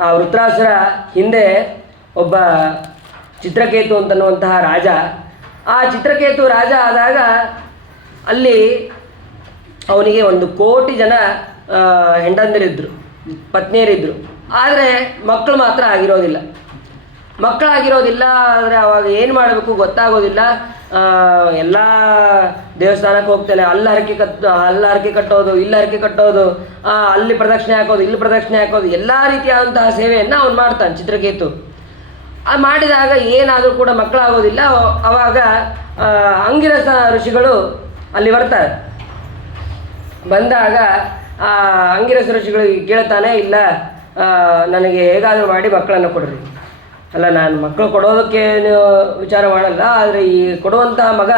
ಆ ವೃತ್ರಾಸುರ ಹಿಂದೆ ಒಬ್ಬ ಚಿತ್ರಕೇತು ಅಂತನ್ನುವಂತಹ ರಾಜ, ಆ ಚಿತ್ರಕೇತು ರಾಜ ಆದಾಗ ಅಲ್ಲಿ ಅವನಿಗೆ 1,000,000 ಜನ ಹೆಂಡಂದಿರಿದ್ದರು, ಪತ್ನಿಯರಿದ್ದರು. ಆದರೆ ಮಕ್ಕಳು ಮಾತ್ರ ಮಕ್ಕಳಾಗಿರೋದಿಲ್ಲ. ಆದರೆ ಅವಾಗ ಏನು ಮಾಡಬೇಕು ಗೊತ್ತಾಗೋದಿಲ್ಲ. ಎಲ್ಲ ದೇವಸ್ಥಾನಕ್ಕೆ ಹೋಗ್ತಾನೆ, ಅಲ್ಲಿ ಹರಕೆ ಕಟ್ಟೋದು, ಇಲ್ಲಿ ಹರಕೆ ಕಟ್ಟೋದು, ಅಲ್ಲಿ ಪ್ರದಕ್ಷಿಣೆ ಹಾಕೋದು, ಇಲ್ಲಿ ಪ್ರದಕ್ಷಿಣೆ ಹಾಕೋದು, ಎಲ್ಲ ರೀತಿಯಾದಂತಹ ಸೇವೆಯನ್ನು ಅವನು ಮಾಡ್ತಾನೆ ಚಿತ್ರಕೇತು. ಮಾಡಿದಾಗ ಏನಾದರೂ ಕೂಡ ಮಕ್ಕಳಾಗೋದಿಲ್ಲ. ಅವಾಗ ಅಂಗಿರಸ ಋಷಿಗಳು ಅಲ್ಲಿ ಬರ್ತಾರೆ. ಬಂದಾಗ ಆ ಅಂಗಿರಸ ಋಷಿಗಳಿಗೆ ಕೇಳ್ತಾನೆ, ಇಲ್ಲ ನನಗೆ ಹೇಗಾದರೂ ಮಾಡಿ ಮಕ್ಕಳನ್ನು ಕೊಡ್ರಿ. ಅಲ್ಲ, ನಾನು ಮಕ್ಕಳು ಕೊಡೋದಕ್ಕೆ ವಿಚಾರ ಮಾಡಲ್ಲ, ಆದರೆ ಈ ಕೊಡುವಂತಹ ಮಗ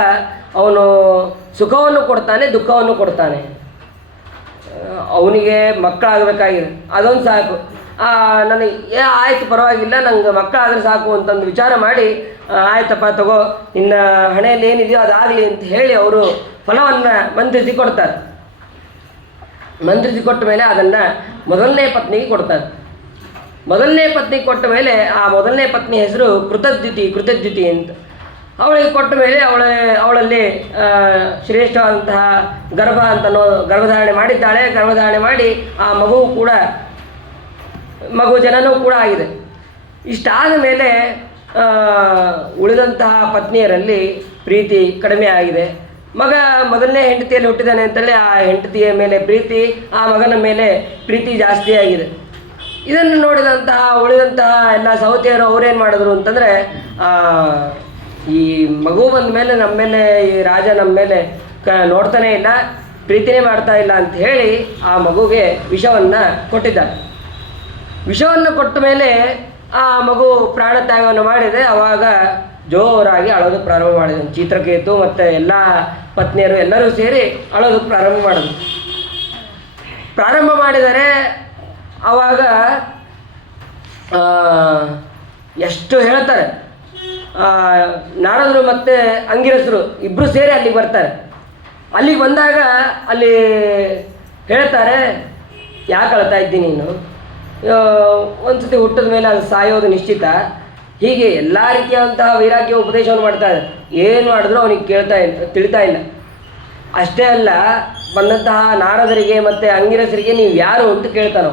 ಅವನು ಸುಖವನ್ನು ಕೊಡ್ತಾನೆ, ದುಃಖವನ್ನು ಕೊಡ್ತಾನೆ. ಅವನಿಗೆ ಮಕ್ಕಳಾಗಬೇಕಾಗಿದೆ, ಅದೊಂದು ಸಾಕು. ನನಗೆ ಆಯಿತು ಪರವಾಗಿಲ್ಲ, ನಂಗೆ ಮಕ್ಕಳಾದರೆ ಸಾಕು ಅಂತಂದು ವಿಚಾರ ಮಾಡಿ ಆಯ್ತಪ್ಪ ತಗೋ, ನಿನ್ನ ಹಣೆಯಲ್ಲಿ ಏನಿದೆಯೋ ಅದಾಗಲಿ ಅಂತ ಹೇಳಿ ಅವರು ಫಲವನ್ನು ಮಂತ್ರಿಸಿ ಕೊಡ್ತಾರೆ. ಮಂತ್ರಿಸಿ ಕೊಟ್ಟ ಮೇಲೆ ಅದನ್ನು ಮೊದಲನೇ ಪತ್ನಿಗೆ ಕೊಡ್ತಾರೆ. ಮೊದಲನೇ ಪತ್ನಿಗೆ ಕೊಟ್ಟ ಮೇಲೆ ಆ ಮೊದಲನೇ ಪತ್ನಿ ಹೆಸರು ಕೃತದ್ಯುತಿ ಅಂತ. ಅವಳಿಗೆ ಕೊಟ್ಟ ಮೇಲೆ ಅವಳಲ್ಲಿ ಶ್ರೇಷ್ಠವಾದಂತಹ ಗರ್ಭಧಾರಣೆ ಮಾಡಿದ್ದಾಳೆ. ಗರ್ಭಧಾರಣೆ ಮಾಡಿ ಆ ಮಗು ಜನನೂ ಕೂಡ ಆಗಿದೆ. ಇಷ್ಟಾದ ಮೇಲೆ ಉಳಿದಂತಹ ಪತ್ನಿಯರಲ್ಲಿ ಪ್ರೀತಿ ಕಡಿಮೆ ಆಗಿದೆ. ಮಗ ಮೊದಲನೇ ಹೆಂಡತಿಯಲ್ಲಿ ಹುಟ್ಟಿದ್ದಾನೆ ಅಂತೇಳಿ ಆ ಹೆಂಡತಿಯ ಮೇಲೆ ಪ್ರೀತಿ, ಆ ಮಗನ ಮೇಲೆ ಪ್ರೀತಿ ಜಾಸ್ತಿ ಆಗಿದೆ. ಇದನ್ನು ನೋಡಿದಂತಹ ಉಳಿದಂತಹ ಎಲ್ಲ ಸೌತೆಯರು ಅವರೇನು ಮಾಡಿದ್ರು ಅಂತಂದರೆ, ಈ ಮಗು ಬಂದ ಮೇಲೆ ನಮ್ಮ ಮೇಲೆ ಈ ರಾಜ ನಮ್ಮ ಮೇಲೆ ನೋಡ್ತಾನೇ ಇಲ್ಲ, ಪ್ರೀತಿನೇ ಮಾಡ್ತಾ ಇಲ್ಲ ಅಂತ ಹೇಳಿ ಆ ಮಗುಗೆ ವಿಷವನ್ನು ಕೊಟ್ಟಿದ್ದಾರೆ. ವಿಷವನ್ನು ಕೊಟ್ಟ ಮೇಲೆ ಆ ಮಗು ಪ್ರಾಣತ್ಯಾಗವನ್ನು ಮಾಡಿದೆ. ಆವಾಗ ಜೋರಾಗಿ ಅಳೋದು ಪ್ರಾರಂಭ ಮಾಡಿದನು. ಚಿತ್ರಕೇತು ಮತ್ತು ಎಲ್ಲ ಪತ್ನಿಯರು ಎಲ್ಲರೂ ಸೇರಿ ಅಳೋದಕ್ಕೆ ಪ್ರಾರಂಭ ಮಾಡಿದರೆ ಆವಾಗ ಎಷ್ಟು ಹೇಳ್ತಾರೆ, ನಾರದರು ಮತ್ತು ಅಂಗಿರಸರು ಇಬ್ಬರು ಸೇರಿ ಅಲ್ಲಿಗೆ ಬರ್ತಾರೆ. ಅಲ್ಲಿಗೆ ಬಂದಾಗ ಅಲ್ಲಿ ಹೇಳ್ತಾರೆ, ಯಾಕೆ ಅಳ್ತಾ ಇದ್ದೀನಿ ನೀನು, ಒಂದು ಸತಿ ಹುಟ್ಟಿದ ಮೇಲೆ ಅದು ಸಾಯೋದು ನಿಶ್ಚಿತ. ಹೀಗೆ ಎಲ್ಲ ರೀತಿಯಾದಂತಹ ವೈರಾಗ್ಯ ಉಪದೇಶವನ್ನು ಮಾಡ್ತಾರೆ. ಏನು ಮಾಡಿದ್ರು ಅವನಿಗೆ ತಿಳಿತಾ ಇಲ್ಲ. ಅಷ್ಟೇ ಅಲ್ಲ, ಬಂದಂತಹ ನಾರದರಿಗೆ ಮತ್ತು ಅಂಗಿರಸರಿಗೆ ನೀವು ಯಾರು ಅಂತ ಕೇಳ್ತಾನೋ.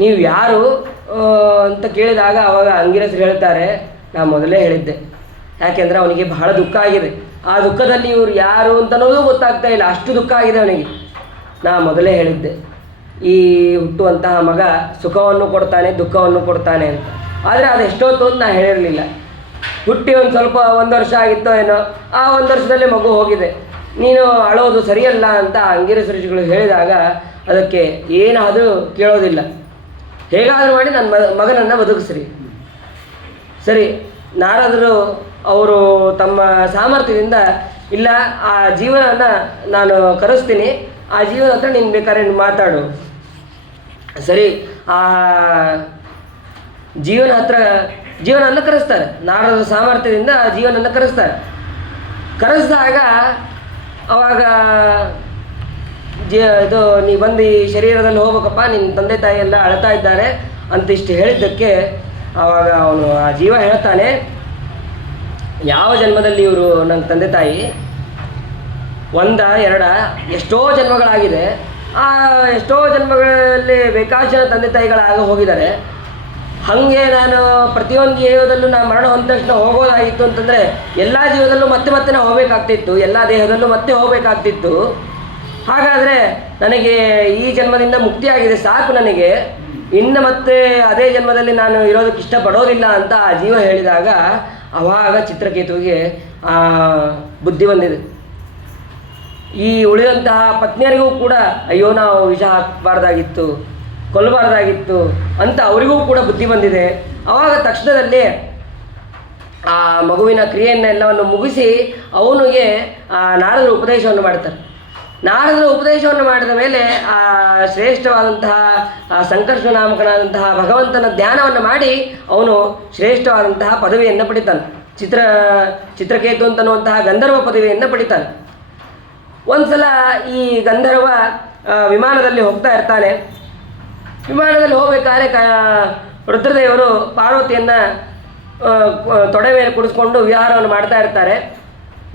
ನೀವು ಯಾರು ಅಂತ ಕೇಳಿದಾಗ ಆವಾಗ ಅಂಗಿರಸರು ಹೇಳ್ತಾರೆ, ನಾನು ಮೊದಲೇ ಹೇಳಿದ್ದೆ. ಯಾಕೆಂದರೆ ಅವನಿಗೆ ಬಹಳ ದುಃಖ ಆಗಿದೆ. ಆ ದುಃಖದಲ್ಲಿ ಇವರು ಯಾರು ಅಂತನ್ನೋದು ಗೊತ್ತಾಗ್ತಾ ಇಲ್ಲ, ಅಷ್ಟು ದುಃಖ ಆಗಿದೆ ಅವನಿಗೆ. ನಾನು ಮೊದಲೇ ಹೇಳಿದ್ದೆ, ಈ ಹುಟ್ಟುವಂತಹ ಮಗ ಸುಖವನ್ನು ಕೊಡ್ತಾನೆ, ದುಃಖವನ್ನು ಕೊಡ್ತಾನೆ ಅಂತ. ಆದರೆ ಅದು ಎಷ್ಟೊತ್ತು ಅಂತ ನಾನು ಹೇಳಿರಲಿಲ್ಲ. ಹುಟ್ಟಿ ಒಂದು ವರ್ಷ ಆಗಿತ್ತೋ ಏನೋ, ಆ 1 ವರ್ಷದಲ್ಲೇ ಮಗು ಹೋಗಿದೆ, ನೀನು ಅಳೋದು ಸರಿಯಲ್ಲ ಅಂತ ಅಂಗಿರಸ ಋಷಿಗಳು ಹೇಳಿದಾಗ ಅದಕ್ಕೆ ಏನಾದರೂ ಕೇಳೋದಿಲ್ಲ. ಹೇಗಾದರೂ ಮಾಡಿ ನನ್ನ ಮಗನನ್ನು ಬದುಕಿಸ್ರಿ. ಸರಿ, ನಾರದರು ಅವರು ತಮ್ಮ ಸಾಮರ್ಥ್ಯದಿಂದ, ಇಲ್ಲ ಆ ಜೀವನವನ್ನು ನಾನು ಕರೆಸ್ತೀನಿ, ಆ ಜೀವನ ಹತ್ರ ನೀನು ಬೇಕಾದ್ರೆ ಮಾತಾಡು. ಸರಿ, ಆ ಜೀವನವನ್ನು ಕರೆಸ್ತಾರೆ. ನಾರದರ ಸಾಮರ್ಥ್ಯದಿಂದ ಆ ಜೀವನವನ್ನು ಕರೆಸಿದಾಗ ಅವಾಗ ಇದು ನೀ ಬಂದು ಈ ಶರೀರದಲ್ಲಿ ಹೋಗ್ಬೇಕಪ್ಪ, ನಿನ್ನ ತಂದೆ ತಾಯಿ ಎಲ್ಲ ಅಳ್ತಾ ಇದ್ದಾರೆ ಅಂತ ಇಷ್ಟು ಹೇಳಿದ್ದಕ್ಕೆ ಆವಾಗ ಅವನು ಆ ಜೀವ ಹೇಳ್ತಾನೆ, ಯಾವ ಜನ್ಮದಲ್ಲಿ ಇವರು ನನ್ನ ತಂದೆ ತಾಯಿ 1 2 ಎಷ್ಟೋ ಜನ್ಮಗಳಾಗಿದೆ. ಆ ಎಷ್ಟೋ ಜನ್ಮಗಳಲ್ಲಿ ಬೇಕಾದ ಜನ ತಂದೆ ತಾಯಿಗಳಾಗ ಹೋಗಿದ್ದಾರೆ. ಹಾಗೆ ನಾನು ಪ್ರತಿಯೊಂದು ಜೀವದಲ್ಲೂ ನಾನು ಮರಣ ಹೊಂದ ತಕ್ಷಣ ಹೋಗೋದಾಗಿತ್ತು ಅಂತಂದರೆ ಎಲ್ಲ ಜೀವದಲ್ಲೂ ಮತ್ತೆ ನಾವು ಹೋಗಬೇಕಾಗ್ತಿತ್ತು, ಎಲ್ಲ ದೇಹದಲ್ಲೂ ಮತ್ತೆ ಹೋಗಬೇಕಾಗ್ತಿತ್ತು. ಹಾಗಾದರೆ ನನಗೆ ಈ ಜನ್ಮದಿಂದ ಮುಕ್ತಿಯಾಗಿದೆ, ಸಾಕು ನನಗೆ, ಇನ್ನು ಮತ್ತೆ ಅದೇ ಜನ್ಮದಲ್ಲಿ ನಾನು ಇರೋದಕ್ಕೆ ಇಷ್ಟಪಡೋದಿಲ್ಲ ಅಂತ ಆ ಜೀವ ಹೇಳಿದಾಗ ಆವಾಗ ಚಿತ್ರಕೇತುವಿಗೆ ಬುದ್ಧಿ ಬಂದಿದೆ. ಈ ಉಳಿದಂತಹ ಪತ್ನಿಯರಿಗೂ ಕೂಡ ಅಯ್ಯೋ ನಾವು ವಿಷ ಹಾಕಬಾರ್ದಾಗಿತ್ತು, ಕೊಲ್ಲಬಾರ್ದಾಗಿತ್ತು ಅಂತ ಅವರಿಗೂ ಕೂಡ ಬುದ್ಧಿ ಬಂದಿದೆ. ಆವಾಗ ತಕ್ಷಣದಲ್ಲಿ ಆ ಮಗುವಿನ ಕ್ರಿಯೆಯನ್ನೆಲ್ಲವನ್ನು ಮುಗಿಸಿ ಅವನಿಗೆ ನಾರದರು ಉಪದೇಶವನ್ನು ಮಾಡ್ತಾರೆ. ನಾರದರು ಉಪದೇಶವನ್ನು ಮಾಡಿದ ಮೇಲೆ ಆ ಶ್ರೇಷ್ಠವಾದಂತಹ ಸಂಕರ್ಷಣ ನಾಮಕನಾದಂತಹ ಭಗವಂತನ ಧ್ಯಾನವನ್ನು ಮಾಡಿ ಅವನು ಶ್ರೇಷ್ಠವಾದಂತಹ ಪದವಿಯನ್ನು ಪಡಿತಾನೆ. ಚಿತ್ರಕೇತು ಅಂತನ್ನುವಂತಹ ಗಂಧರ್ವ ಪದವಿಯನ್ನು ಪಡಿತಾನೆ. ಒಂದು ಸಲ ಈ ಗಂಧರ್ವ ವಿಮಾನದಲ್ಲಿ ಹೋಗ್ತಾ ಇರ್ತಾನೆ. ವಿಮಾನದಲ್ಲಿ ಹೋಗ್ಬೇಕಾದ್ರೆ ರುದ್ರದೇವರು ಪಾರ್ವತಿಯನ್ನು ತೊಡೆ ಮೇಲೆ ಕುಡಿಸ್ಕೊಂಡು ವಿಹಾರವನ್ನು ಮಾಡ್ತಾ ಇರ್ತಾರೆ.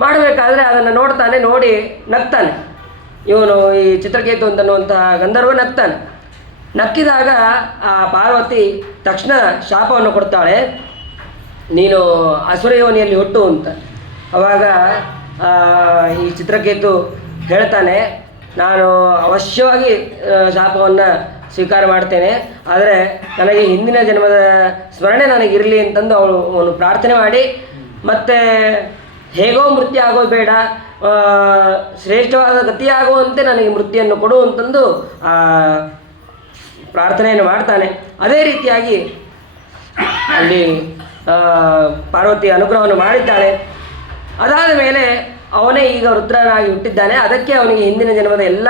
ಮಾಡಬೇಕಾದ್ರೆ ಅದನ್ನು ನೋಡ್ತಾನೆ, ನೋಡಿ ನಗ್ತಾನೆ. ಇವನು ಈ ಚಿತ್ರಕೇತು ಅಂತನ್ನುವಂತಹ ಗಂಧರ್ವ ನಗ್ತಾನೆ. ನಕ್ಕಿದಾಗ ಆ ಪಾರ್ವತಿ ತಕ್ಷಣ ಶಾಪವನ್ನು ಕೊಡ್ತಾಳೆ, ನೀನು ಅಸುರ ಯೋನಿಯಲ್ಲಿ ಹುಟ್ಟು ಅಂತ. ಆವಾಗ ಈ ಚಿತ್ರಕೇತು ಹೇಳ್ತಾನೆ, ನಾನು ಅವಶ್ಯವಾಗಿ ಶಾಪವನ್ನು ಸ್ವೀಕಾರ ಮಾಡ್ತೇನೆ, ಆದರೆ ನನಗೆ ಹಿಂದಿನ ಜನ್ಮದ ಸ್ಮರಣೆ ನನಗಿರಲಿ ಅಂತಂದು ಅವನು ಪ್ರಾರ್ಥನೆ ಮಾಡಿ, ಮತ್ತು ಹೇಗೋ ಮೃತ್ಯು ಆಗೋದು ಬೇಡ, ಶ್ರೇಷ್ಠವಾದ ಗತಿಯಾಗುವಂತೆ ನನಗೆ ಮೃತ್ಯುವನ್ನು ಕೊಡು ಅಂತಂದು ಪ್ರಾರ್ಥನೆಯನ್ನು ಮಾಡ್ತಾನೆ. ಅದೇ ರೀತಿಯಾಗಿ ಅಲ್ಲಿ ಪಾರ್ವತಿ ಅನುಗ್ರಹವನ್ನು ಮಾಡಿದ್ದಾಳೆ. ಅದಾದ ಮೇಲೆ ಅವನೇ ಈಗ ವೃತ್ರನಾಗಿ ಹುಟ್ಟಿದ್ದಾನೆ. ಅದಕ್ಕೆ ಅವನಿಗೆ ಹಿಂದಿನ ಜನ್ಮದ ಎಲ್ಲ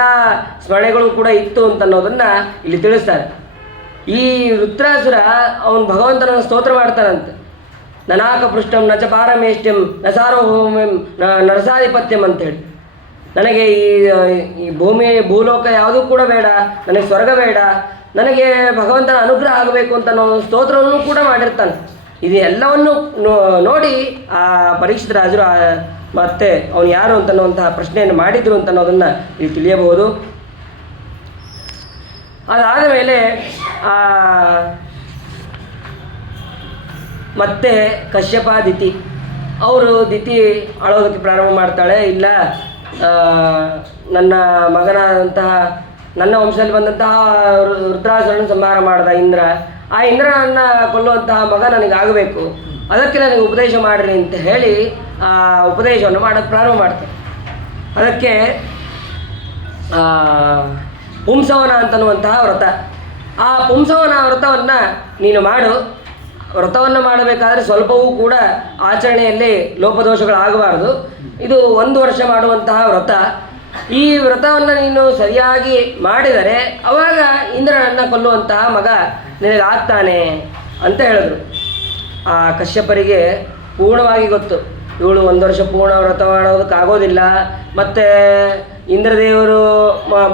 ಸ್ಮರಣೆಗಳು ಕೂಡ ಇತ್ತು ಅಂತ ಅನ್ನೋದನ್ನು ಇಲ್ಲಿ ತಿಳಿಸ್ತಾರೆ. ಈ ವೃತ್ರಾಸುರ ಅವನು ಭಗವಂತನನ್ನು ಸ್ತೋತ್ರ ಮಾಡ್ತಾನಂತೆ. ನನಾಕ ಪೃಷ್ಟಂ ನಚ ಪಾರಮೇಷ್ಟ್ಯಂ ನ ಸಾರ್ವಭೌಮ್ಯಂ ನರಸಾಧಿಪತ್ಯಂ ಅಂತೇಳಿ, ನನಗೆ ಈ ಭೂಲೋಕ ಯಾವುದೂ ಕೂಡ ಬೇಡ, ನನಗೆ ಸ್ವರ್ಗ ಬೇಡ, ನನಗೆ ಭಗವಂತನ ಅನುಗ್ರಹ ಆಗಬೇಕು ಅಂತ ನಾವು ಸ್ತೋತ್ರವನ್ನು ಕೂಡ ಮಾಡಿರ್ತಾನೆ. ಇದು ಎಲ್ಲವನ್ನು ನೋಡಿ ಆ ಪರೀಕ್ಷಿತ ರಾಜರು ಮತ್ತೆ ಅವನು ಯಾರು ಅಂತನ್ನುವಂತಹ ಪ್ರಶ್ನೆಯನ್ನು ಮಾಡಿದರು ಅಂತ ಅನ್ನೋದನ್ನು ಇಲ್ಲಿ ತಿಳಿಯಬಹುದು. ಅದಾದ ಮೇಲೆ ಮತ್ತೆ ಕಶ್ಯಪ ದಿತಿ ಅವರು ದಿತಿ ಅಳೋದಕ್ಕೆ ಪ್ರಾರಂಭ ಮಾಡ್ತಾಳೆ. ಇಲ್ಲ, ನನ್ನ ಮಗನಾದಂತಹ ನನ್ನ ವಂಶದಲ್ಲಿ ಬಂದಂತಹ ವೃತ್ರಾಸುರನ ಸಂಹಾರ ಮಾಡಿದ ಇಂದ್ರ, ಆ ಇಂದ್ರನನ್ನು ಕೊಲ್ಲುವಂತಹ ಮಗ ನನಗಾಗಬೇಕು, ಅದಕ್ಕೆ ನನಗೆ ಉಪದೇಶ ಮಾಡಿರಿ ಅಂತ ಹೇಳಿ ಆ ಉಪದೇಶವನ್ನು ಮಾಡೋಕ್ಕೆ ಪ್ರಾರಂಭ ಮಾಡ್ತಾರೆ. ಅದಕ್ಕೆ ಪುಂಸವನ ಅಂತನ್ನುವಂತಹ ವ್ರತ, ಆ ಪುಂಸವನ ವ್ರತವನ್ನು ನೀನು ಮಾಡು. ವ್ರತವನ್ನು ಮಾಡಬೇಕಾದ್ರೆ ಸ್ವಲ್ಪವೂ ಕೂಡ ಆಚರಣೆಯಲ್ಲಿ ಲೋಪದೋಷಗಳಾಗಬಾರ್ದು. ಇದು 1 ವರ್ಷ ಮಾಡುವಂತಹ ವ್ರತ. ಈ ವ್ರತವನ್ನು ನೀನು ಸರಿಯಾಗಿ ಮಾಡಿದರೆ ಅವಾಗ ಇಂದ್ರನನ್ನು ಕೊಲ್ಲುವಂತಹ ಮಗ ನಿನಗಾಗ್ತಾನೆ ಅಂತ ಹೇಳಿದ್ರು. ಆ ಕಶ್ಯಪರಿಗೆ ಪೂರ್ಣವಾಗಿ ಗೊತ್ತು, ಇವಳು 1 ವರ್ಷ ಪೂರ್ಣ ವ್ರತ ಮಾಡೋದಕ್ಕಾಗೋದಿಲ್ಲ, ಮತ್ತು ಇಂದ್ರದೇವರು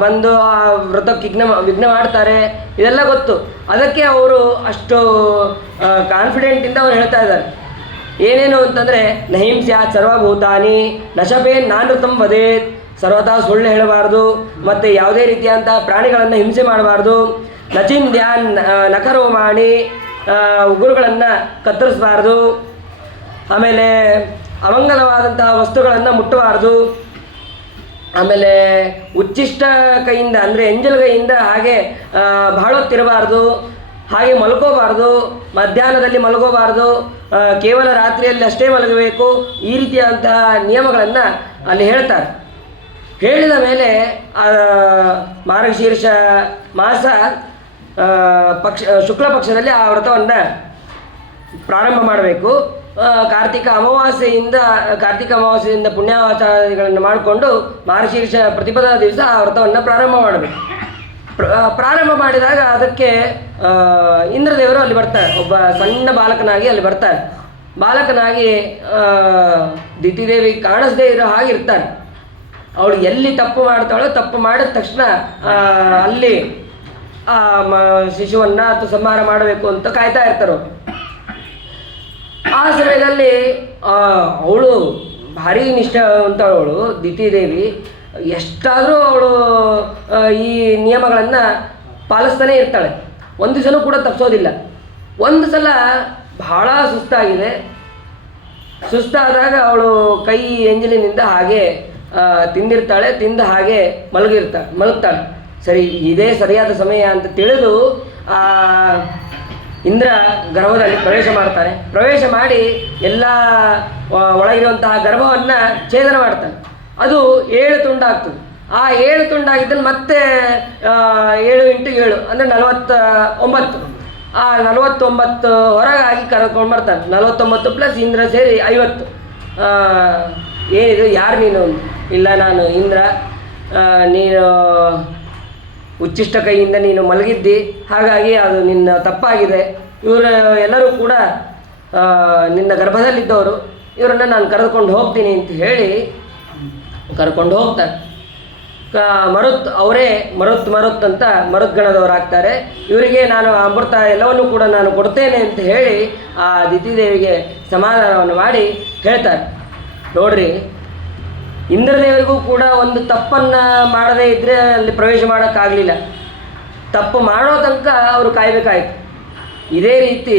ಬಂದು ಆ ವ್ರತಕ್ಕೆ ವಿಘ್ನ ಮಾಡ್ತಾರೆ, ಇದೆಲ್ಲ ಗೊತ್ತು. ಅದಕ್ಕೆ ಅವರು ಅಷ್ಟು ಕಾನ್ಫಿಡೆಂಟಿಂದ ಅವ್ರು ಹೇಳ್ತಾ ಇದ್ದಾರೆ. ಏನೇನು ಅಂತಂದರೆ, ನಹಿಂಸ್ಯಾ ಸರ್ವಭೂತಾನಿ ನಶಪೇನ್ ನಾನೃತಂ ವದೇತ್, ಸರ್ವತಾ ಸುಳ್ಳು ಹೇಳಬಾರ್ದು, ಮತ್ತು ಯಾವುದೇ ರೀತಿಯಾದಂಥ ಪ್ರಾಣಿಗಳನ್ನು ಹಿಂಸೆ ಮಾಡಬಾರ್ದು. ನಚಿಂದ್ಯಾನ್ ನಖರೋಮಾಣಿ, ಉಗುರುಗಳನ್ನು ಕತ್ತರಿಸಬಾರ್ದು. ಆಮೇಲೆ ಅಮಂಗಲವಾದಂತಹ ವಸ್ತುಗಳನ್ನು ಮುಟ್ಟಬಾರ್ದು. ಆಮೇಲೆ ಉಚ್ಚಿಷ್ಟ ಕೈಯಿಂದ ಅಂದರೆ ಎಂಜಲ್ ಕೈಯಿಂದ ಹಾಗೆ ಬಹಳೊತ್ತಿರಬಾರ್ದು, ಹಾಗೆ ಮಲ್ಕೋಬಾರ್ದು, ಮಧ್ಯಾಹ್ನದಲ್ಲಿ ಮಲಗೋಬಾರ್ದು, ಕೇವಲ ರಾತ್ರಿಯಲ್ಲಿ ಅಷ್ಟೇ ಮಲಗಬೇಕು. ಈ ರೀತಿಯಾದಂತಹ ನಿಯಮಗಳನ್ನು ಅಲ್ಲಿ ಹೇಳ್ತಾರೆ. ಹೇಳಿದ ಮೇಲೆ ಮಾರ್ಗಶೀರ್ಷ ಮಾಸ ಶುಕ್ಲ ಪಕ್ಷದಲ್ಲಿ ಆ ವ್ರತವನ್ನು ಪ್ರಾರಂಭ ಮಾಡಬೇಕು. ಕಾರ್ತಿಕ ಅಮಾವಾಸ್ಯೆಯಿಂದ ಪುಣ್ಯಾಚಾರಗಳನ್ನು ಮಾಡಿಕೊಂಡು ಮಾರ್ಗಶೀರ್ಷ ಪ್ರತಿಪದ ದಿವಸ ಆ ವ್ರತವನ್ನು ಪ್ರಾರಂಭ ಮಾಡಬೇಕು. ಪ್ರಾರಂಭ ಮಾಡಿದಾಗ ಅದಕ್ಕೆ ಇಂದ್ರದೇವರು ಅಲ್ಲಿ ಬರ್ತಾರೆ. ಒಬ್ಬ ಸಣ್ಣ ಬಾಲಕನಾಗಿ ಅಲ್ಲಿ ಬರ್ತಾರೆ. ಬಾಲಕನಾಗಿ ದಿತಿದೇವಿ ಕಾಣಿಸದೇ ಇರೋ ಹಾಗೆ ಇರ್ತಾರೆ. ಅವಳು ಎಲ್ಲಿ ತಪ್ಪು ಮಾಡ್ತಾಳೋ, ತಪ್ಪು ಮಾಡಿದ ತಕ್ಷಣ ಅಲ್ಲಿ ಶಿಶುವನ್ನು ಅಥವಾ ಸಂಹಾರ ಮಾಡಬೇಕು ಅಂತ ಕಾಯ್ತಾ ಇರ್ತಾರೆ. ಆ ಸಮಯದಲ್ಲಿ ಅವಳು ಭಾರಿ ನಿಷ್ಠಾವಂತವಳು ದಿತಿದೇವಿ. ಎಷ್ಟಾದರೂ ಅವಳು ಈ ನಿಯಮಗಳನ್ನು ಪಾಲಿಸ್ತಾನೇ ಇರ್ತಾಳೆ, ಒಂದು ದಿವಸನೂ ಕೂಡ ತಪ್ಪಿಸೋದಿಲ್ಲ. ಒಂದು ಸಲ ಬಹಳ ಸುಸ್ತಾದಾಗ ಅವಳು ಕೈ ಎಂಜಲಿನಿಂದ ಹಾಗೆ ತಿಂದಿರ್ತಾಳೆ. ತಿಂದ ಹಾಗೆ ಮಲಗ್ತಾಳೆ. ಸರಿ, ಇದೇ ಸರಿಯಾದ ಸಮಯ ಅಂತ ತಿಳಿದು ಇಂದ್ರ ಗರ್ಭದಲ್ಲಿ ಪ್ರವೇಶ ಮಾಡ್ತಾನೆ. ಪ್ರವೇಶ ಮಾಡಿ ಎಲ್ಲ ಒಳಗಿರುವಂತಹ ಗರ್ಭವನ್ನು ಛೇದನ ಮಾಡ್ತಾನೆ. ಅದು 7 ತುಂಡಾಗ್ತದೆ. ಆ 7 ತುಂಡಾಗಿದ್ದನ್ನು ಮತ್ತೆ 7 × 7 ಅಂದರೆ 49. ಆ 49 ಹೊರಗಾಗಿ ಕರ್ಕೊಂಡು ಬರ್ತಾನೆ. 49 ಪ್ಲಸ್ ಇಂದ್ರ ಸೇರಿ 50. ಏನಿದು, ಯಾರು ನೀನು? ಇಲ್ಲ, ನಾನು ಇಂದ್ರ. ನೀನು ಉಚ್ಚಿಷ್ಟ ಕೈಯಿಂದ ನೀನು ಮಲಗಿದ್ದಿ, ಹಾಗಾಗಿ ಅದು ನಿನ್ನ ತಪ್ಪಾಗಿದೆ. ಇವರು ಎಲ್ಲರೂ ಕೂಡ ನಿನ್ನ ಗರ್ಭದಲ್ಲಿದ್ದವರು, ಇವರನ್ನು ನಾನು ಕರೆದುಕೊಂಡು ಹೋಗ್ತೀನಿ ಅಂತ ಹೇಳಿ ಕರ್ಕೊಂಡು ಹೋಗ್ತಾರೆ. ಅವರೇ ಮರುತ್ ಅಂತ ಮರುದ್ಗಣದವರಾಗ್ತಾರೆ. ಇವರಿಗೆ ನಾನು ಅಮೃತ ಎಲ್ಲವನ್ನೂ ಕೂಡ ನಾನು ಕೊಡ್ತೇನೆ ಅಂತ ಹೇಳಿ ಆ ದಿತಿದೇವಿಗೆ ಸಮಾಧಾನವನ್ನು ಮಾಡಿ ಹೇಳ್ತಾರೆ. ನೋಡ್ರಿ, ಇಂದ್ರದೇವರಿಗೂ ಕೂಡ ಒಂದು ತಪ್ಪನ್ನು ಮಾಡದೇ ಇದ್ದರೆ ಅಲ್ಲಿ ಪ್ರವೇಶ ಮಾಡೋಕ್ಕಾಗಲಿಲ್ಲ. ತಪ್ಪು ಮಾಡೋ ತನಕ ಅವರು ಕಾಯಬೇಕಾಯ್ತು. ಇದೇ ರೀತಿ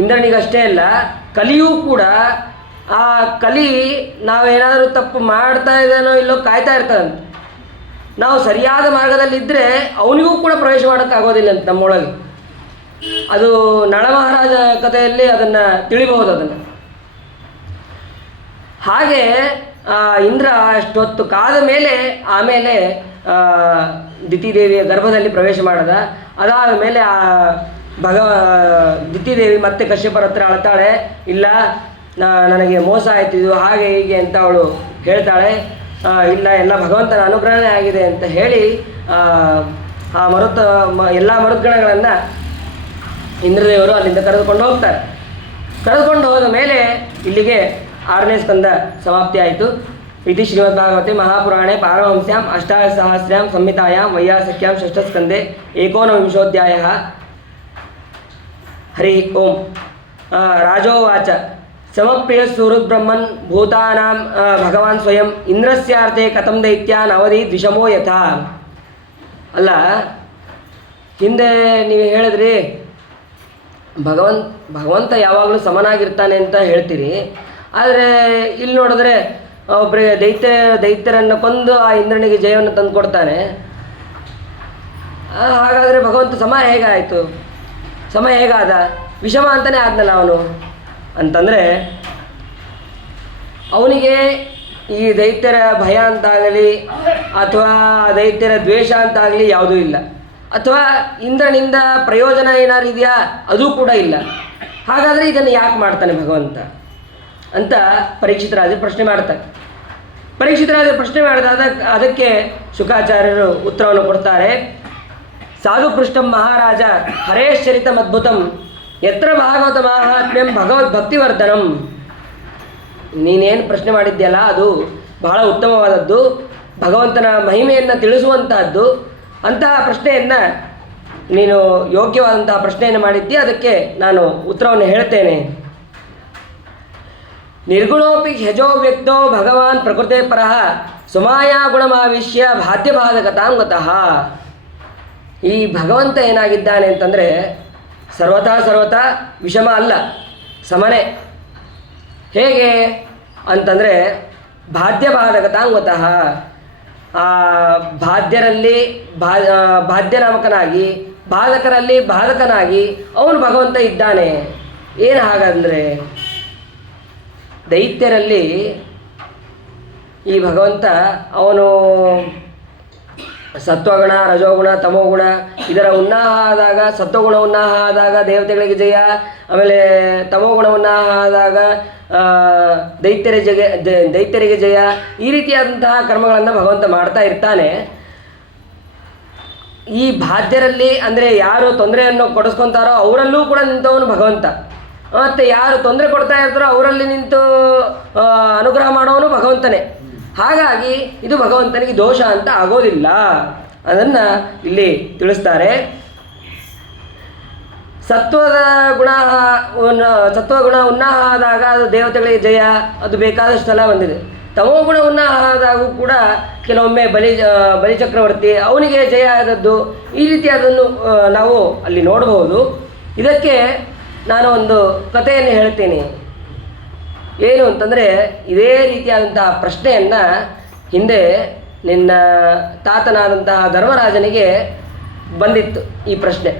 ಇಂದ್ರನಿಗಷ್ಟೇ ಅಲ್ಲ, ಕಲಿಯೂ ಕೂಡ ಆ ಕಲಿ ನಾವೇನಾದರೂ ತಪ್ಪು ಮಾಡ್ತಾ ಇದ್ದೇನೋ ಇಲ್ಲೋ ಕಾಯ್ತಾ ಇರ್ತಾರಂತೆ. ನಾವು ಸರಿಯಾದ ಮಾರ್ಗದಲ್ಲಿದ್ದರೆ ಅವನಿಗೂ ಕೂಡ ಪ್ರವೇಶ ಮಾಡೋಕ್ಕಾಗೋದಿಲ್ಲ ಅಂತ ನಮ್ಮೊಳಗೆ. ಅದು ನಳ ಮಹಾರಾಜ ಕಥೆಯಲ್ಲಿ ಅದನ್ನು ತಿಳಿಬಹುದು. ಅದನ್ನು ಹಾಗೆ ಇಂದ್ರ ಅಷ್ಟೊತ್ತು ಕಾದ ಮೇಲೆ ಆಮೇಲೆ ದಿತಿದೇವಿಯ ಗರ್ಭದಲ್ಲಿ ಪ್ರವೇಶ ಮಾಡಿದ. ಅದಾದ ಮೇಲೆ ದಿತಿದೇವಿ ಮತ್ತೆ ಕಶ್ಯಪರ ಹತ್ರ ಅಳ್ತಾಳೆ. ಇಲ್ಲ, ನನಗೆ ಮೋಸ ಆಯ್ತಿದ್ದು ಹಾಗೆ ಹೀಗೆ ಅಂತ ಅವಳು ಹೇಳ್ತಾಳೆ, ಇಲ್ಲ ಎಲ್ಲ ಭಗವಂತನ ಅನುಗ್ರಹಣೆ ಆಗಿದೆ ಅಂತ ಹೇಳಿ ಆ ಎಲ್ಲ ಮರುದ್ಗಣಗಳನ್ನು ಇಂದ್ರದೇವರು ಅಲ್ಲಿಂದ ಕರೆದುಕೊಂಡು ಹೋಗ್ತಾರೆ. ಕರೆದುಕೊಂಡು ಹೋದ ಮೇಲೆ ಇಲ್ಲಿಗೆ 6ನೇ ಸ್ಕಂದ ಸಮಾಪ್ತಿ ಆಯಿತು. ಇತಿ ಶ್ರೀಮದ್ಭಾಗವತೆ ಮಹಾಪುರಾಣೆ ಪಾರಮಹಂಸ್ಯಾಂ ಅಷ್ಟಾದಶಸಹಸ್ರ್ಯಾಂ ಸಂಹಿತಾಯಾಂ ವೈಯಾಸಕ್ಯಾಂ ಷಷ್ಠಸ್ಕಂದೆ ಏಕೋನವಿಂಶೋಧ್ಯಾಯ. ಹರಿ ಓಂ. ರಾಜೋವಾಚ ಸಮಪ್ರಿಯ ಸುಹೃದ್ಬ್ರಹ್ಮನ್ ಭೂತಾನಾಂ ಭಗವಾನ್ ಸ್ವಯಂ ಇಂದ್ರಸ್ಯಾರ್ಥೆ ಕಥಂ ದೈತ್ಯಾನ್ ಅವಧಿ ದ್ವಿಷಮೋ ಯಥಾ. ಅಲ್ಲ, ಹಿಂದೆ ನೀವು ಹೇಳಿದ್ರಿ ಭಗವಂತ ಯಾವಾಗಲೂ ಸಮನಾಗಿರ್ತಾನೆ ಅಂತ ಹೇಳ್ತೀರಿ. ಆದರೆ ಇಲ್ಲಿ ನೋಡಿದ್ರೆ ಒಬ್ಬರಿಗೆ ದೈತ್ಯರನ್ನು ಕೊಂದು ಆ ಇಂದ್ರನಿಗೆ ಜಯವನ್ನು ತಂದು ಕೊಡ್ತಾನೆ. ಹಾಗಾದರೆ ಭಗವಂತ ಸಮ ಹೇಗಾಯಿತು? ಸಮ ಹೇಗಾದ? ವಿಷಮ ಅಂತಲೇ ಆದ್ನಲ್ಲ ಅವನು ಅಂತಂದರೆ, ಅವನಿಗೆ ಈ ದೈತ್ಯರ ಭಯ ಅಂತಾಗಲಿ ಅಥವಾ ದೈತ್ಯರ ದ್ವೇಷ ಅಂತಾಗಲಿ ಯಾವುದೂ ಇಲ್ಲ, ಅಥವಾ ಇಂದ್ರನಿಂದ ಪ್ರಯೋಜನ ಏನಾದ್ರು ಇದೆಯಾ ಅದೂ ಕೂಡ ಇಲ್ಲ. ಹಾಗಾದರೆ ಇದನ್ನು ಯಾಕೆ ಮಾಡ್ತಾನೆ ಭಗವಂತ ಅಂತ ಪರೀಕ್ಷಿತರಾಜರು ಪ್ರಶ್ನೆ ಮಾಡ್ತಾರೆ. ಪರೀಕ್ಷಿತರಾಜರು ಪ್ರಶ್ನೆ ಮಾಡಿದಾಗ ಅದಕ್ಕೆ ಶುಕಾಚಾರ್ಯರು ಉತ್ತರವನ್ನು ಕೊಡ್ತಾರೆ. ಸಾಧು ಪೃಷ್ಟಂ ಮಹಾರಾಜ ಹರೇಶ್ಚರಿತಮದ್ಭುತಂ ಯತ್ರ ಭಾಗವತ ಮಾಹಾತ್ಮ್ಯಂ ಭಗವದ್ಭಕ್ತಿವರ್ಧನಂ. ನೀನೇನು ಪ್ರಶ್ನೆ ಮಾಡಿದ್ಯಲ್ಲ ಅದು ಬಹಳ ಉತ್ತಮವಾದದ್ದು, ಭಗವಂತನ ಮಹಿಮೆಯನ್ನು ತಿಳಿಸುವಂತಹದ್ದು. ಅಂತಹ ಪ್ರಶ್ನೆಯನ್ನು ನೀನು ಯೋಗ್ಯವಾದಂತಹ ಪ್ರಶ್ನೆಯನ್ನು ಮಾಡಿದ್ದೀಯ, ಅದಕ್ಕೆ ನಾನು ಉತ್ತರವನ್ನು ಹೇಳ್ತೇನೆ. ನಿರ್ಗುಣೋಪಿ ಹ್ಯಜೋ ವ್ಯಕ್ತೋ ಭಗವಾನ್ ಪ್ರಕೃತೆ ಪರಃ ಸುಮಾಯಾ ಗುಣಮಾವಿಶ್ಯ ಬಾಧ್ಯಬಾಧಕತಾಂ ಗತಃ. ಈ ಭಗವಂತ ಏನಾಗಿದ್ದಾನೆ ಅಂತಂದರೆ ಸರ್ವತಾ ವಿಷಮ ಅಲ್ಲ, ಸಮನೆ. ಹೇಗೆ ಅಂತಂದರೆ ಬಾಧ್ಯಬಾಧಕತಾಂ ಗತಃ. ಬಾಧ್ಯರಲ್ಲಿ ಬಾಧ್ಯನಾಮಕನಾಗಿ, ಬಾಧಕರಲ್ಲಿ ಬಾಧಕನಾಗಿ ಅವನು ಭಗವಂತ ಇದ್ದಾನೆ. ಏನು ಹಾಗಂದರೆ, ದೈತ್ಯರಲ್ಲಿ ಈ ಭಗವಂತ ಅವನು ಸತ್ವಗುಣ, ರಜೋಗುಣ, ತಮೋಗುಣ ಇದರ ಉನ್ನಾಹ ಆದಾಗ, ಸತ್ವಗುಣ ಉನ್ನಾಹ ಆದಾಗ ದೇವತೆಗಳಿಗೆ ಜಯ, ಆಮೇಲೆ ತಮೋಗುಣ ಉನ್ನಾಹ ಆದಾಗ ದೈತ್ಯರಿಗೆ ಜಯ, ಈ ರೀತಿಯಾದಂತಹ ಕರ್ಮಗಳನ್ನು ಭಗವಂತ ಮಾಡ್ತಾ ಇರ್ತಾನೆ. ಈ ಬಾಧ್ಯರಲ್ಲಿ ಅಂದರೆ ಯಾರು ತೊಂದರೆಯನ್ನು ಕೊಡಿಸ್ಕೊತಾರೋ ಅವರಲ್ಲೂ ಕೂಡ ನಿಂತವನು ಭಗವಂತ. ಮತ್ತು ಯಾರು ತೊಂದರೆ ಕೊಡ್ತಾ ಇರ್ತಾರೋ ಅವರಲ್ಲಿ ನಿಂತು ಅನುಗ್ರಹ ಮಾಡೋನು ಭಗವಂತನೇ. ಹಾಗಾಗಿ ಇದು ಭಗವಂತನಿಗೆ ದೋಷ ಅಂತ ಆಗೋದಿಲ್ಲ. ಅದನ್ನು ಇಲ್ಲಿ ತಿಳಿಸ್ತಾರೆ. ಸತ್ವಗುಣ ಉನ್ನಾಹ ಆದಾಗ ಅದು ದೇವತೆಗಳಿಗೆ ಜಯ, ಅದು ಬೇಕಾದಷ್ಟು ಸಲ ಬಂದಿದೆ. ತಮೋಗುಣ ಉನ್ನಾಹ ಆದಾಗೂ ಕೂಡ ಕೆಲವೊಮ್ಮೆ ಬಲಿಚಕ್ರವರ್ತಿ ಅವನಿಗೆ ಜಯ ಆದದ್ದು, ಈ ರೀತಿಯಾದನ್ನು ನಾವು ಅಲ್ಲಿ ನೋಡಬಹುದು. ಇದಕ್ಕೆ ನಾನು ಒಂದು ಕಥೆಯನ್ನು ಹೇಳ್ತೀನಿ. ಏನು ಅಂತಂದರೆ, ಇದೇ ರೀತಿಯಾದಂತಹ ಪ್ರಶ್ನೆಯನ್ನು ಹಿಂದೆ ನಿನ್ನ ತಾತನಾದಂತಹ ಧರ್ಮರಾಜನಿಗೆ ಬಂದಿತ್ತು ಈ ಪ್ರಶ್ನೆ.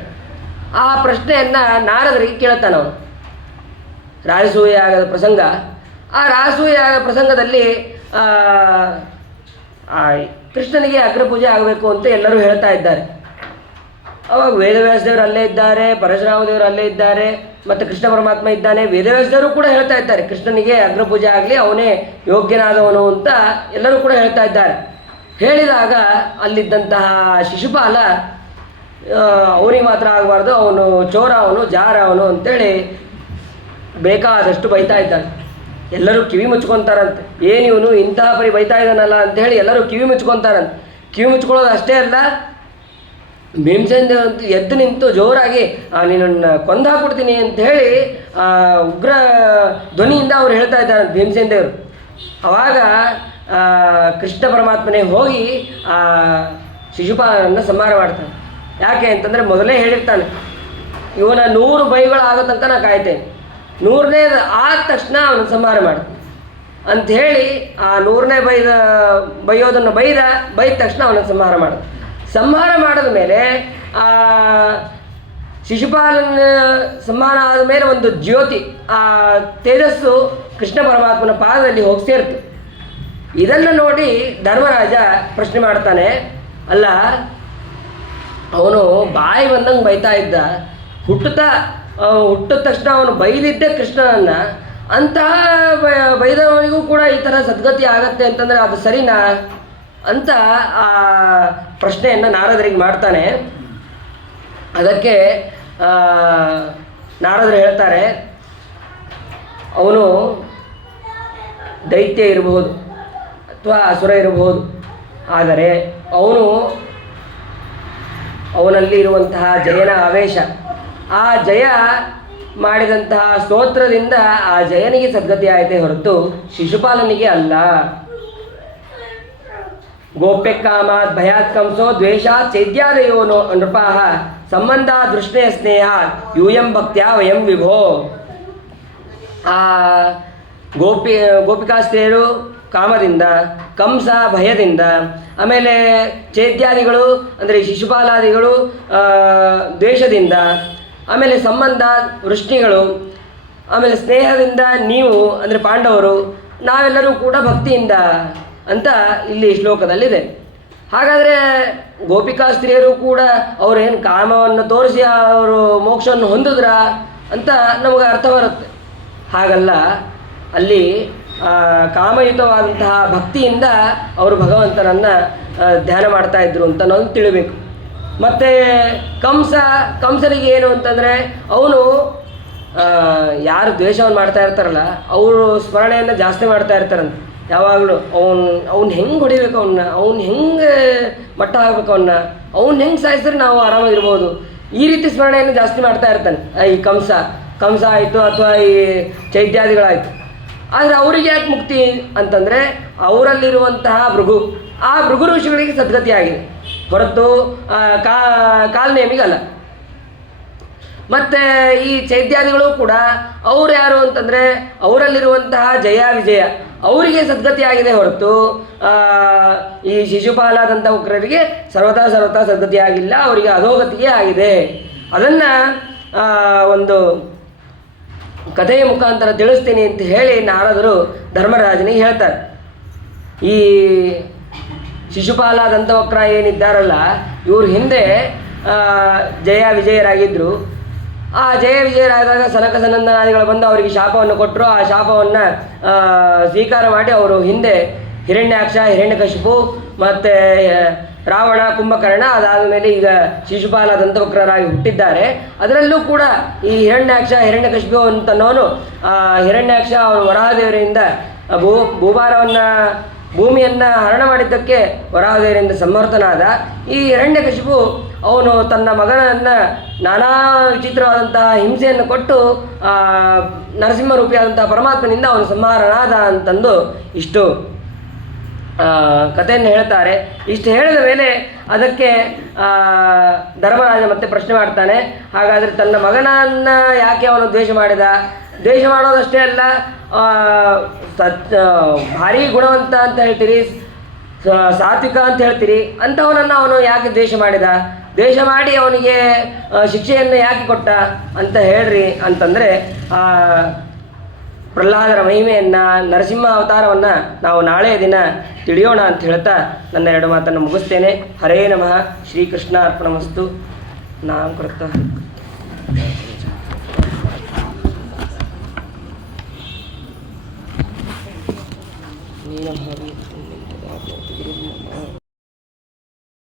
ಆ ಪ್ರಶ್ನೆಯನ್ನು ನಾರದರಿಗೆ ಕೇಳ್ತಾನವನು. ರಾಜಸೂಯಾಗದ ಪ್ರಸಂಗ. ಆ ರಾಜಸೂಯಾಗ ಪ್ರಸಂಗದಲ್ಲಿ ಕೃಷ್ಣನಿಗೆ ಅಗ್ರಪೂಜೆ ಆಗಬೇಕು ಅಂತ ಎಲ್ಲರೂ ಹೇಳ್ತಾ ಇದ್ದಾರೆ. ಅವಾಗ ವೇದವ್ಯಾಸ ದೇವರು ಅಲ್ಲೇ ಇದ್ದಾರೆ, ಪರಶುರಾಮ ದೇವರು ಅಲ್ಲೇ ಇದ್ದಾರೆ, ಮತ್ತು ಕೃಷ್ಣ ಪರಮಾತ್ಮ ಇದ್ದಾನೆ. ವೇದವ್ಯಾಸ ದೇವರು ಕೂಡ ಹೇಳ್ತಾ ಇದ್ದಾರೆ ಕೃಷ್ಣನಿಗೆ ಅಗ್ರಪೂಜೆ ಆಗಲಿ, ಅವನೇ ಯೋಗ್ಯನಾದವನು ಅಂತ ಎಲ್ಲರೂ ಕೂಡ ಹೇಳ್ತಾ ಇದ್ದಾರೆ. ಹೇಳಿದಾಗ ಅಲ್ಲಿದ್ದಂತಹ ಶಿಶುಪಾಲ ಅವನಿಗೆ ಮಾತ್ರ ಆಗಬಾರ್ದು, ಅವನು ಚೋರ, ಅವನು ಜಾರ, ಅವನು ಅಂತೇಳಿ ಬೇಕಾದಷ್ಟು ಬೈತಾ ಇದ್ದಾನೆ. ಎಲ್ಲರೂ ಕಿವಿ ಮುಚ್ಕೊತಾರಂತೆ. ಏನಿವನು ಇಂತಹ ಪರಿ ಬೈತಾ ಇದ್ದಾನಲ್ಲ ಅಂಥೇಳಿ ಎಲ್ಲರೂ ಕಿವಿ ಮುಚ್ಕೊತಾರಂತೆ. ಕಿವಿ ಮುಚ್ಕೊಳ್ಳೋದು ಅಷ್ಟೇ ಅಲ್ಲ, ಭೀಮಸೇನ ದೇವರು ಎದ್ದು ನಿಂತು ಜೋರಾಗಿ ನಿನ್ನನ್ನು ಕೊಂದು ಹಾಕ್ಬಿಡ್ತೀನಿ ಅಂಥೇಳಿ ಉಗ್ರ ಧ್ವನಿಯಿಂದ ಅವ್ರು ಹೇಳ್ತಾ ಇದ್ದಾರೆ ಭೀಮಸೇನ ದೇವರು. ಆವಾಗ ಕೃಷ್ಣ ಪರಮಾತ್ಮನೇ ಹೋಗಿ ಶಿಶುಪಾಲನನ್ನು ಸಂಹಾರ ಮಾಡ್ತಾನೆ. ಯಾಕೆ ಅಂತಂದರೆ ಮೊದಲೇ ಹೇಳಿರ್ತಾನೆ, ಇವನ 100 ಬೈಗಳು ಆಗೋ ತನಕ ನಾನು ಕಾಯ್ತೇನೆ, 100ನೇದು ಆದ ತಕ್ಷಣ ಅವನು ಸಂಹಾರ ಮಾಡ್ತಾನೆ ಅಂಥೇಳಿ ಆ 100ನೇ ಬೈಯೋದನ್ನು ಬೈದ ತಕ್ಷಣ ಅವನನ್ನು ಸಂಹಾರ ಮಾಡಿದ ಮೇಲೆ ಶಿಶುಪಾಲನ ಸಂಹಾರ ಆದ ಮೇಲೆ ಒಂದು ಜ್ಯೋತಿ, ಆ ತೇಜಸ್ಸು ಕೃಷ್ಣ ಪರಮಾತ್ಮನ ಪಾದದಲ್ಲಿ ಹೋಗಿ ಸೇರ್ತು. ಇದನ್ನು ನೋಡಿ ಧರ್ಮರಾಜ ಪ್ರಶ್ನೆ ಮಾಡ್ತಾನೆ, ಅಲ್ಲ ಅವನು ಬಾಯಿ ಬಂದಂಗೆ ಬೈತಾ ಇದ್ದ, ಹುಟ್ಟಿದ ತಕ್ಷಣ ಅವನು ಬೈದಿದ್ದೆ ಕೃಷ್ಣನನ್ನು, ಅಂತಹ ಬೈದವನಿಗೂ ಕೂಡ ಈ ಥರ ಸದ್ಗತಿ ಆಗತ್ತೆ ಅಂತಂದರೆ ಅದು ಸರಿನಾ ಅಂತ ಆ ಪ್ರಶ್ನೆಯನ್ನು ನಾರದರಿಗೆ ಮಾಡ್ತಾನೆ. ಅದಕ್ಕೆ ನಾರದರು ಹೇಳ್ತಾರೆ, ಅವನು ದೈತ್ಯ ಇರಬಹುದು ಅಥವಾ ಅಸುರ ಇರಬಹುದು, ಆದರೆ ಅವನಲ್ಲಿ ಇರುವಂತಹ ಜಯನ ಆವೇಶ, ಆ ಜಯ ಮಾಡಿದಂತಹ ಸ್ತೋತ್ರದಿಂದ ಆ ಜಯನಿಗೆ ಸದ್ಗತಿ ಆಯಿತೇ ಹೊರತು ಶಿಶುಪಾಲನಿಗೆ ಅಲ್ಲ. ಗೋಪ್ಯ ಕಾಮಾತ್ ಭಯಾತ್ ಕಂಸೋ ದ್ವೇಷಾತ್ ಚೈದ್ಯಾದಯೋ ನೃಪಾಃ ಸಂಬಂಧ ದೃಷ್ಟೇ ಸ್ನೇಹ ಯೂಯಂ ಭಕ್ತ್ಯಾ ವಯಂ ವಿಭೋ. ಆ ಗೋಪಿಕಾಸ್ತ್ರೀಯರು ಕಾಮದಿಂದ, ಕಂಸ ಭಯದಿಂದ, ಆಮೇಲೆ ಚೈದ್ಯಾದಿಗಳು ಅಂದರೆ ಶಿಶುಪಾಲಾದಿಗಳು ದ್ವೇಷದಿಂದ, ಆಮೇಲೆ ಸಂಬಂಧ ವೃಷ್ಣಿಗಳು, ಆಮೇಲೆ ಸ್ನೇಹದಿಂದ ನೀವು ಅಂದರೆ ಪಾಂಡವರು, ನಾವೆಲ್ಲರೂ ಕೂಡ ಭಕ್ತಿಯಿಂದ ಅಂತ ಇಲ್ಲಿ ಶ್ಲೋಕದಲ್ಲಿದೆ. ಹಾಗಾದರೆ ಗೋಪಿಕಾಸ್ತ್ರೀಯರು ಕೂಡ ಅವರೇನು ಕಾಮವನ್ನು ತೋರಿಸಿ ಅವರು ಮೋಕ್ಷವನ್ನು ಹೊಂದಿದ್ರ ಅಂತ ನಮಗೆ ಅರ್ಥ ಬರುತ್ತೆ. ಹಾಗಲ್ಲ, ಅಲ್ಲಿ ಕಾಮಯುತವಾದಂತಹ ಭಕ್ತಿಯಿಂದ ಅವರು ಭಗವಂತನನ್ನು ಧ್ಯಾನ ಮಾಡ್ತಾ ಇದ್ರು ಅಂತ ನಾವು ತಿಳಿಬೇಕು. ಮತ್ತು ಕಂಸನಿಗೆ ಏನು ಅಂತಂದರೆ ಅವನು ಯಾರು ದ್ವೇಷವನ್ನು ಮಾಡ್ತಾ ಇರ್ತಾರಲ್ಲ ಅವರು ಸ್ಮರಣೆಯನ್ನು ಜಾಸ್ತಿ ಮಾಡ್ತಾ ಇರ್ತಾರಂತೆ. ಯಾವಾಗಲೂ ಅವ್ನು ಹೆಂಗೆ ಹೊಡಿಬೇಕು, ಅವ್ನು ಹೆಂಗೆ ಮಟ್ಟ ಹಾಕ್ಬೇಕು, ಅವ್ನು ಹೆಂಗೆ ಸಾಯಿಸಿದ್ರೆ ನಾವು ಆರಾಮಾಗಿರ್ಬೋದು, ಈ ರೀತಿ ಸ್ಮರಣೆಯನ್ನು ಜಾಸ್ತಿ ಮಾಡ್ತಾ ಇರ್ತಾನೆ ಈ ಕಂಸ ಆಯಿತು ಅಥವಾ ಈ ಚೈತ್ಯಾದಿಗಳಾಯಿತು. ಆದರೆ ಅವರಿಗೆ ಯಾಕೆ ಮುಕ್ತಿ ಅಂತಂದರೆ ಅವರಲ್ಲಿರುವಂತಹ ಆ ಭೃಗು ಋಷಿಗಳಿಗೆ ಸದ್ಗತಿ ಆಗಿದೆ ಹೊರತು ಕಾಲ್ನೇಮಿಗಲ್ಲ. ಮತ್ತು ಈ ಚೈತ್ಯಾದಿಗಳು ಕೂಡ ಅವರು ಯಾರು ಅಂತಂದರೆ ಅವರಲ್ಲಿರುವಂತಹ ಜಯ ವಿಜಯ ಅವರಿಗೆ ಸದ್ಗತಿ ಆಗಿದೆ ಹೊರತು ಈ ಶಿಶುಪಾಲದಂಥ ಉಗ್ರರಿಗೆ ಸರ್ವತಾ ಸದ್ಗತಿ ಆಗಿಲ್ಲ, ಅವರಿಗೆ ಅಧೋಗತಿಯೇ ಆಗಿದೆ. ಅದನ್ನು ಒಂದು ಕಥೆಯ ಮುಖಾಂತರ ತಿಳಿಸ್ತೀನಿ ಅಂತ ಹೇಳಿ ನಾರದರು ಧರ್ಮರಾಜನಿಗೆ ಹೇಳ್ತಾರೆ. ಈ ಶಿಶುಪಾಲ ದಂತವಕ್ರ ಏನಿದ್ದಾರಲ್ಲ ಇವ್ರ ಹಿಂದೆ ಜಯ ವಿಜಯರಾಗಿದ್ದರು. ಆ ಜಯ ವಿಜಯರಾದಾಗ ಸನಕ ಸನಂದನಾದಿಗಳು ಬಂದು ಅವರಿಗೆ ಶಾಪವನ್ನು ಕೊಟ್ಟರು. ಆ ಶಾಪವನ್ನು ಸ್ವೀಕಾರ ಮಾಡಿ ಅವರು ಹಿಂದೆ ಹಿರಣ್ಯಾಕ್ಷ, ಹಿರಣ್ಯಕಶಿಪು ಮತ್ತು ರಾವಣ, ಕುಂಭಕರ್ಣ, ಅದಾದ ಮೇಲೆ ಈಗ ಶಿಶುಪಾಲ ದಂತವಕ್ರರಾಗಿ ಹುಟ್ಟಿದ್ದಾರೆ. ಅದರಲ್ಲೂ ಕೂಡ ಈ ಹಿರಣ್ಯಾಕ್ಷ, ಹಿರಣ್ಯಕಶಿಪು ಅಂತನೋನು ಹಿರಣ್ಯಾಕ್ಷ ಅವನು ವರಾಹದೇವರಿಂದ ಭೂಮಿಯನ್ನು ಹರಣ ಮಾಡಿದ್ದಕ್ಕೆ ವರಾಹದೇವರಿಂದ ಸಮರ್ಥನಾದ. ಈ ಹಿರಣ್ಯಕಶಿಪು ಅವನು ತನ್ನ ಮಗನನ್ನು ನಾನಾ ವಿಚಿತ್ರವಾದಂತಹ ಹಿಂಸೆಯನ್ನು ಕೊಟ್ಟು ನರಸಿಂಹರೂಪಿಯಾದಂತಹ ಪರಮಾತ್ಮನಿಂದ ಅವನು ಸಂಹಾರನಾದ ಅಂತಂದು ಇಷ್ಟು ಕಥೆಯನ್ನು ಹೇಳ್ತಾರೆ. ಇಷ್ಟು ಹೇಳಿದ ಮೇಲೆ ಅದಕ್ಕೆ ಧರ್ಮರಾಜ ಮತ್ತೆ ಪ್ರಶ್ನೆ ಮಾಡ್ತಾನೆ, ಹಾಗಾದರೆ ತನ್ನ ಮಗನನ್ನು ಯಾಕೆ ಅವನು ದ್ವೇಷ ಮಾಡಿದ? ದ್ವೇಷ ಮಾಡೋದಷ್ಟೇ ಅಲ್ಲ, ಭಾರಿ ಗುಣವಂತ ಅಂತ ಹೇಳ್ತೀರಿ, ಸಾತ್ವಿಕ ಅಂತ ಹೇಳ್ತೀರಿ, ಅಂಥವನನ್ನು ಅವನು ಯಾಕೆ ದ್ವೇಷ ಮಾಡಿದ? ದ್ವೇಷ ಮಾಡಿ ಅವನಿಗೆ ಶಿಕ್ಷೆಯನ್ನು ಯಾಕೆ ಕೊಟ್ಟ ಅಂತ ಹೇಳ್ರಿ ಅಂತಂದರೆ ಪ್ರಹ್ಲಾದರ ಮಹಿಮೆಯನ್ನು, ನರಸಿಂಹ ಅವತಾರವನ್ನು ನಾವು ನಾಳೆಯ ದಿನ ತಿಳಿಯೋಣ ಅಂತ ಹೇಳ್ತಾ ನನ್ನ ಎರಡು ಮಾತನ್ನು ಮುಗಿಸ್ತೇನೆ. ಹರೇ ನಮಃ. ಶ್ರೀಕೃಷ್ಣ ಅರ್ಪಣಮಸ್ತು. ನಾಂ ಕೃತ ನೀನ ಭಾವಿ